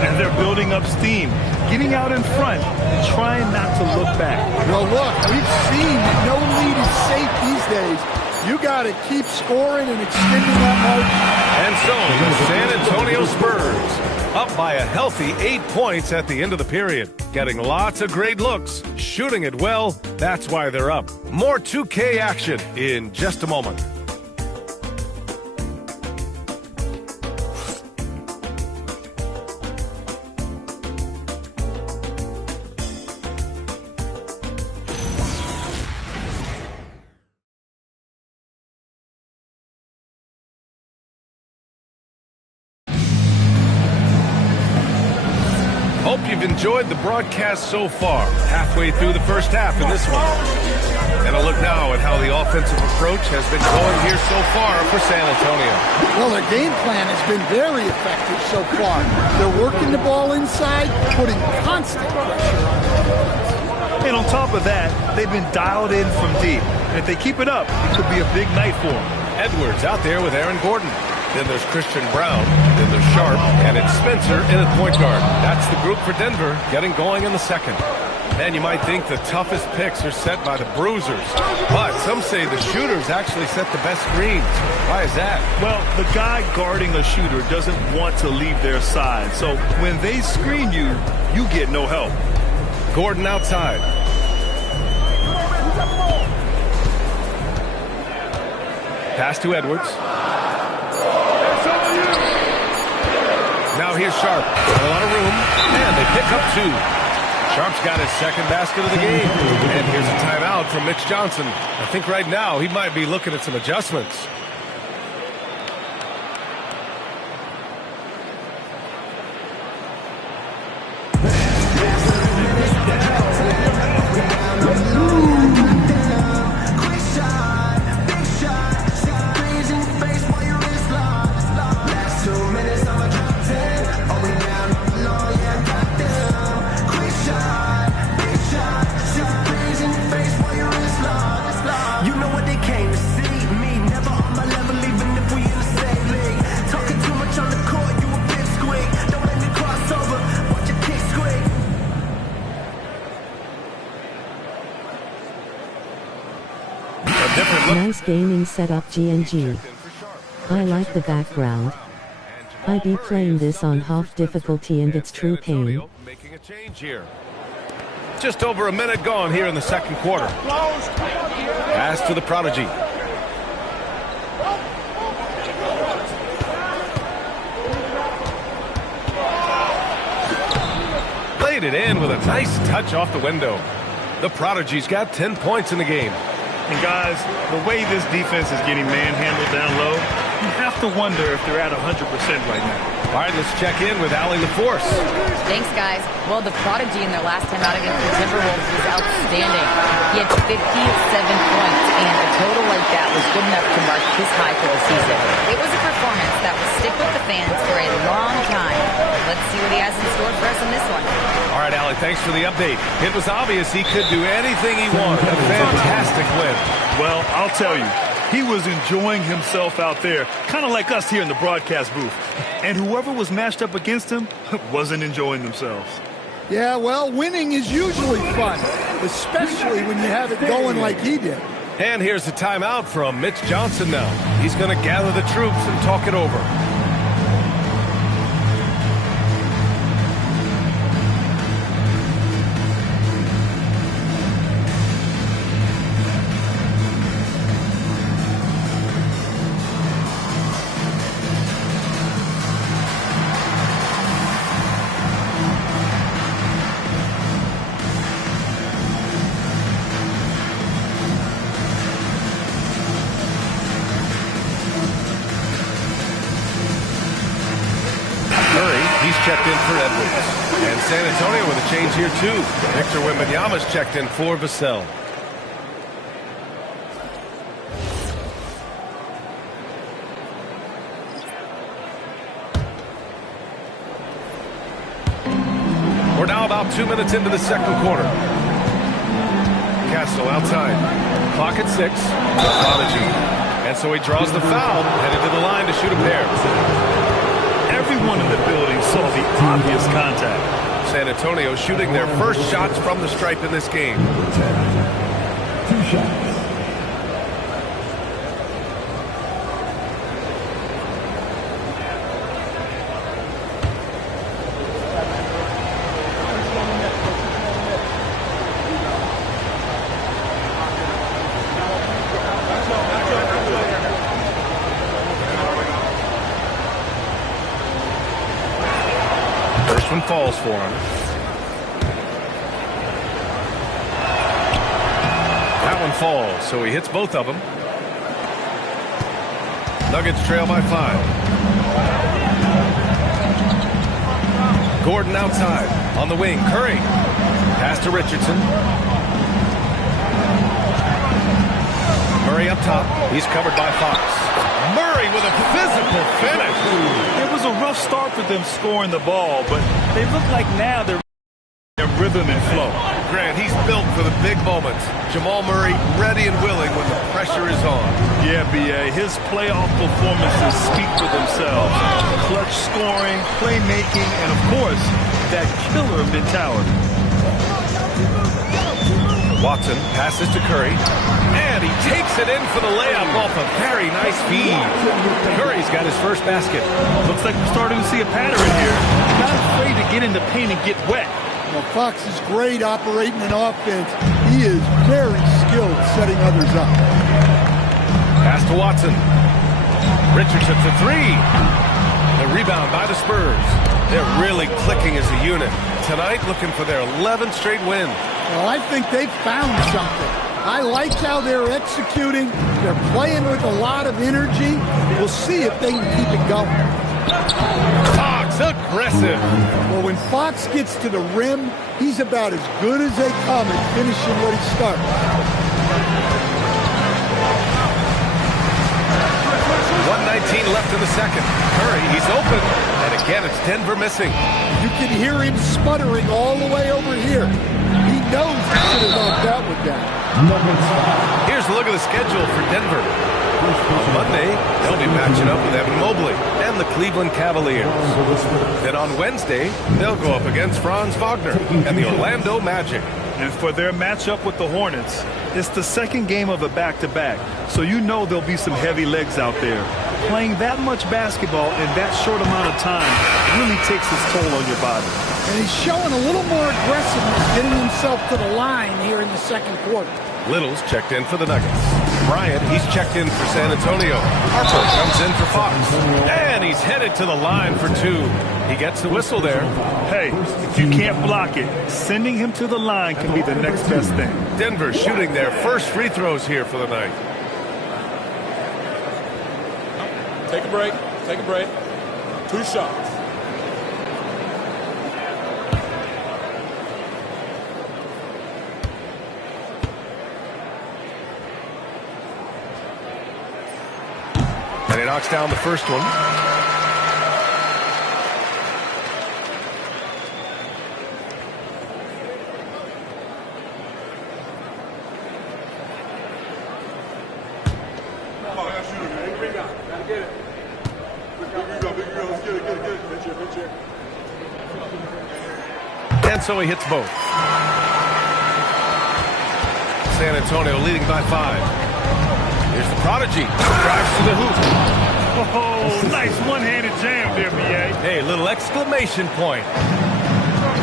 And they're building up steam, getting out in front and trying not to look back. Well, look, we've seen that no lead is safe these days. You got to keep scoring and extending that And margin. so the San Antonio Spurs up by a healthy 8 points at the end of the period. Getting lots of great looks, shooting it well. That's why they're up. More 2K action in just a moment. Hope you've enjoyed the broadcast so far. Halfway through the first half in this one. And a look now at how the offensive approach has been going here so far for San Antonio. Well, their game plan has been very effective so far. They're working the ball inside, putting constant pressure on them. And on top of that, they've been dialed in from deep. And if they keep it up, it could be a big night for them. Edwards out there with Aaron Gordon. Then there's Christian Brown. Then there's Sharp. And it's Spencer in at point guard. That's the group for Denver getting going in the second. And you might think the toughest picks are set by the bruisers. But some say the shooters actually set the best screens. Why is that? Well, the guy guarding a shooter doesn't want to leave their side. So when they screen you, you get no help. Gordon outside. Pass to Edwards. Now here's Sharp. Got a lot of room. And they pick up two. Sharp's got his second basket of the game. And here's a timeout from Mitch Johnson. I think right now he might be looking at some adjustments. Nice gaming setup G&G. I like the background. I be playing this on half difficulty and it's true pain. Making a change here. Just over a minute gone here in the second quarter. Pass to the prodigy. Laid it in with a nice touch off the window. The prodigy's got 10 points in the game. And guys, the way this defense is getting manhandled down low, you have to wonder if they're at 100% right now. All right, let's check in with Allie LaForce. Thanks, guys. Well, the prodigy in their last time out against the Timberwolves was outstanding. He had 57 points, and a total like that was good enough to mark his high for the season. It was a performance that will stick with the fans for a long time. Let's see what he has in store for us in this one. All right, Allie, thanks for the update. It was obvious he could do anything he wanted. A fantastic win. Well, I'll tell you, he was enjoying himself out there, kind of like us here in the broadcast booth. And whoever was matched up against him wasn't enjoying themselves. Yeah, well, winning is usually fun, especially when you have it going like he did. And here's the timeout from Mitch Johnson now. He's going to gather the troops and talk it over. Checked in for Edwards. And San Antonio with a change here, too. Victor Wembanyama's checked in for Vassell. We're now about 2 minutes into the second quarter. Castle outside. Clock at 6. Prodigy. And so he draws the foul, headed to the line to shoot a pair. Everyone in the building saw the obvious contact. San Antonio shooting their first shots from the stripe in this game. 2 shots. First one falls for him. That one falls, so he hits both of them. Nuggets trail by 5. Gordon outside on the wing. Curry. Pass to Richardson. Murray up top. He's covered by Fox. Murray with a physical finish. It was a rough start for them scoring the ball, but they look like now they're in rhythm and flow. Grant, he's built for the big moments. Jamal Murray ready and willing when the pressure is on. Yeah, B.A., his playoff performances speak for themselves. Clutch scoring, playmaking, and of course, that killer mentality. Watson passes to Curry, and he takes it in for the layup off a very nice feed. Curry's got his first basket. Looks like we're starting to see a pattern here. Not afraid to get in the paint and get wet. Well, Fox is great operating an offense. He is very skilled setting others up. Pass to Watson. Richardson for 3. The rebound by the Spurs. They're really clicking as a unit. Tonight looking for their 11th straight win. Well, I think they've found something. I like how they're executing. They're playing with a lot of energy. We'll see if they can keep it going. Fox aggressive. Well, when Fox gets to the rim, he's about as good as they come at finishing what he starts. 1:19 left in the second. Curry, he's open. And again, it's Denver missing. You can hear him sputtering all the way over here. He knows he should have knocked that one down. Here's a look at the schedule for Denver. On Monday, they'll be matching up with Evan Mobley and the Cleveland Cavaliers. Then on Wednesday, they'll go up against Franz Wagner and the Orlando Magic. And for their matchup with the Hornets, it's the second game of a back-to-back, so you know there'll be some heavy legs out there. Playing that much basketball in that short amount of time really takes its toll on your body. And he's showing a little more aggressiveness, getting himself to the line here in the second quarter. Little's checked in for the Nuggets. Bryant, he's checked in for San Antonio. Harper comes in for Fox. And he's headed to the line for 2. He gets the whistle there. Hey, if you can't block it, sending him to the line can be the next best thing. Denver shooting their first free throws here for the night. Take a break. Take a break. 2 shots. And he knocks down the first one. And so he hits both. San Antonio leading by 5. Here's the prodigy. Drives to the hoop. Oh, nice one-handed jam there, B.A. Hey, little exclamation point.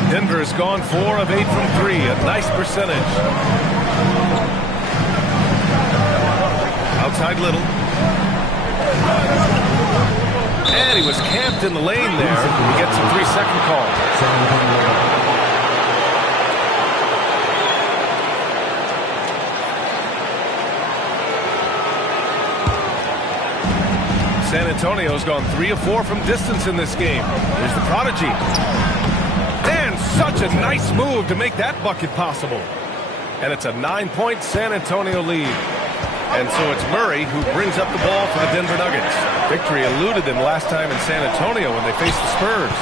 Denver has gone 4 of 8 from 3. A nice percentage. Outside Little. And he was camped in the lane there. He gets a 3-second call. San Antonio's gone 3 of 4 from distance in this game. Here's the prodigy. And such a nice move to make that bucket possible. And it's a 9-point San Antonio lead. And so it's Murray who brings up the ball for the Denver Nuggets. Victory eluded them last time in San Antonio when they faced the Spurs.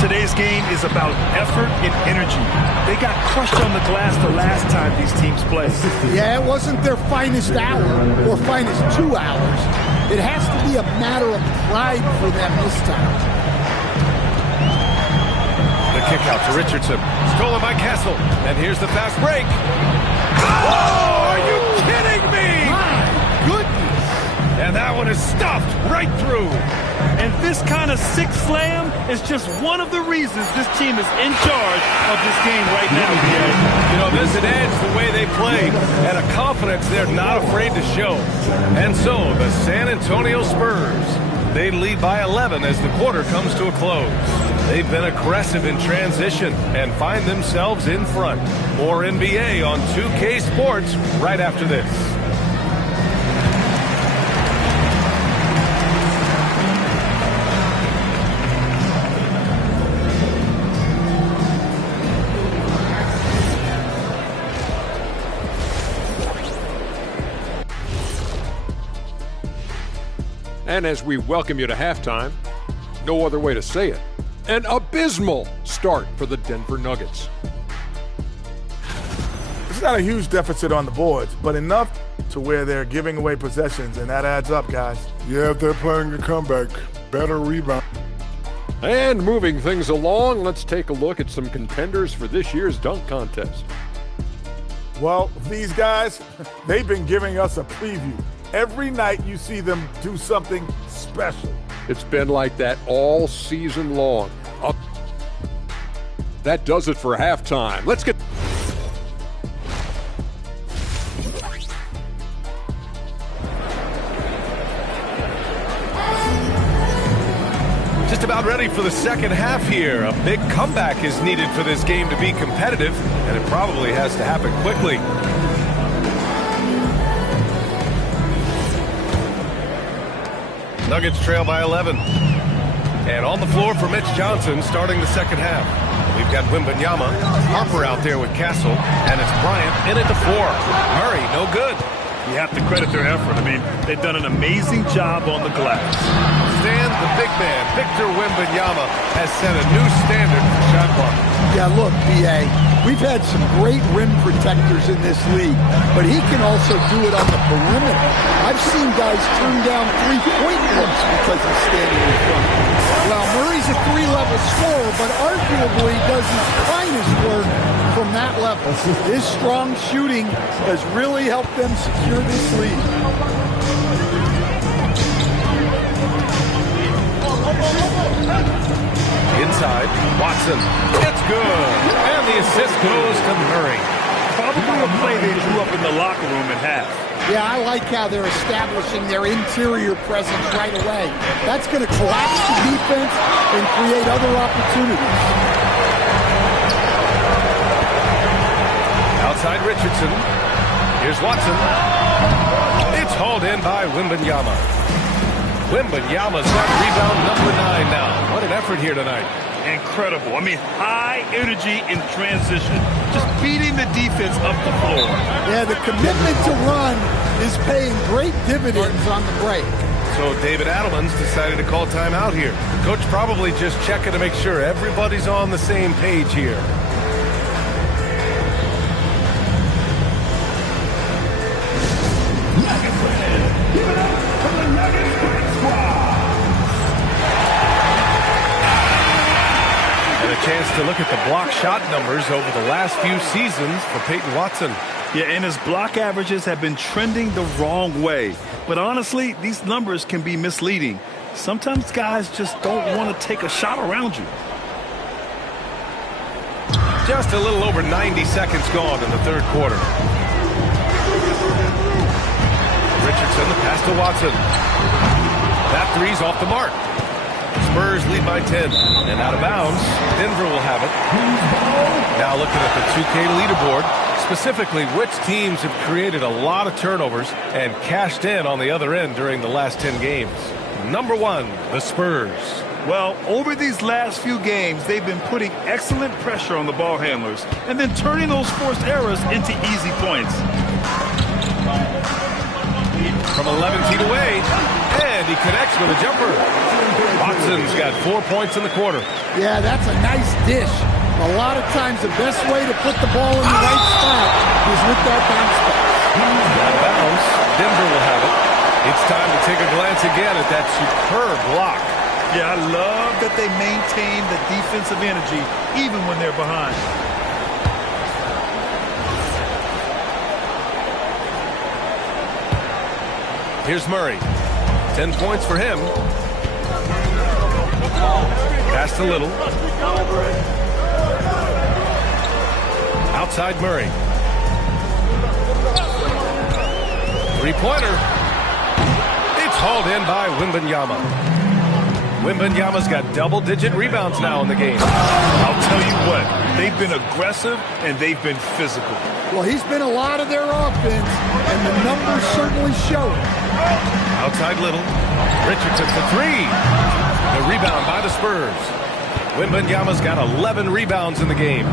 Today's game is about effort and energy. They got crushed on the glass the last time these teams played. Yeah, it wasn't their finest hour or finest 2 hours. It has to be a matter of pride for them this time. The kick out to Richardson. Stolen by Castle. And here's the fast break. Oh, are you kidding me? My goodness. And that one is stuffed right through. And this kind of sick slam is just one of the reasons this team is in charge of this game right now, BA. You know, there's an edge the way they play and a confidence they're not afraid to show. And so the San Antonio Spurs, they lead by 11 as the quarter comes to a close. They've been aggressive in transition and find themselves in front. More NBA on 2K Sports right after this. And as we welcome you to halftime, no other way to say it, an abysmal start for the Denver Nuggets. It's not a huge deficit on the boards, but enough to where they're giving away possessions, and that adds up, guys. Yeah, if they're playing a comeback, better rebound. And moving things along, let's take a look at some contenders for this year's dunk contest. Well, these guys, they've been giving us a preview. Every night you see them do something special. It's been like that all season long. That does it for halftime. Let's get... Just about ready for the second half here. A big comeback is needed for this game to be competitive, and it probably has to happen quickly. Nuggets trail by 11. And on the floor for Mitch Johnson starting the second half. We've got Wembanyama, Harper out there with Castle, and it's Bryant in at the 4. Murray, no good. You have to credit their effort. I mean, they've done an amazing job on the glass. Stan, the big man, Victor Wembanyama, has set a new standard for shot blocking. Yeah, look, B.A., we've had some great rim protectors in this league, but he can also do it on the perimeter. I've seen guys turn down three-point looks because he's standing in front. Well, Murray's a three-level scorer, but arguably does his finest work from that level. His strong shooting has really helped them secure this lead. Inside, Watson. It's good. And the assist goes to Murray. Probably a play they drew up in the locker room at half. Yeah, I like how they're establishing their interior presence right away. That's going to collapse the defense and create other opportunities. Outside Richardson. Here's Watson. It's hauled in by Wembanyama. Wembanyama's got rebound number 9 now. What an effort here tonight. Incredible. I mean, high energy in transition. Just beating the defense up the floor. Yeah, the commitment to run is paying great dividends on the break. So David Adelman's decided to call timeout here. Coach probably just checking to make sure everybody's on the same page here. Chance to look at the block shot numbers over the last few seasons for Peyton Watson. Yeah, and his block averages have been trending the wrong way. But honestly, these numbers can be misleading. Sometimes guys just don't want to take a shot around you. Just a little over 90 seconds gone in the third quarter. Richardson, the pass to Watson. That three's off the mark. Spurs lead by 10, and out of bounds. Denver will have it. Now looking at the 2K leaderboard, specifically which teams have created a lot of turnovers and cashed in on the other end during the last 10 games. Number 1, the Spurs. Well, over these last few games, they've been putting excellent pressure on the ball handlers and then turning those forced errors into easy points. From 11 feet away, and he connects with a jumper. Watson's got 4 points in the quarter. Yeah, that's a nice dish. A lot of times the best way to put the ball in the right spot is with that bounce pass. Out of bounds. Denver will have it. It's time to take a glance again at that superb block. Yeah, I love that they maintain the defensive energy even when they're behind. Here's Murray. 10 points for him. Passed a little. Outside Murray. Three-pointer. It's hauled in by Wembanyama. Wembanyama's got double-digit rebounds now in the game. I'll tell you what, they've been aggressive and they've been physical. Well, he's been a lot of their offense, and the numbers certainly show it. Outside Little. Richardson for three. The rebound by the Spurs. Wembanyama's got 11 rebounds in the game.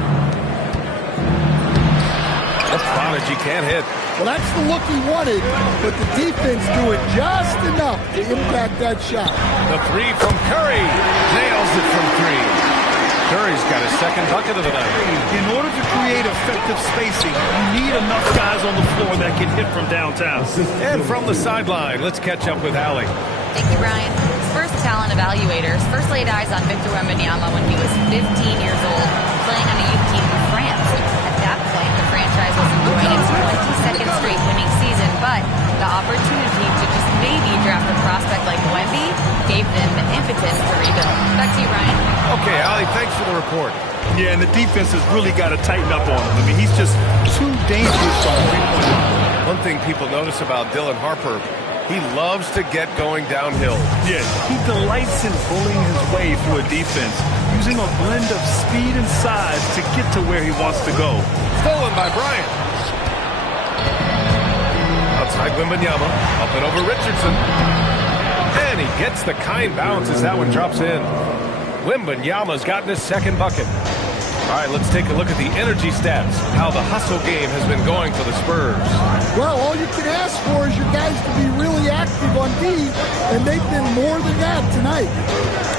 The prodigy can't hit. Well, that's the look he wanted, but the defense doing just enough to impact that shot. The three from Curry. Nails it from three. Curry's got his second bucket of the night. In order to create effective spacing, you need enough guys on the floor that can hit from downtown. And from the sideline, let's catch up with Allie. Thank you, Brian. Spurs talent evaluators first laid eyes on Victor Wembanyama when he was 15 years old, playing on a youth team in France. At that point, the franchise was enjoying its 22nd straight winning season, but the opportunity to just maybe draft a prospect like Wemby gave them the impetus to rebuild. Back to you, Ryan. Okay, Allie, thanks for the report. Yeah, and the defense has really got to tighten up on him. I mean, he's just too dangerous from the three-point line. One thing people notice about Dylan Harper, he loves to get going downhill. Yeah, he delights in bullying his way through a defense, using a blend of speed and size to get to where he wants to go. Stolen by Bryant. Outside Wembanyama, up and over Richardson. And he gets the kind bounce as that one drops in. Wembanyama's gotten his second bucket. All right, let's take a look at the energy stats, how the hustle game has been going for the Spurs. Well, all you can ask for is your guys to be really active on D, and they've been more than that tonight.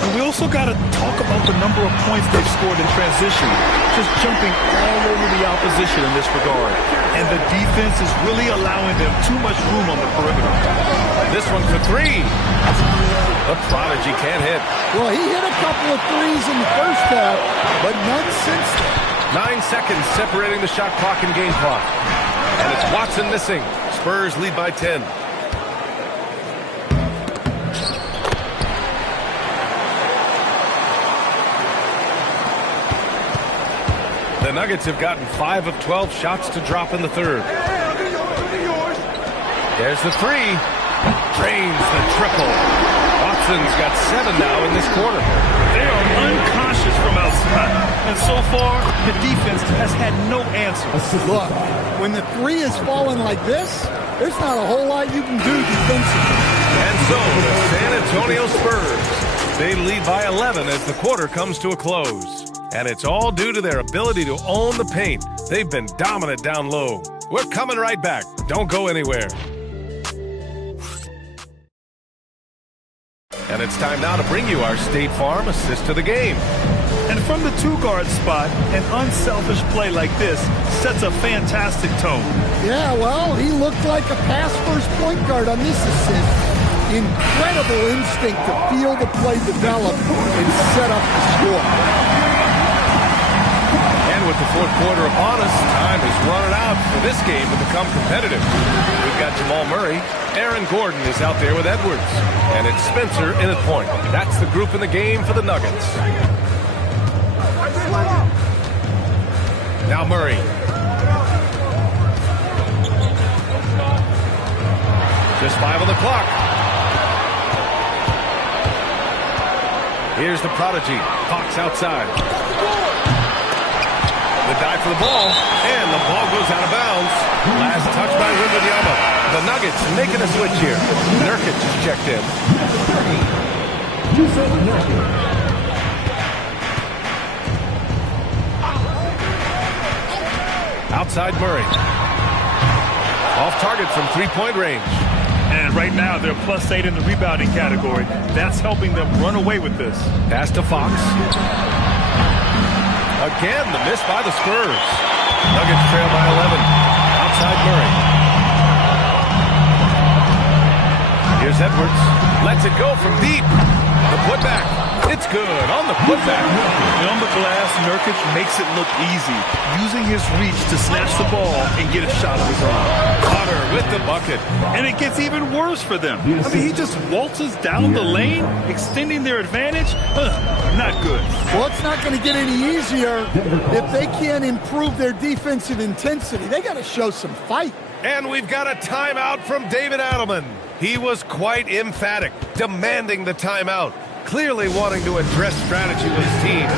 And we also got to talk about the number of points they've scored in transition, just jumping all over the opposition in this regard. And the defense is really allowing them too much room on the perimeter. This one for three. The prodigy can't hit. Well, he hit a couple of threes in the first half, but none since then. 9 seconds separating the shot clock and game clock. And it's Watson missing. Spurs lead by 10. The Nuggets have gotten 5 of 12 shots to drop in the third. There's the three. Drains the triple. Watson's got 7 now in this quarter. They are unconscious from outside. And so far, the defense has had no answer. Look, when the three is falling like this, there's not a whole lot you can do defensively. And so, the San Antonio Spurs, they lead by 11 as the quarter comes to a close. And it's all due to their ability to own the paint. They've been dominant down low. We're coming right back. Don't go anywhere. And it's time now to bring you our State Farm assist to the game. And from the two-guard spot, an unselfish play like this sets a fantastic tone. Yeah, well, he looked like a pass-first point guard on this assist. Incredible instinct to feel the play develop and set up the score. And with the fourth quarter upon us, time is running out for this game to become competitive. We've got Jamal Murray. Aaron Gordon is out there with Edwards. And it's Spencer in at point. That's the group in the game for the Nuggets. Now Murray. Just 5 on the clock. Here's the prodigy. Hawks outside. The dive for the ball, and the ball goes out of bounds. Last touch by Wembanyama. The Nuggets making a switch here. Nurkic just checked in. Outside Murray. Off target from three-point range. And right now, they're +8 in the rebounding category. That's helping them run away with this. Pass to Fox. Again, the miss by the Spurs. Nuggets trail by 11. Outside Murray. Here's Edwards. Lets it go from deep. The putback. It's good on the putback. On the glass, Nurkic makes it look easy, using his reach to snatch the ball and get a shot of his own. Potter with the bucket. And it gets even worse for them. I mean, he just waltzes down the lane, extending their advantage. Not good. Well, it's not going to get any easier if they can't improve their defensive intensity. They got to show some fight. And we've got a timeout from David Adelman. He was quite emphatic, demanding the timeout, clearly wanting to address strategy with his team.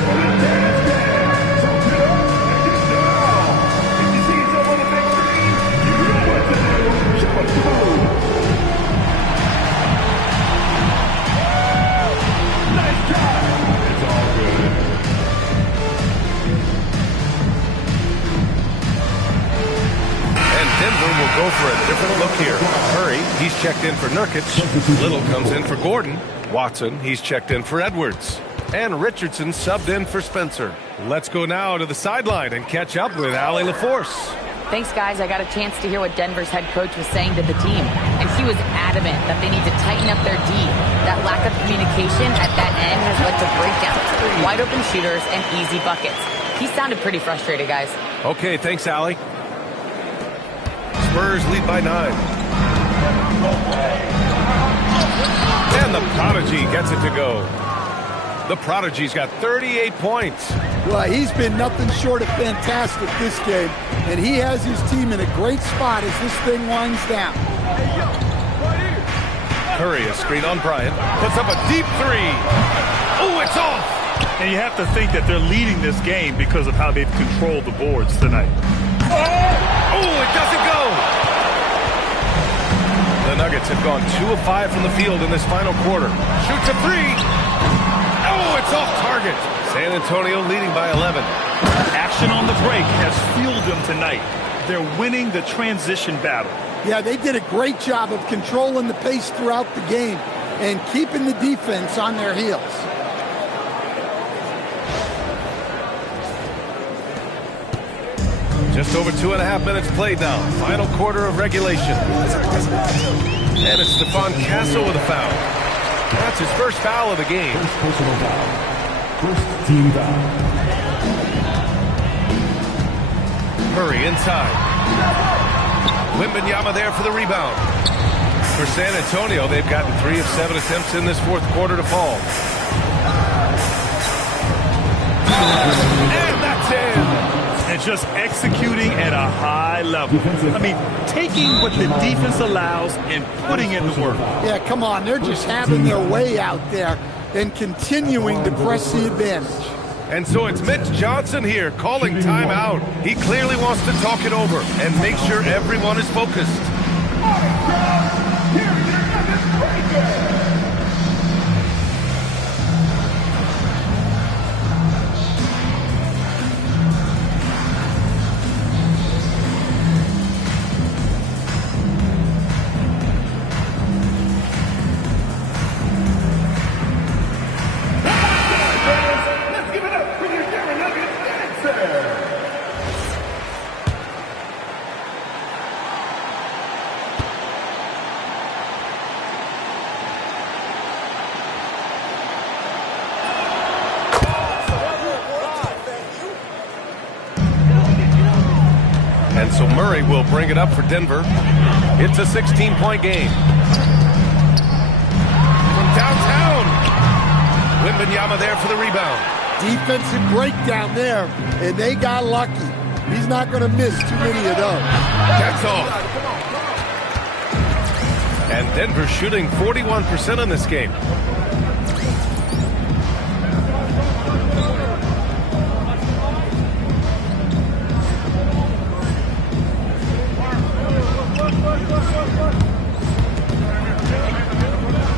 Denver will go for a different look here. Murray, he's checked in for Nurkic. Little comes in for Gordon. Watson, he's checked in for Edwards. And Richardson subbed in for Spencer. Let's go now to the sideline and catch up with Allie LaForce. Thanks, guys. I got a chance to hear what Denver's head coach was saying to the team. And he was adamant that they need to tighten up their D. That lack of communication at that end has led to breakdowns, wide open shooters, and easy buckets. He sounded pretty frustrated, guys. Okay, thanks, Allie. Spurs lead by 9. And the Prodigy gets it to go. The Prodigy's got 38 points. Well, he's been nothing short of fantastic this game, and he has his team in a great spot as this thing winds down. Curry, a screen on Bryant, puts up a deep 3. Oh, it's off! And you have to think that they're leading this game because of how they've controlled the boards tonight. Oh, it doesn't go! The Nuggets have gone 2 of 5 from the field in this final quarter. Shoots a 3! Oh, it's off target! San Antonio leading by 11. Action on the break has fueled them tonight. They're winning the transition battle. Yeah, they did a great job of controlling the pace throughout the game and keeping the defense on their heels. Just over 2.5 minutes played now. Final quarter of regulation. And it's Stephon Castle with a foul. That's his first foul of the game. First personal foul. First team foul. Murray inside. Wembanyama there for the rebound. For San Antonio, they've gotten 3 of 7 attempts in this fourth quarter to fall. And that's in. And just executing at a high level. I mean, taking what the defense allows and putting in the work. Yeah, come on. They're just having their way out there and continuing to press the advantage. And so it's Mitch Johnson here calling timeout. He clearly wants to talk it over and make sure everyone is focused. And so Murray will bring it up for Denver. It's a 16-point game. From downtown, Wembanyama there for the rebound. Defensive breakdown there, and they got lucky. He's not going to miss too many of those. That's off. And Denver shooting 41% in this game.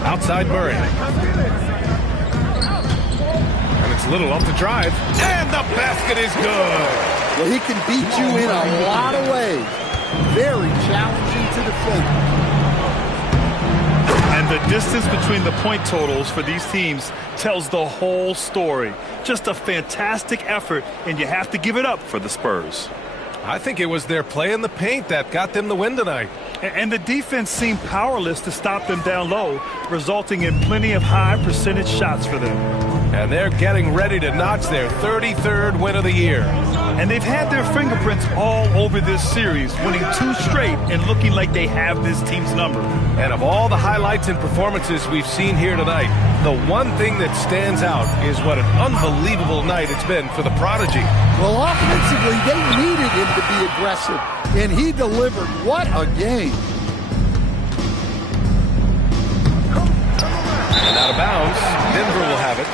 Outside Murray. And it's Little off the drive. And the basket is good. Well, he can beat you in a lot of ways. Very challenging to defend. And the distance between the point totals for these teams tells the whole story. Just a fantastic effort, and you have to give it up for the Spurs. I think it was their play in the paint that got them the win tonight. And the defense seemed powerless to stop them down low, resulting in plenty of high percentage shots for them. And they're getting ready to notch their 33rd win of the year. And they've had their fingerprints all over this series, winning 2 straight and looking like they have this team's number. And of all the highlights and performances we've seen here tonight, the one thing that stands out is what an unbelievable night it's been for the Prodigy. Well, offensively, they needed him to be aggressive, and he delivered. What a game. And out of bounds, Denver will have it.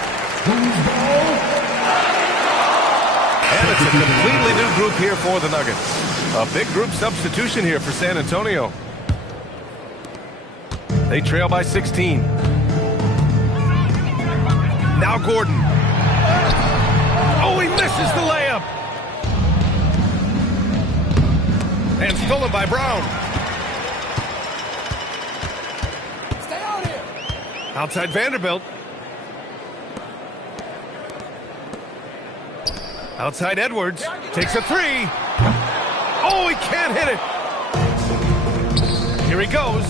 And it's a completely new group here for the Nuggets. A big group substitution here for San Antonio. They trail by 16. Now Gordon. Oh, he misses the layup. And stolen by Brown. Stay out here. Outside Vanderbilt. Outside Edwards. Takes a 3. Oh, he can't hit it. Here he goes.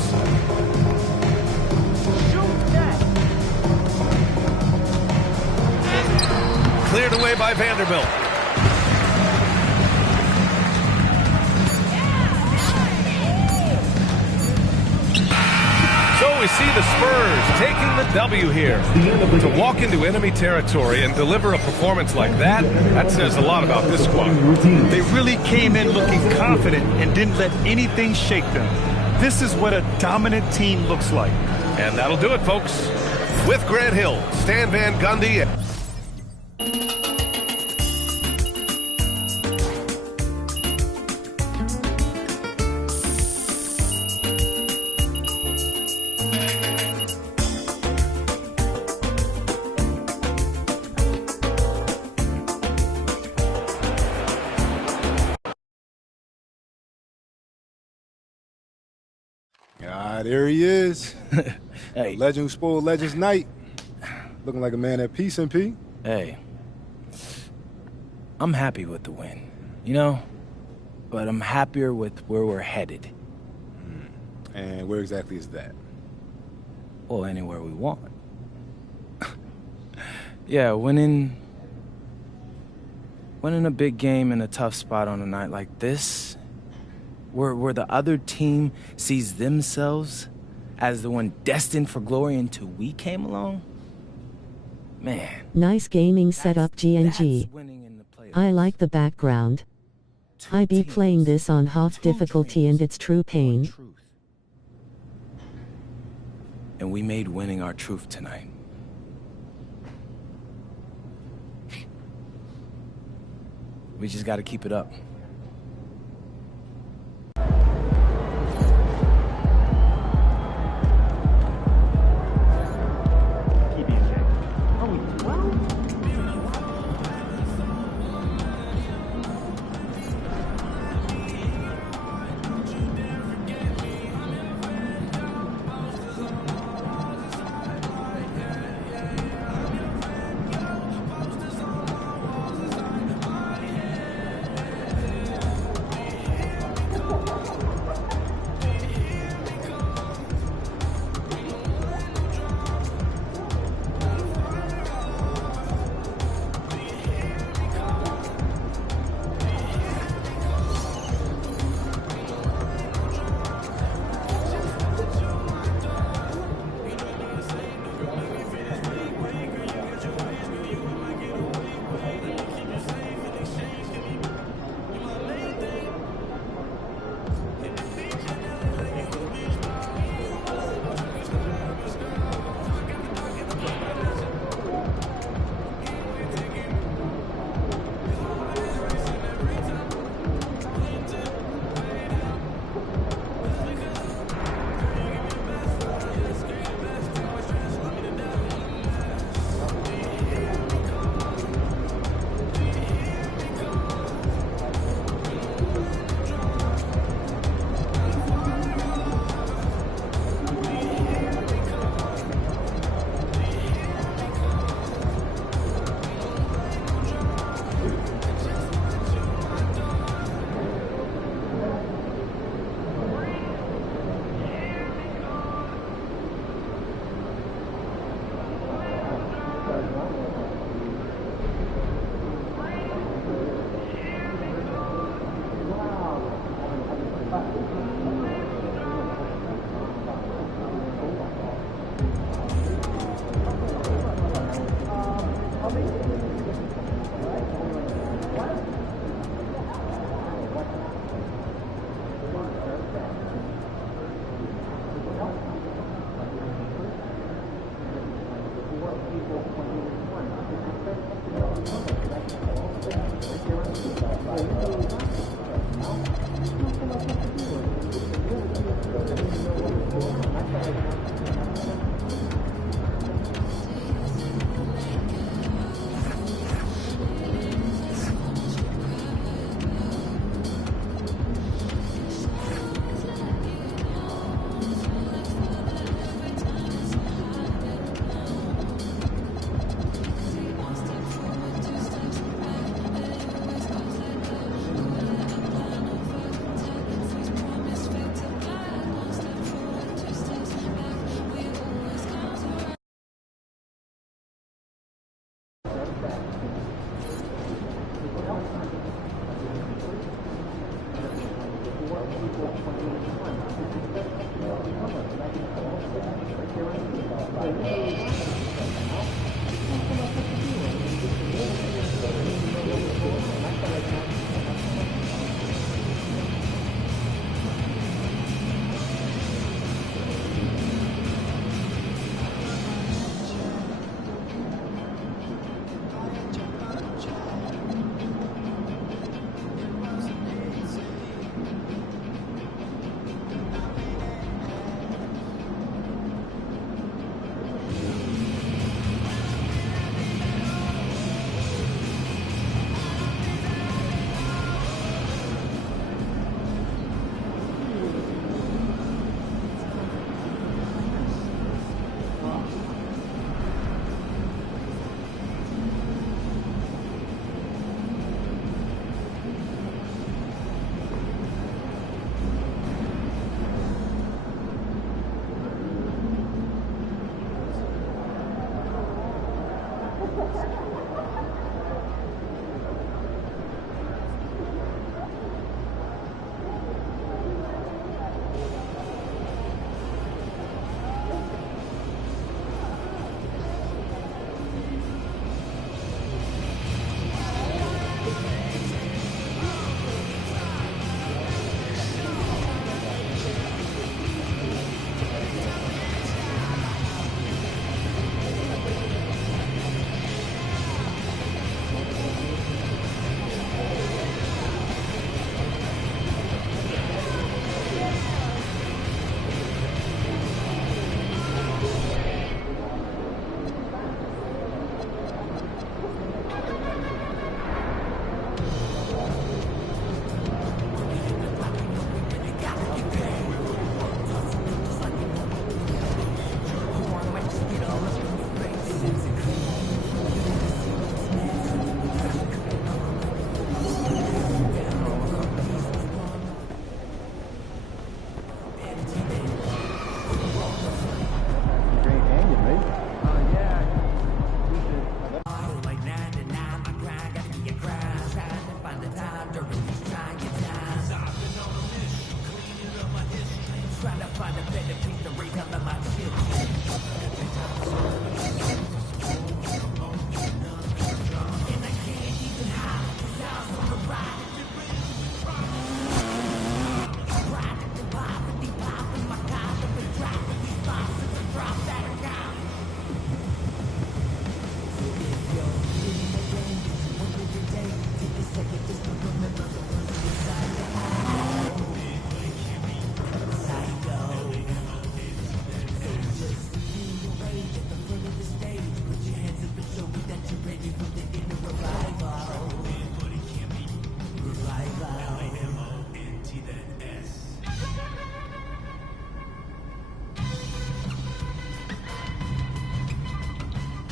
Cleared away by Vanderbilt. So we see the Spurs taking the W here. To walk into enemy territory and deliver a performance like that, that says a lot about this squad. They really came in looking confident and didn't let anything shake them. This is what a dominant team looks like. And that'll do it, folks. With Grant Hill, Stan Van Gundy. There he is. Hey. Legend who spoiled Legends night. Looking like a man at peace, MP. Hey, I'm happy with the win, you know? But I'm happier with where we're headed. And where exactly is that? Well, anywhere we want. Yeah, winning a big game in a tough spot on a night like this, where the other team sees themselves as the one destined for glory until we came along? Man. Nice gaming setup, GNG. I like the background. I be playing this on half difficulty and it's true pain. And we made winning our truth tonight. We just gotta keep it up.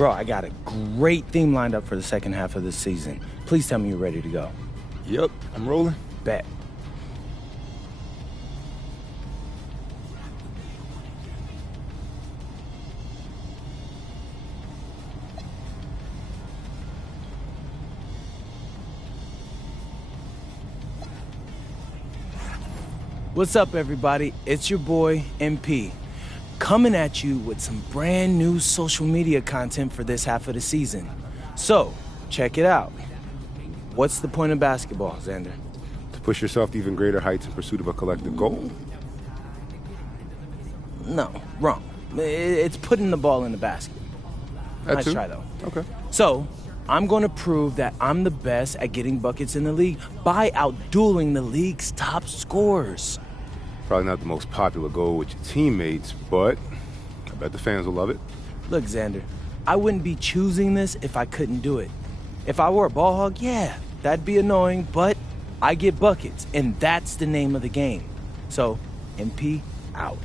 Bro, I got a great theme lined up for the second half of this season. Please tell me you're ready to go. Yep, I'm rolling. Bet. What's up, everybody? It's your boy, MP, coming at you with some brand new social media content for this half of the season. So, check it out. What's the point of basketball, Xander? To push yourself to even greater heights in pursuit of a collective goal? No, wrong. It's putting the ball in the basket. Nice try, though. Okay. So, I'm going to prove that I'm the best at getting buckets in the league by outdueling the league's top scorers. Probably not the most popular goal with your teammates, but I bet the fans will love it. Look, Xander, I wouldn't be choosing this if I couldn't do it. If I were a ball hog, yeah, that'd be annoying, but I get buckets, and that's the name of the game. So, MP out.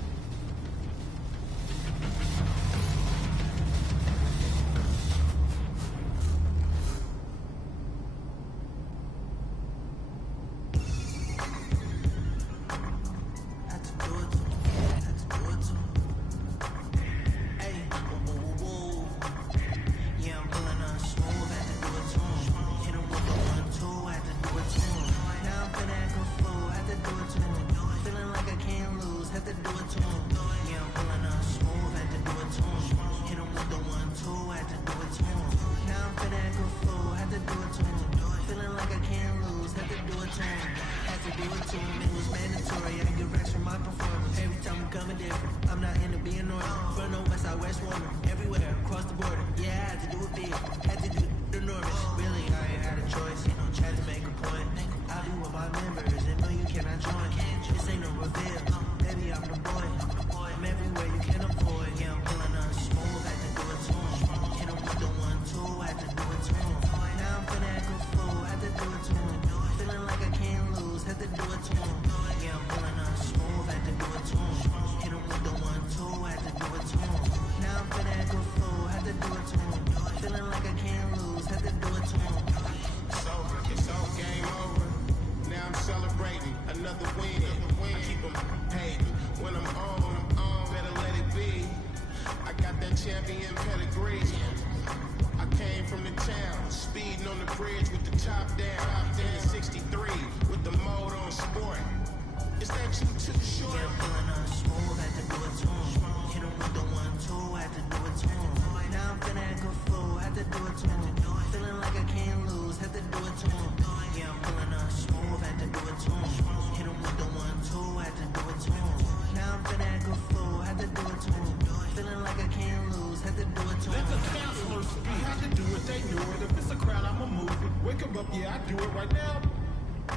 champion pedigree. I came from the town, speeding on the bridge with the top down. In the 63 with the mode on sport. Is that you too short? Yeah, I'm pulling on smooth, had to do it to him. Hit him with the 1-2, had to do it to him. Now I'm finna act a fool, had to do it to him. Feeling like I can't lose, had to do it to him. Yeah, I'm pulling on smooth, had to do it to him. Hit him with the 1-2, had to do it to him. Now I'm finna act a fool, had to do it to him. Feeling like I can't lose, had to do it to him. Let the counselors speak, had to do it, they knew it. If it's a crowd, I'ma move it. Wake 'em up, yeah, I do it right now.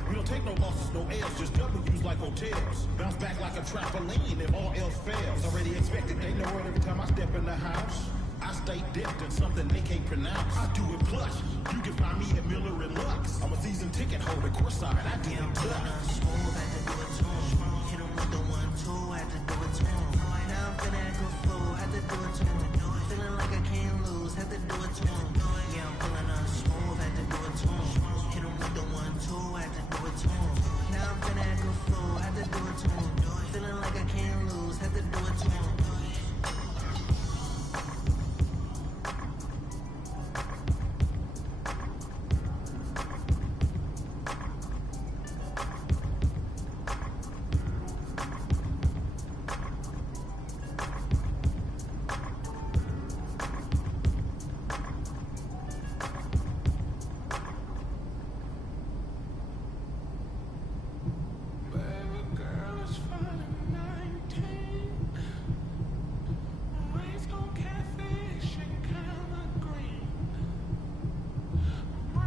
We don't take no losses, no L's, just W's like hotels. Bounce back like a trampoline if all else fails. Already expected, they know it every time I step in the house. I stay dipped in something they can't pronounce. I do it plush. You can find me at Miller and Lux. I'm a season ticket holder, courtside. I do it tough. Smooth, had to do it to him. Hit him with the 1-2, had to do it to him. Now I'm finna act a fool, had to do it to him. Feeling like I can't lose, had to do it to him. Yeah, I'm pulling on smooth, had to do it to him. Hit him with the 1-2, had to do it to him. Now I'm finna act a fool, had to do it to him. Feeling like I can't lose, had to do it to him.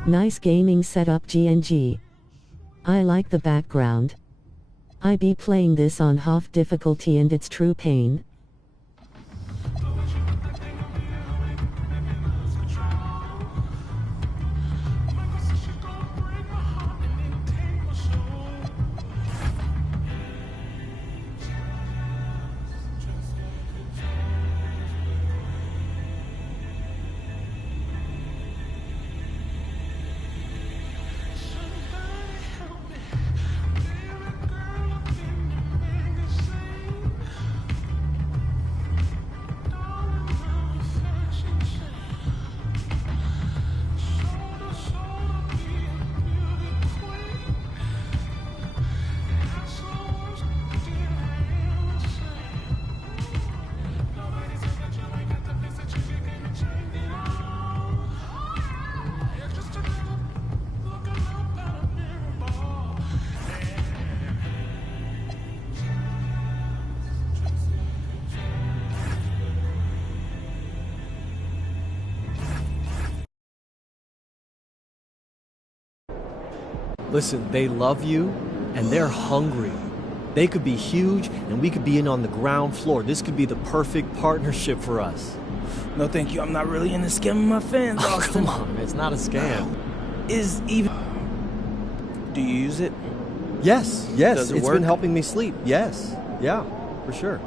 Nice gaming setup GNG. I like the background. I be playing this on half difficulty and it's true pain. Listen, they love you, and they're hungry. They could be huge, and we could be in on the ground floor. This could be the perfect partnership for us. No, thank you. I'm not really into scamming my fans, Oh, Austin. come on, it's not a scam. Do you use it? Yes. Does it It's work? been helping me sleep. Yes. Yeah, for sure.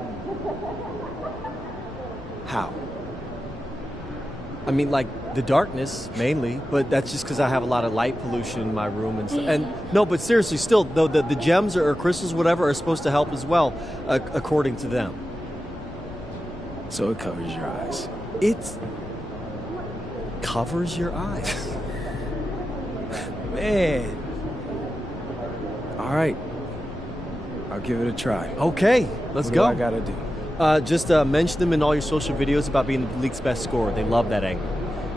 How? I mean, like the darkness mainly, but that's just because I have a lot of light pollution in my room and stuff. And no, but seriously, still, though the gems or crystals, whatever, are supposed to help as well, according to them. So it covers your eyes. It covers your eyes. Man. All right. I'll give it a try. Okay, let's go. What do I gotta do? Just mention them in all your social videos about being the league's best scorer. They love that angle.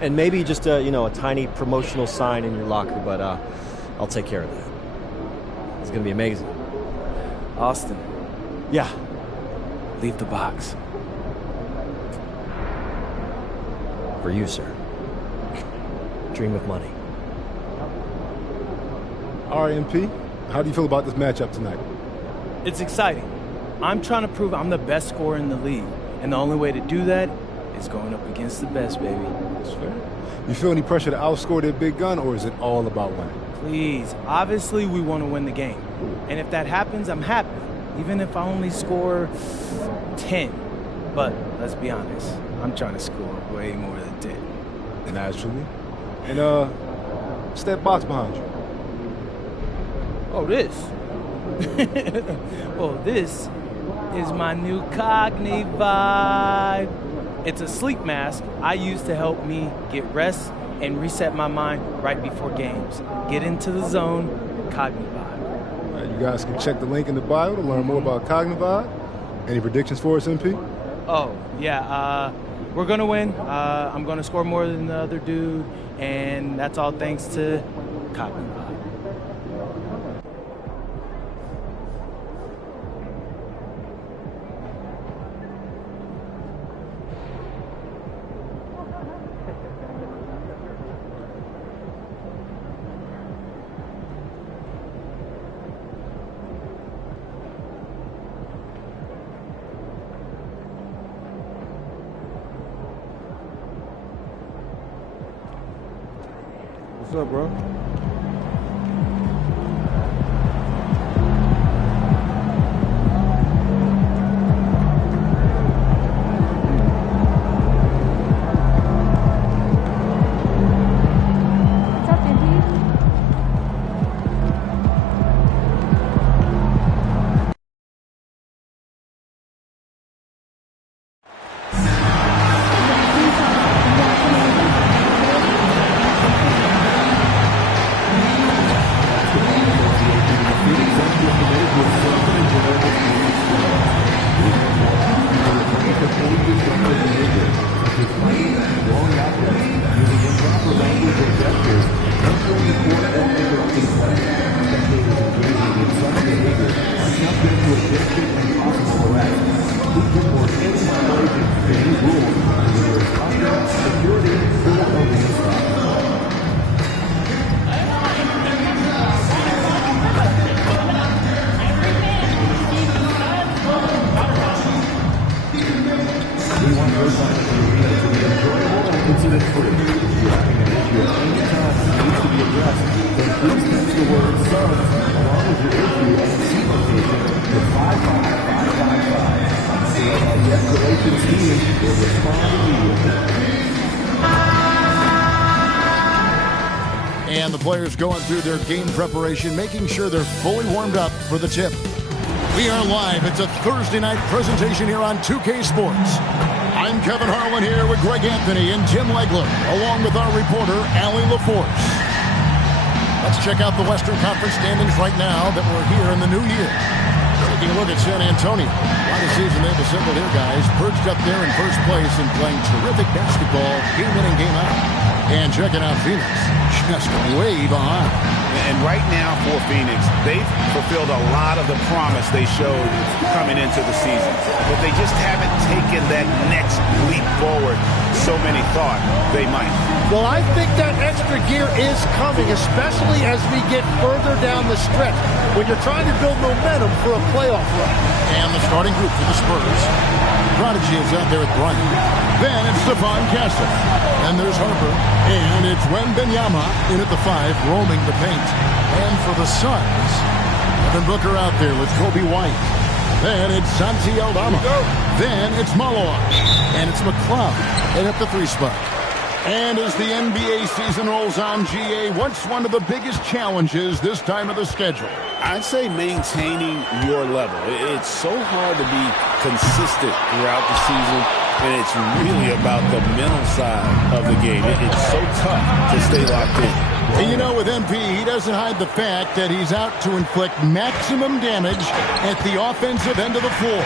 And maybe just a tiny promotional sign in your locker, but I'll take care of that. It's gonna be amazing. Austin. Yeah. Leave the box. For you, sir. Dream of money. All right, MP, how do you feel about this matchup tonight? It's exciting. I'm trying to prove I'm the best scorer in the league. And the only way to do that is going up against the best, baby. That's fair. You feel any pressure to outscore their big gun, or is it all about winning? Please. Obviously, we want to win the game. And if that happens, I'm happy. Even if I only score 10. But let's be honest. I'm trying to score way more than 10. Naturally. And, what's that box behind you? Oh, this? Well, this is my new Cogni Vibe. It's a sleep mask I use to help me get rest and reset my mind right before games. Get into the zone, Cogni Vibe. You guys can check the link in the bio to learn more about Cogni Vibe. Any predictions for us, MP? Oh, yeah, we're gonna win. I'm gonna score more than the other dude, and that's all thanks to Cogni Vibe. What's up, bro? And the players going through their game preparation, making sure they're fully warmed up for the tip. We are live. It's a Thursday night presentation here on 2K Sports. I'm Kevin Harlan here with Greg Anthony and Tim Legler, along with our reporter, Allie LaForce. Let's check out the Western Conference standings right now that we're here in the new year. Taking a look at San Antonio. What a season they've assembled here, guys. Perched up there in first place and playing terrific basketball game in and game out. And checking out Phoenix, just way behind. And right now for Phoenix, they've fulfilled a lot of the promise they showed coming into the season. But they just haven't taken that next leap forward so many thought they might. Well, I think that extra gear is coming, especially as we get further down the stretch when you're trying to build momentum for a playoff run. And the starting group for the Spurs. Prodigy is out there with Bryant. Then it's Stephon Castle. And there's Harper. And it's Wembanyama in at the 5, roaming the paint. And for the Suns, Devin Booker out there with Kobe White. Then it's Santi Aldama. Then it's Maloa. And it's McLeod in at the 3 spot. And as the NBA season rolls on, GA, what's one of the biggest challenges this time of the schedule? I'd say maintaining your level. It's so hard to be consistent throughout the season, and it's really about the mental side of the game. It's so tough to stay locked in. And you know, with MP, he doesn't hide the fact that he's out to inflict maximum damage at the offensive end of the floor.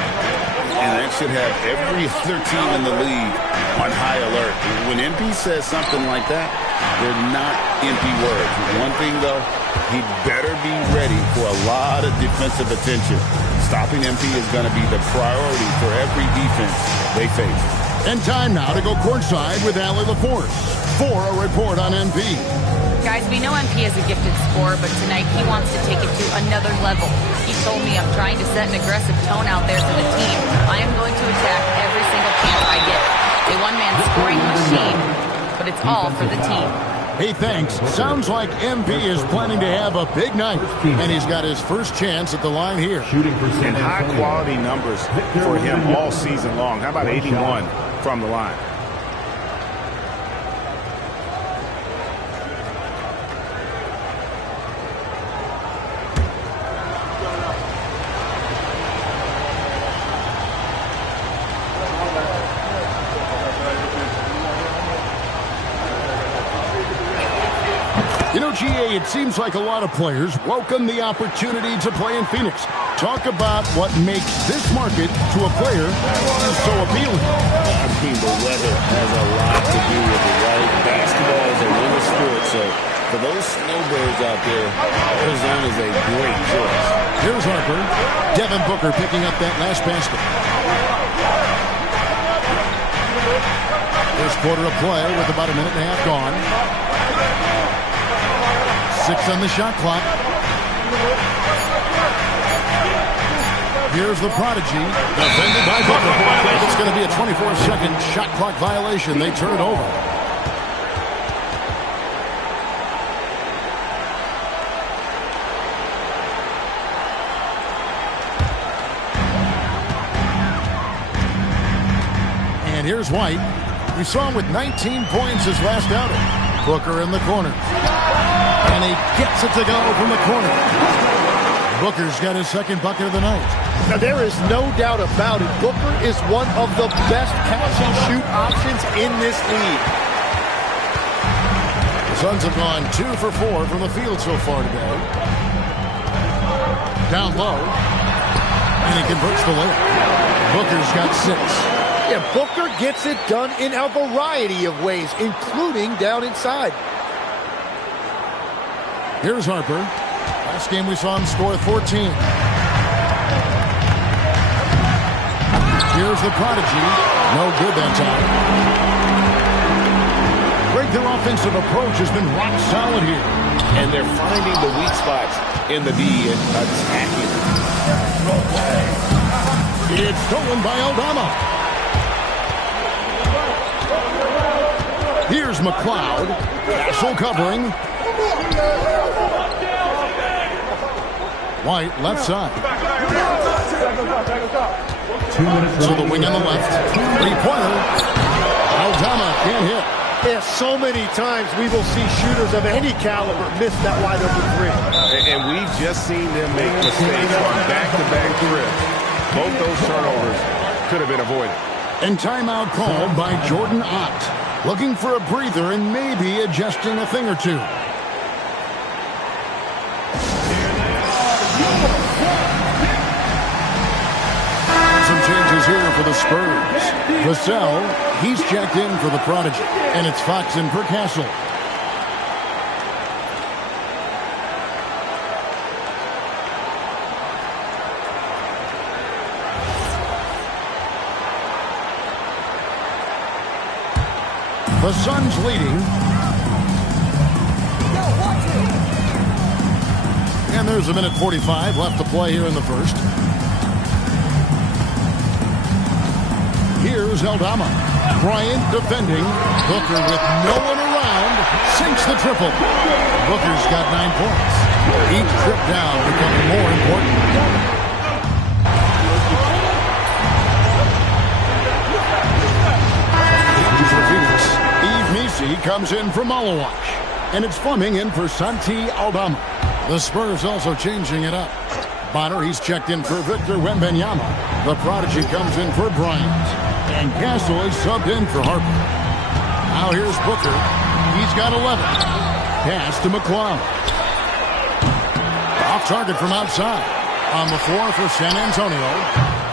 And that should have every other team in the league on high alert. When MP says something like that, they're not empty words. One thing, though, he better be ready for a lot of defensive attention. Stopping MP is going to be the priority for every defense they face. And time now to go courtside with Allie LaForce for a report on MP. Guys, we know MP is a gifted scorer, but tonight he wants to take it to another level. He told me I'm trying to set an aggressive tone out there for the team. I am going to attack every single chance I get. A one-man scoring machine, but it's all for the team. Hey, thanks. Sounds like MP is planning to have a big night, and he's got his first chance at the line here. And high-quality numbers for him all season long. How about 81 from the line? You know, GA, it seems like a lot of players welcome the opportunity to play in Phoenix. Talk about what makes this market to a player so appealing. I mean, the weather has a lot to do with it, right? Basketball is a winter sport, so for those snowbirds out there, Arizona is a great choice. Here's Harper. Devin Booker picking up that last basket. First quarter of play with about a minute and a half gone. 6 on the shot clock. Here's the prodigy, defended by Booker. It's going to be a 24-second shot clock violation. They turn it over. And here's White. We saw him with 19 points his last outing. Booker in the corner. And he gets it to go from the corner. Booker's got his second bucket of the night. Now, there is no doubt about it. Booker is one of the best catch-and-shoot options in this league. The Suns have gone 2 for 4 from the field so far today. Down low. And he converts the layup. Booker's got 6. Yeah, Booker gets it done in a variety of ways, including down inside. Here's Harper. Last game we saw him score 14. Here's the prodigy. No good that time. Greg, their offensive approach has been rock solid here. And they're finding the weak spots in the D and attacking. It's stolen by Aldama. Here's McLeod. Castle covering. White, left side. 2 minutes To the wing on the left. Three-pointer. Aldama can't hit. Yeah, so many times we will see shooters of any caliber miss that wide open three. And we've just seen them make mistakes on back-to-back trips. Both those turnovers could have been avoided. And timeout called by Jordan Ott. Looking for a breather and maybe adjusting a thing or two. Some changes here for the Spurs. Vassell, he's checked in for the prodigy. And it's Fox in for Castle. The Suns leading And there's a minute 45 left to play here in the first. Here's Aldama. Bryant defending. Booker with no one around. Sinks the triple. Booker's got 9 points. Each trip down becoming more important. For Phoenix, Yves Missi comes in for Malawach. And it's Fleming in for Santi Aldama. The Spurs also changing it up. Bonner, he's checked in for Victor Wembanyama. The prodigy comes in for Bryant. And Castle is subbed in for Harper. Now here's Booker. He's got 11. Pass to McClung. Off target from outside. On the floor for San Antonio.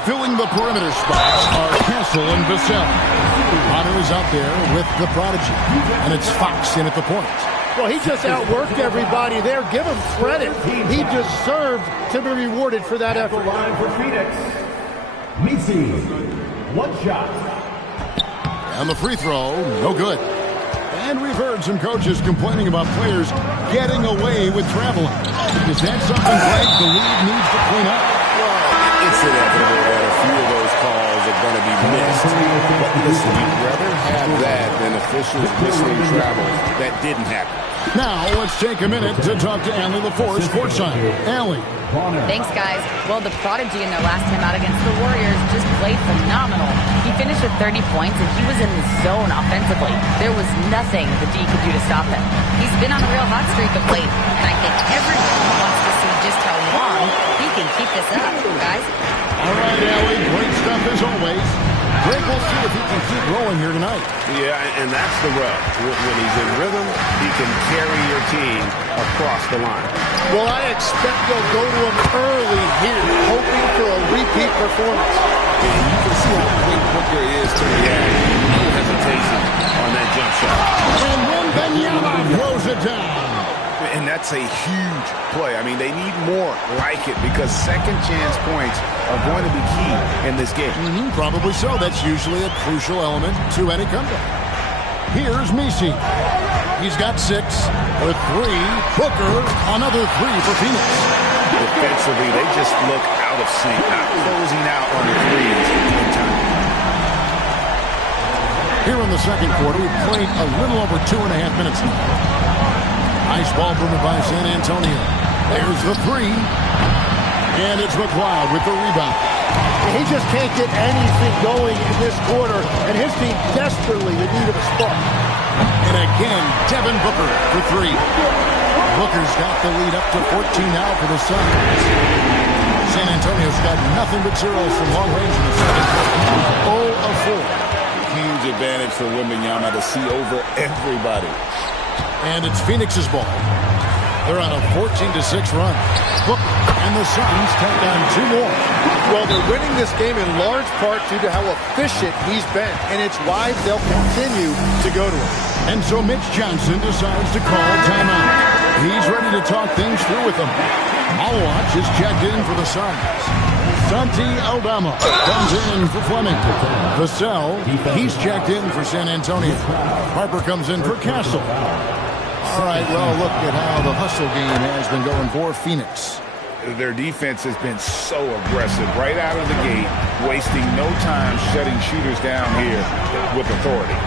Filling the perimeter spots are Castle and Vassell. Bonner is out there with the prodigy. And it's Fox in at the point. Well, he just outworked everybody there. Give him credit. He deserved to be rewarded for that effort. Line for Phoenix. Missi. One shot. And the free throw, no good. And we've heard some coaches complaining about players getting away with traveling. Is that something, Greg, the league needs to clean up? Well, it's inevitable that a few of those calls are going to be missed. But listen, you'd rather have that than officials missing travel that didn't happen. Now, let's take a minute to talk to Allie LaForce, courtside. Allie. Thanks, guys. Well, the prodigy in their last time out against the Warriors just played phenomenal. He finished with 30 points, and he was in the zone offensively. There was nothing the D could do to stop him. He's been on a real hot streak of late, and I think everyone wants to see just how long he can keep this up, guys. All right, Allie, great stuff as always. Greg, we'll see if he can keep rolling here tonight. Yeah, and that's the rub. When he's in rhythm, he can carry your team across the line. Well, I expect they'll go to him early here, hoping for a repeat performance. And you can see how quick Booker is to react. No hesitation on that jump shot. And Wembanyama throws it down. And that's a huge play. I mean, they need more like it because second chance points are going to be key in this game. Probably so. That's usually a crucial element to any comeback. Here's Missi. He's got 6 with 3. Booker, another 3 for Phoenix. Defensively, they just look out of sync, not closing out on the threes in time. Here in the second quarter, we've played a little over 2.5 minutes now. Nice ball movement by San Antonio. There's the 3. And it's McLeod with the rebound. He just can't get anything going in this quarter, and his team desperately in need of a spark. And again, Devin Booker for 3. Booker's got the lead up to 14 now for the Suns. San Antonio's got nothing but zeros from long range in the second quarter. 0 of 4. Huge advantage for Wembanyama to see over everybody. And it's Phoenix's ball. They're on a 14-6 run. Booker and the Suns take on 2 more. Well, they're winning this game in large part due to how efficient he's been, and it's why they'll continue to go to him. And so Mitch Johnson decides to call a timeout. He's ready to talk things through with them. Malawach is checked in for the Suns. Santi Aldama comes in for Fleming. Vassell, he's checked in for San Antonio. Harper comes in for Castle. All right, well, look at how the hustle game has been going for Phoenix. Their defense has been so aggressive right out of the gate, wasting no time shutting shooters down here with authority.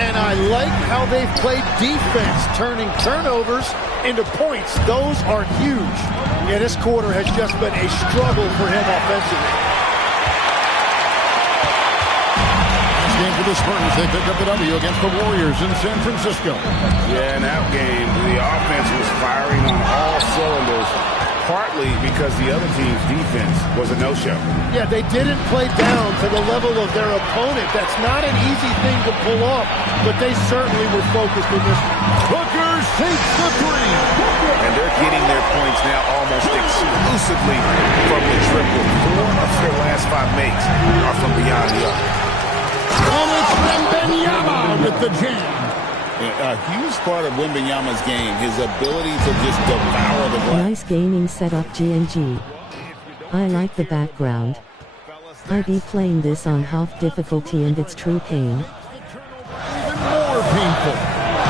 And I like how they've played defense, turning turnovers into points. Those are huge. Yeah, this quarter has just been a struggle for him offensively. Game for the Spurs. They picked up the W against the Warriors in San Francisco. Yeah, in that game, the offense was firing on all cylinders, partly because the other team's defense was a no-show. Yeah, they didn't play down to the level of their opponent. That's not an easy thing to pull off, but they certainly were focused in this one. Booker sinks the 3. And they're getting their points now almost exclusively from the triple. 4 of their last 5 makes are from beyond the arc. And it's Wembanyama with the jam. A huge part of Wembanyama's game, his ability to just devour the glass. Nice gaming setup, G&G. I like the background. I be playing this on half difficulty and it's true pain. Even more painful.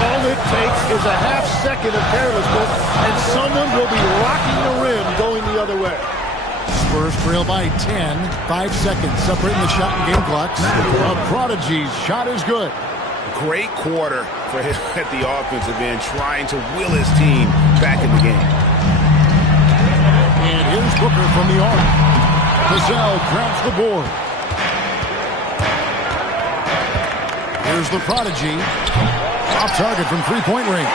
All it it takes is a half second of carelessness, and someone will be rocking the rim going the other way. Spurs trail by 10. 5 seconds separating the shot and game clocks. A prodigy's shot is good. Great quarter for him at the offensive end, trying to will his team back in the game. And here's Booker from the arc. Vassell grabs the board. Here's the prodigy. Off target from three-point range.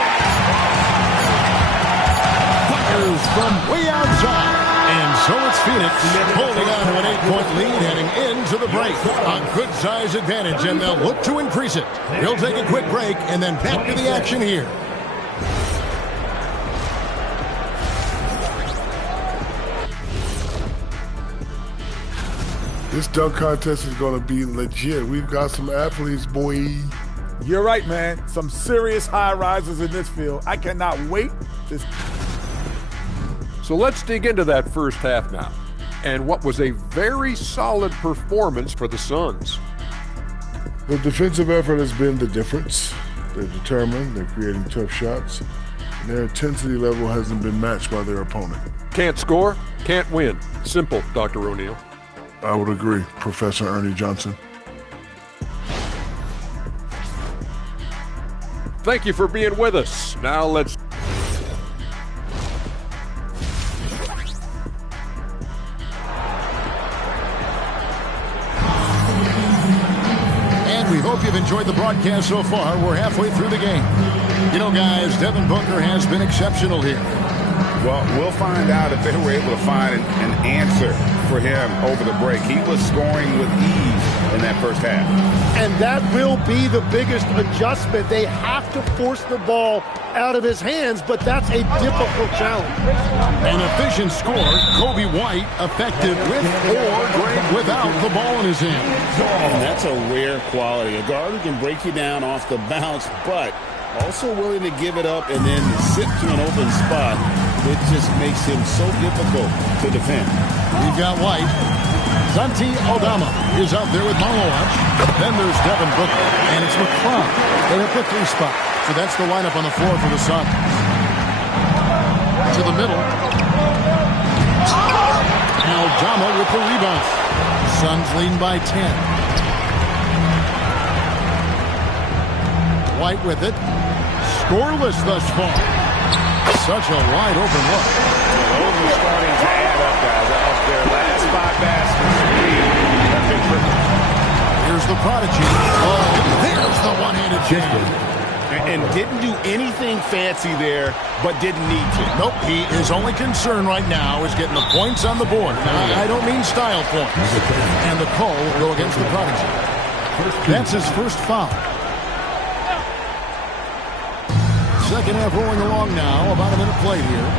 Fires from way outside. And so it's Phoenix holding on to an 8-point lead heading into the break. A good size advantage, and they'll look to increase it. They'll take a quick break and then back to the action here. This dunk contest is going to be legit. We've got some athletes, boy. You're right, man. Some serious high risers in this field. I cannot wait to... So let's dig into that first half now, and what was a very solid performance for the Suns. The defensive effort has been the difference. They're determined, they're creating tough shots, and their intensity level hasn't been matched by their opponent. Can't score, can't win. Simple, Dr. O'Neal. I would agree, Professor Ernie Johnson. Thank you for being with us. Now let's... We hope you've enjoyed the broadcast so far. We're halfway through the game. You know, guys, Devin Booker has been exceptional here. Well, we'll find out if they were able to find an answer for him over the break. He was scoring with ease in that first half. And that will be the biggest adjustment. They have to force the ball out of his hands, but that's a difficult challenge. An efficient score, Kobe White, effective with or great without the ball in his hands. And that's a rare quality. A guard who can break you down off the bounce, but also willing to give it up and then zip to an open spot. It just makes him so difficult to defend. We've got White. Santi Aldama is out there with Malowach. Then there's Devin Booker, and it's McClung. They have the 3 spot. So that's the lineup on the floor for the Suns. To the middle. Aldama with the rebound. Suns leading by 10. White with it. Scoreless thus far. Such a wide open look. Those are starting to add up, guys. Off their last 5 baskets. Here's the prodigy. Oh, there's the one-handed jam. And didn't do anything fancy there, but didn't need to. Nope, he is only concerned right now is getting the points on the board. I don't mean style points. And the call will go against the prodigy. That's his first foul. Second half rolling along now. About a minute played here.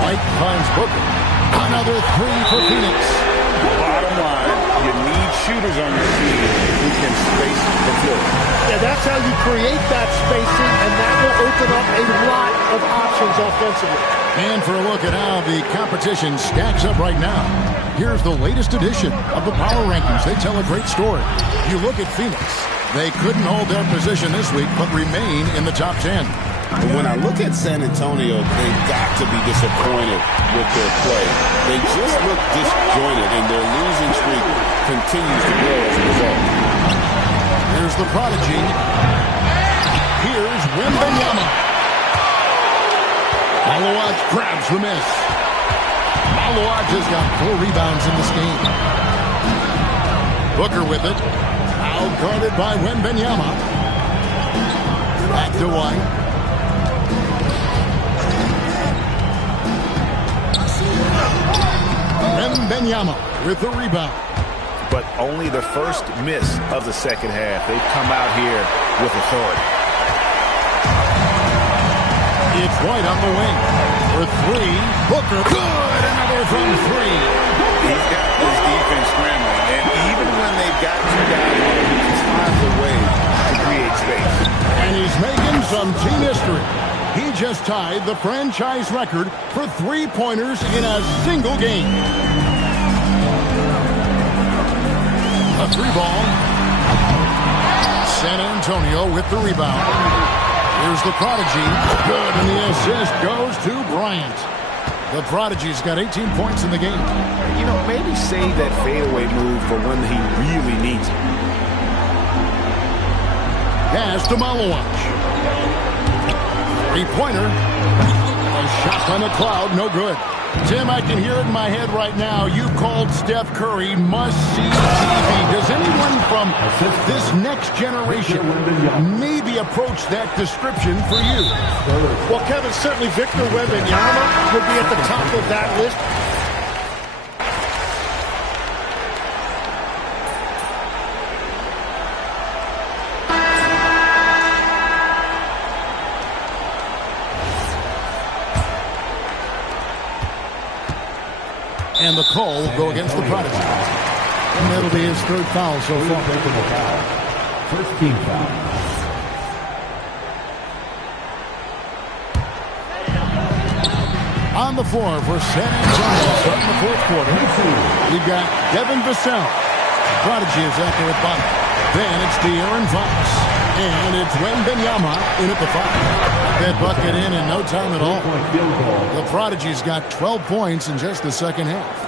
White finds Booker. Another 3 for Phoenix. Bottom line, you need shooters on your team who can space the floor. Yeah, that's how you create that spacing, and that will open up a lot of options offensively. And for a look at how the competition stacks up right now, here's the latest edition of the Power Rankings. They tell a great story. You look at Phoenix. They couldn't hold their position this week, but remain in the top 10. When I look at San Antonio, they've got to be disappointed with their play. They just look disjointed, and their losing streak continues to grow as a result. Here's the prodigy. Here's Wembanyama. Malowach grabs the miss. Malowach has got 4 rebounds in this game. Booker with it. Out guarded by Wembanyama. Back to White. Wembanyama with the rebound. But only the first miss of the second half. They've come out here with authority. It's White on the wing. For 3. Booker. Good. Another from 3. He's got his defense scrambling. And even when they've got 2 guys on him, he just finds a way to create space. And he's making some team history. He just tied the franchise record for 3-pointers in a single game. A 3 ball. San Antonio with the rebound. Here's the Prodigy. Good, and the assist goes to Bryant. The Prodigy's got 18 points in the game. You know, maybe save that fadeaway move for when he really needs it. Pass to Malawach. Three-pointer. A shot on the cloud, no good. Tim, I can hear it in my head right now. You called Steph Curry must-see TV. Does anyone from this next generation maybe approach that description for you? Well, Kevin, certainly Victor Wembanyama would be at the top of that list. And the call will go against the Prodigy. And that'll be his third foul so far. First team foul. On the floor for San Antonio starting the fourth quarter. We've got Devin Vassell. Prodigy is out there at bottom. Then it's De'Aaron Fox. And it's Wembanyama in at the 5. That bucket in no time at all. The Prodigy's got 12 points in just the second half.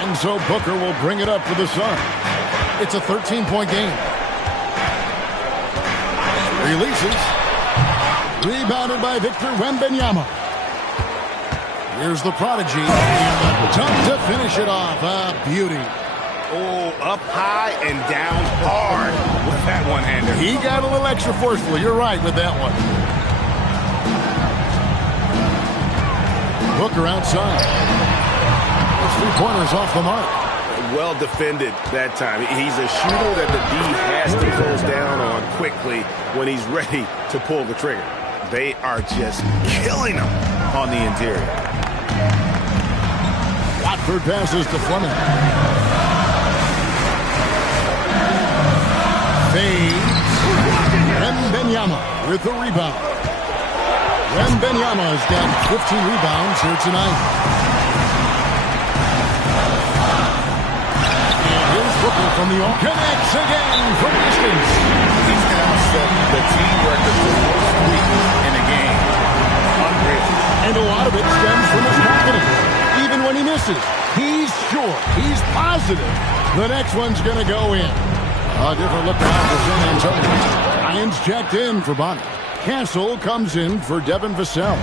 And so Booker will bring it up for the Sun. It's a 13-point game. Releases. Rebounded by Victor Wembanyama. Here's the Prodigy. And the dunk to finish it off. A beauty. Oh, up high and down hard with that one-hander. He got a little extra forceful. You're right with that one. Booker outside. Those three-pointers off the mark. Well defended that time. He's a shooter that the D has to close down on quickly when he's ready to pull the trigger. They are just killing him on the interior. Watford passes to Fleming. Wembanyama with the rebound. Wembanyama has got 15 rebounds here tonight. And here's Booker from the arc. Connects again from distance. He's now set the team record for most threes in a game. Unreal. And a lot of it stems from his confidence. Even when he misses, he's sure, he's positive the next one's going to go in. A different look now for San Antonio. Ryan's checked in for Bonnie. Castle comes in for Devin Vassell.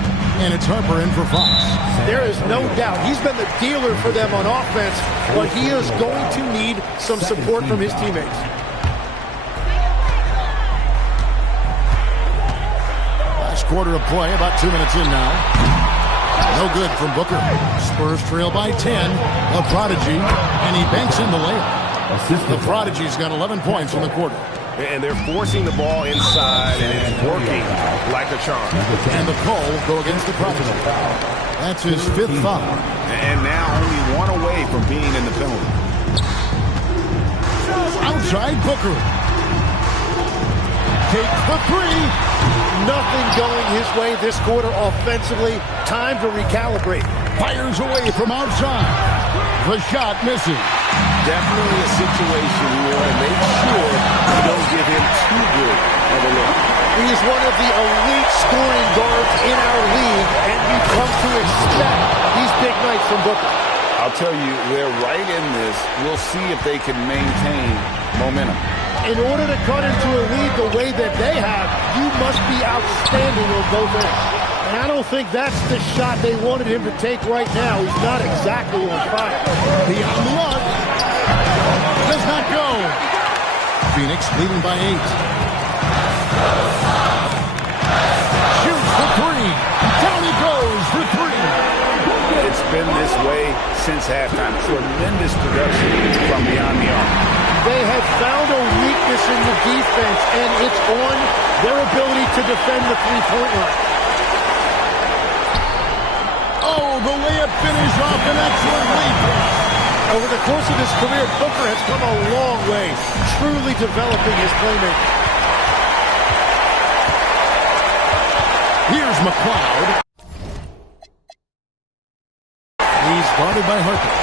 And it's Harper in for Fox. There is no doubt. He's been the dealer for them on offense, but he is going to need some support from his teammates. Last quarter of play, about 2 minutes in now. No good from Booker. Spurs trail by 10. The Prodigy, and he banks in the layup. The Prodigy's got 11 points in the quarter. And they're forcing the ball inside, and it's working like a charm. And the call will go against the Prodigy. That's his 5th foul. And now only one away from being in the penalty. Outside Booker. Take the 3. Nothing going his way this quarter offensively. Time to recalibrate. Fires away from outside. The shot misses. Definitely a situation you want to make sure you don't give him too good of a look. He is one of the elite scoring guards in our league, and we've come to expect these big nights from Booker. I'll tell you, they're right in this. We'll see if they can maintain momentum. In order to cut into a lead the way that they have, you must be outstanding on both ends. And I don't think that's the shot they wanted him to take right now. He's not exactly on fire. Beyond the arc. Does not go. Phoenix leading by 8. Shoots for 3. Down he goes for 3. It's been this way since halftime. Tremendous production from beyond the arc. They have found a weakness in the defense, and it's on their ability to defend the three-point line. Oh, the layup finish off an excellent lead. Over the course of his career, Booker has come a long way, truly developing his playmaking. Here's McLeod. He's guarded by Harper.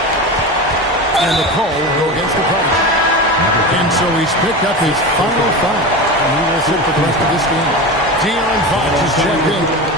And the call will go against the Prodigy. And so he's picked up his final foul. and he will sit for the rest of this game. De'Aaron Fox is checked in.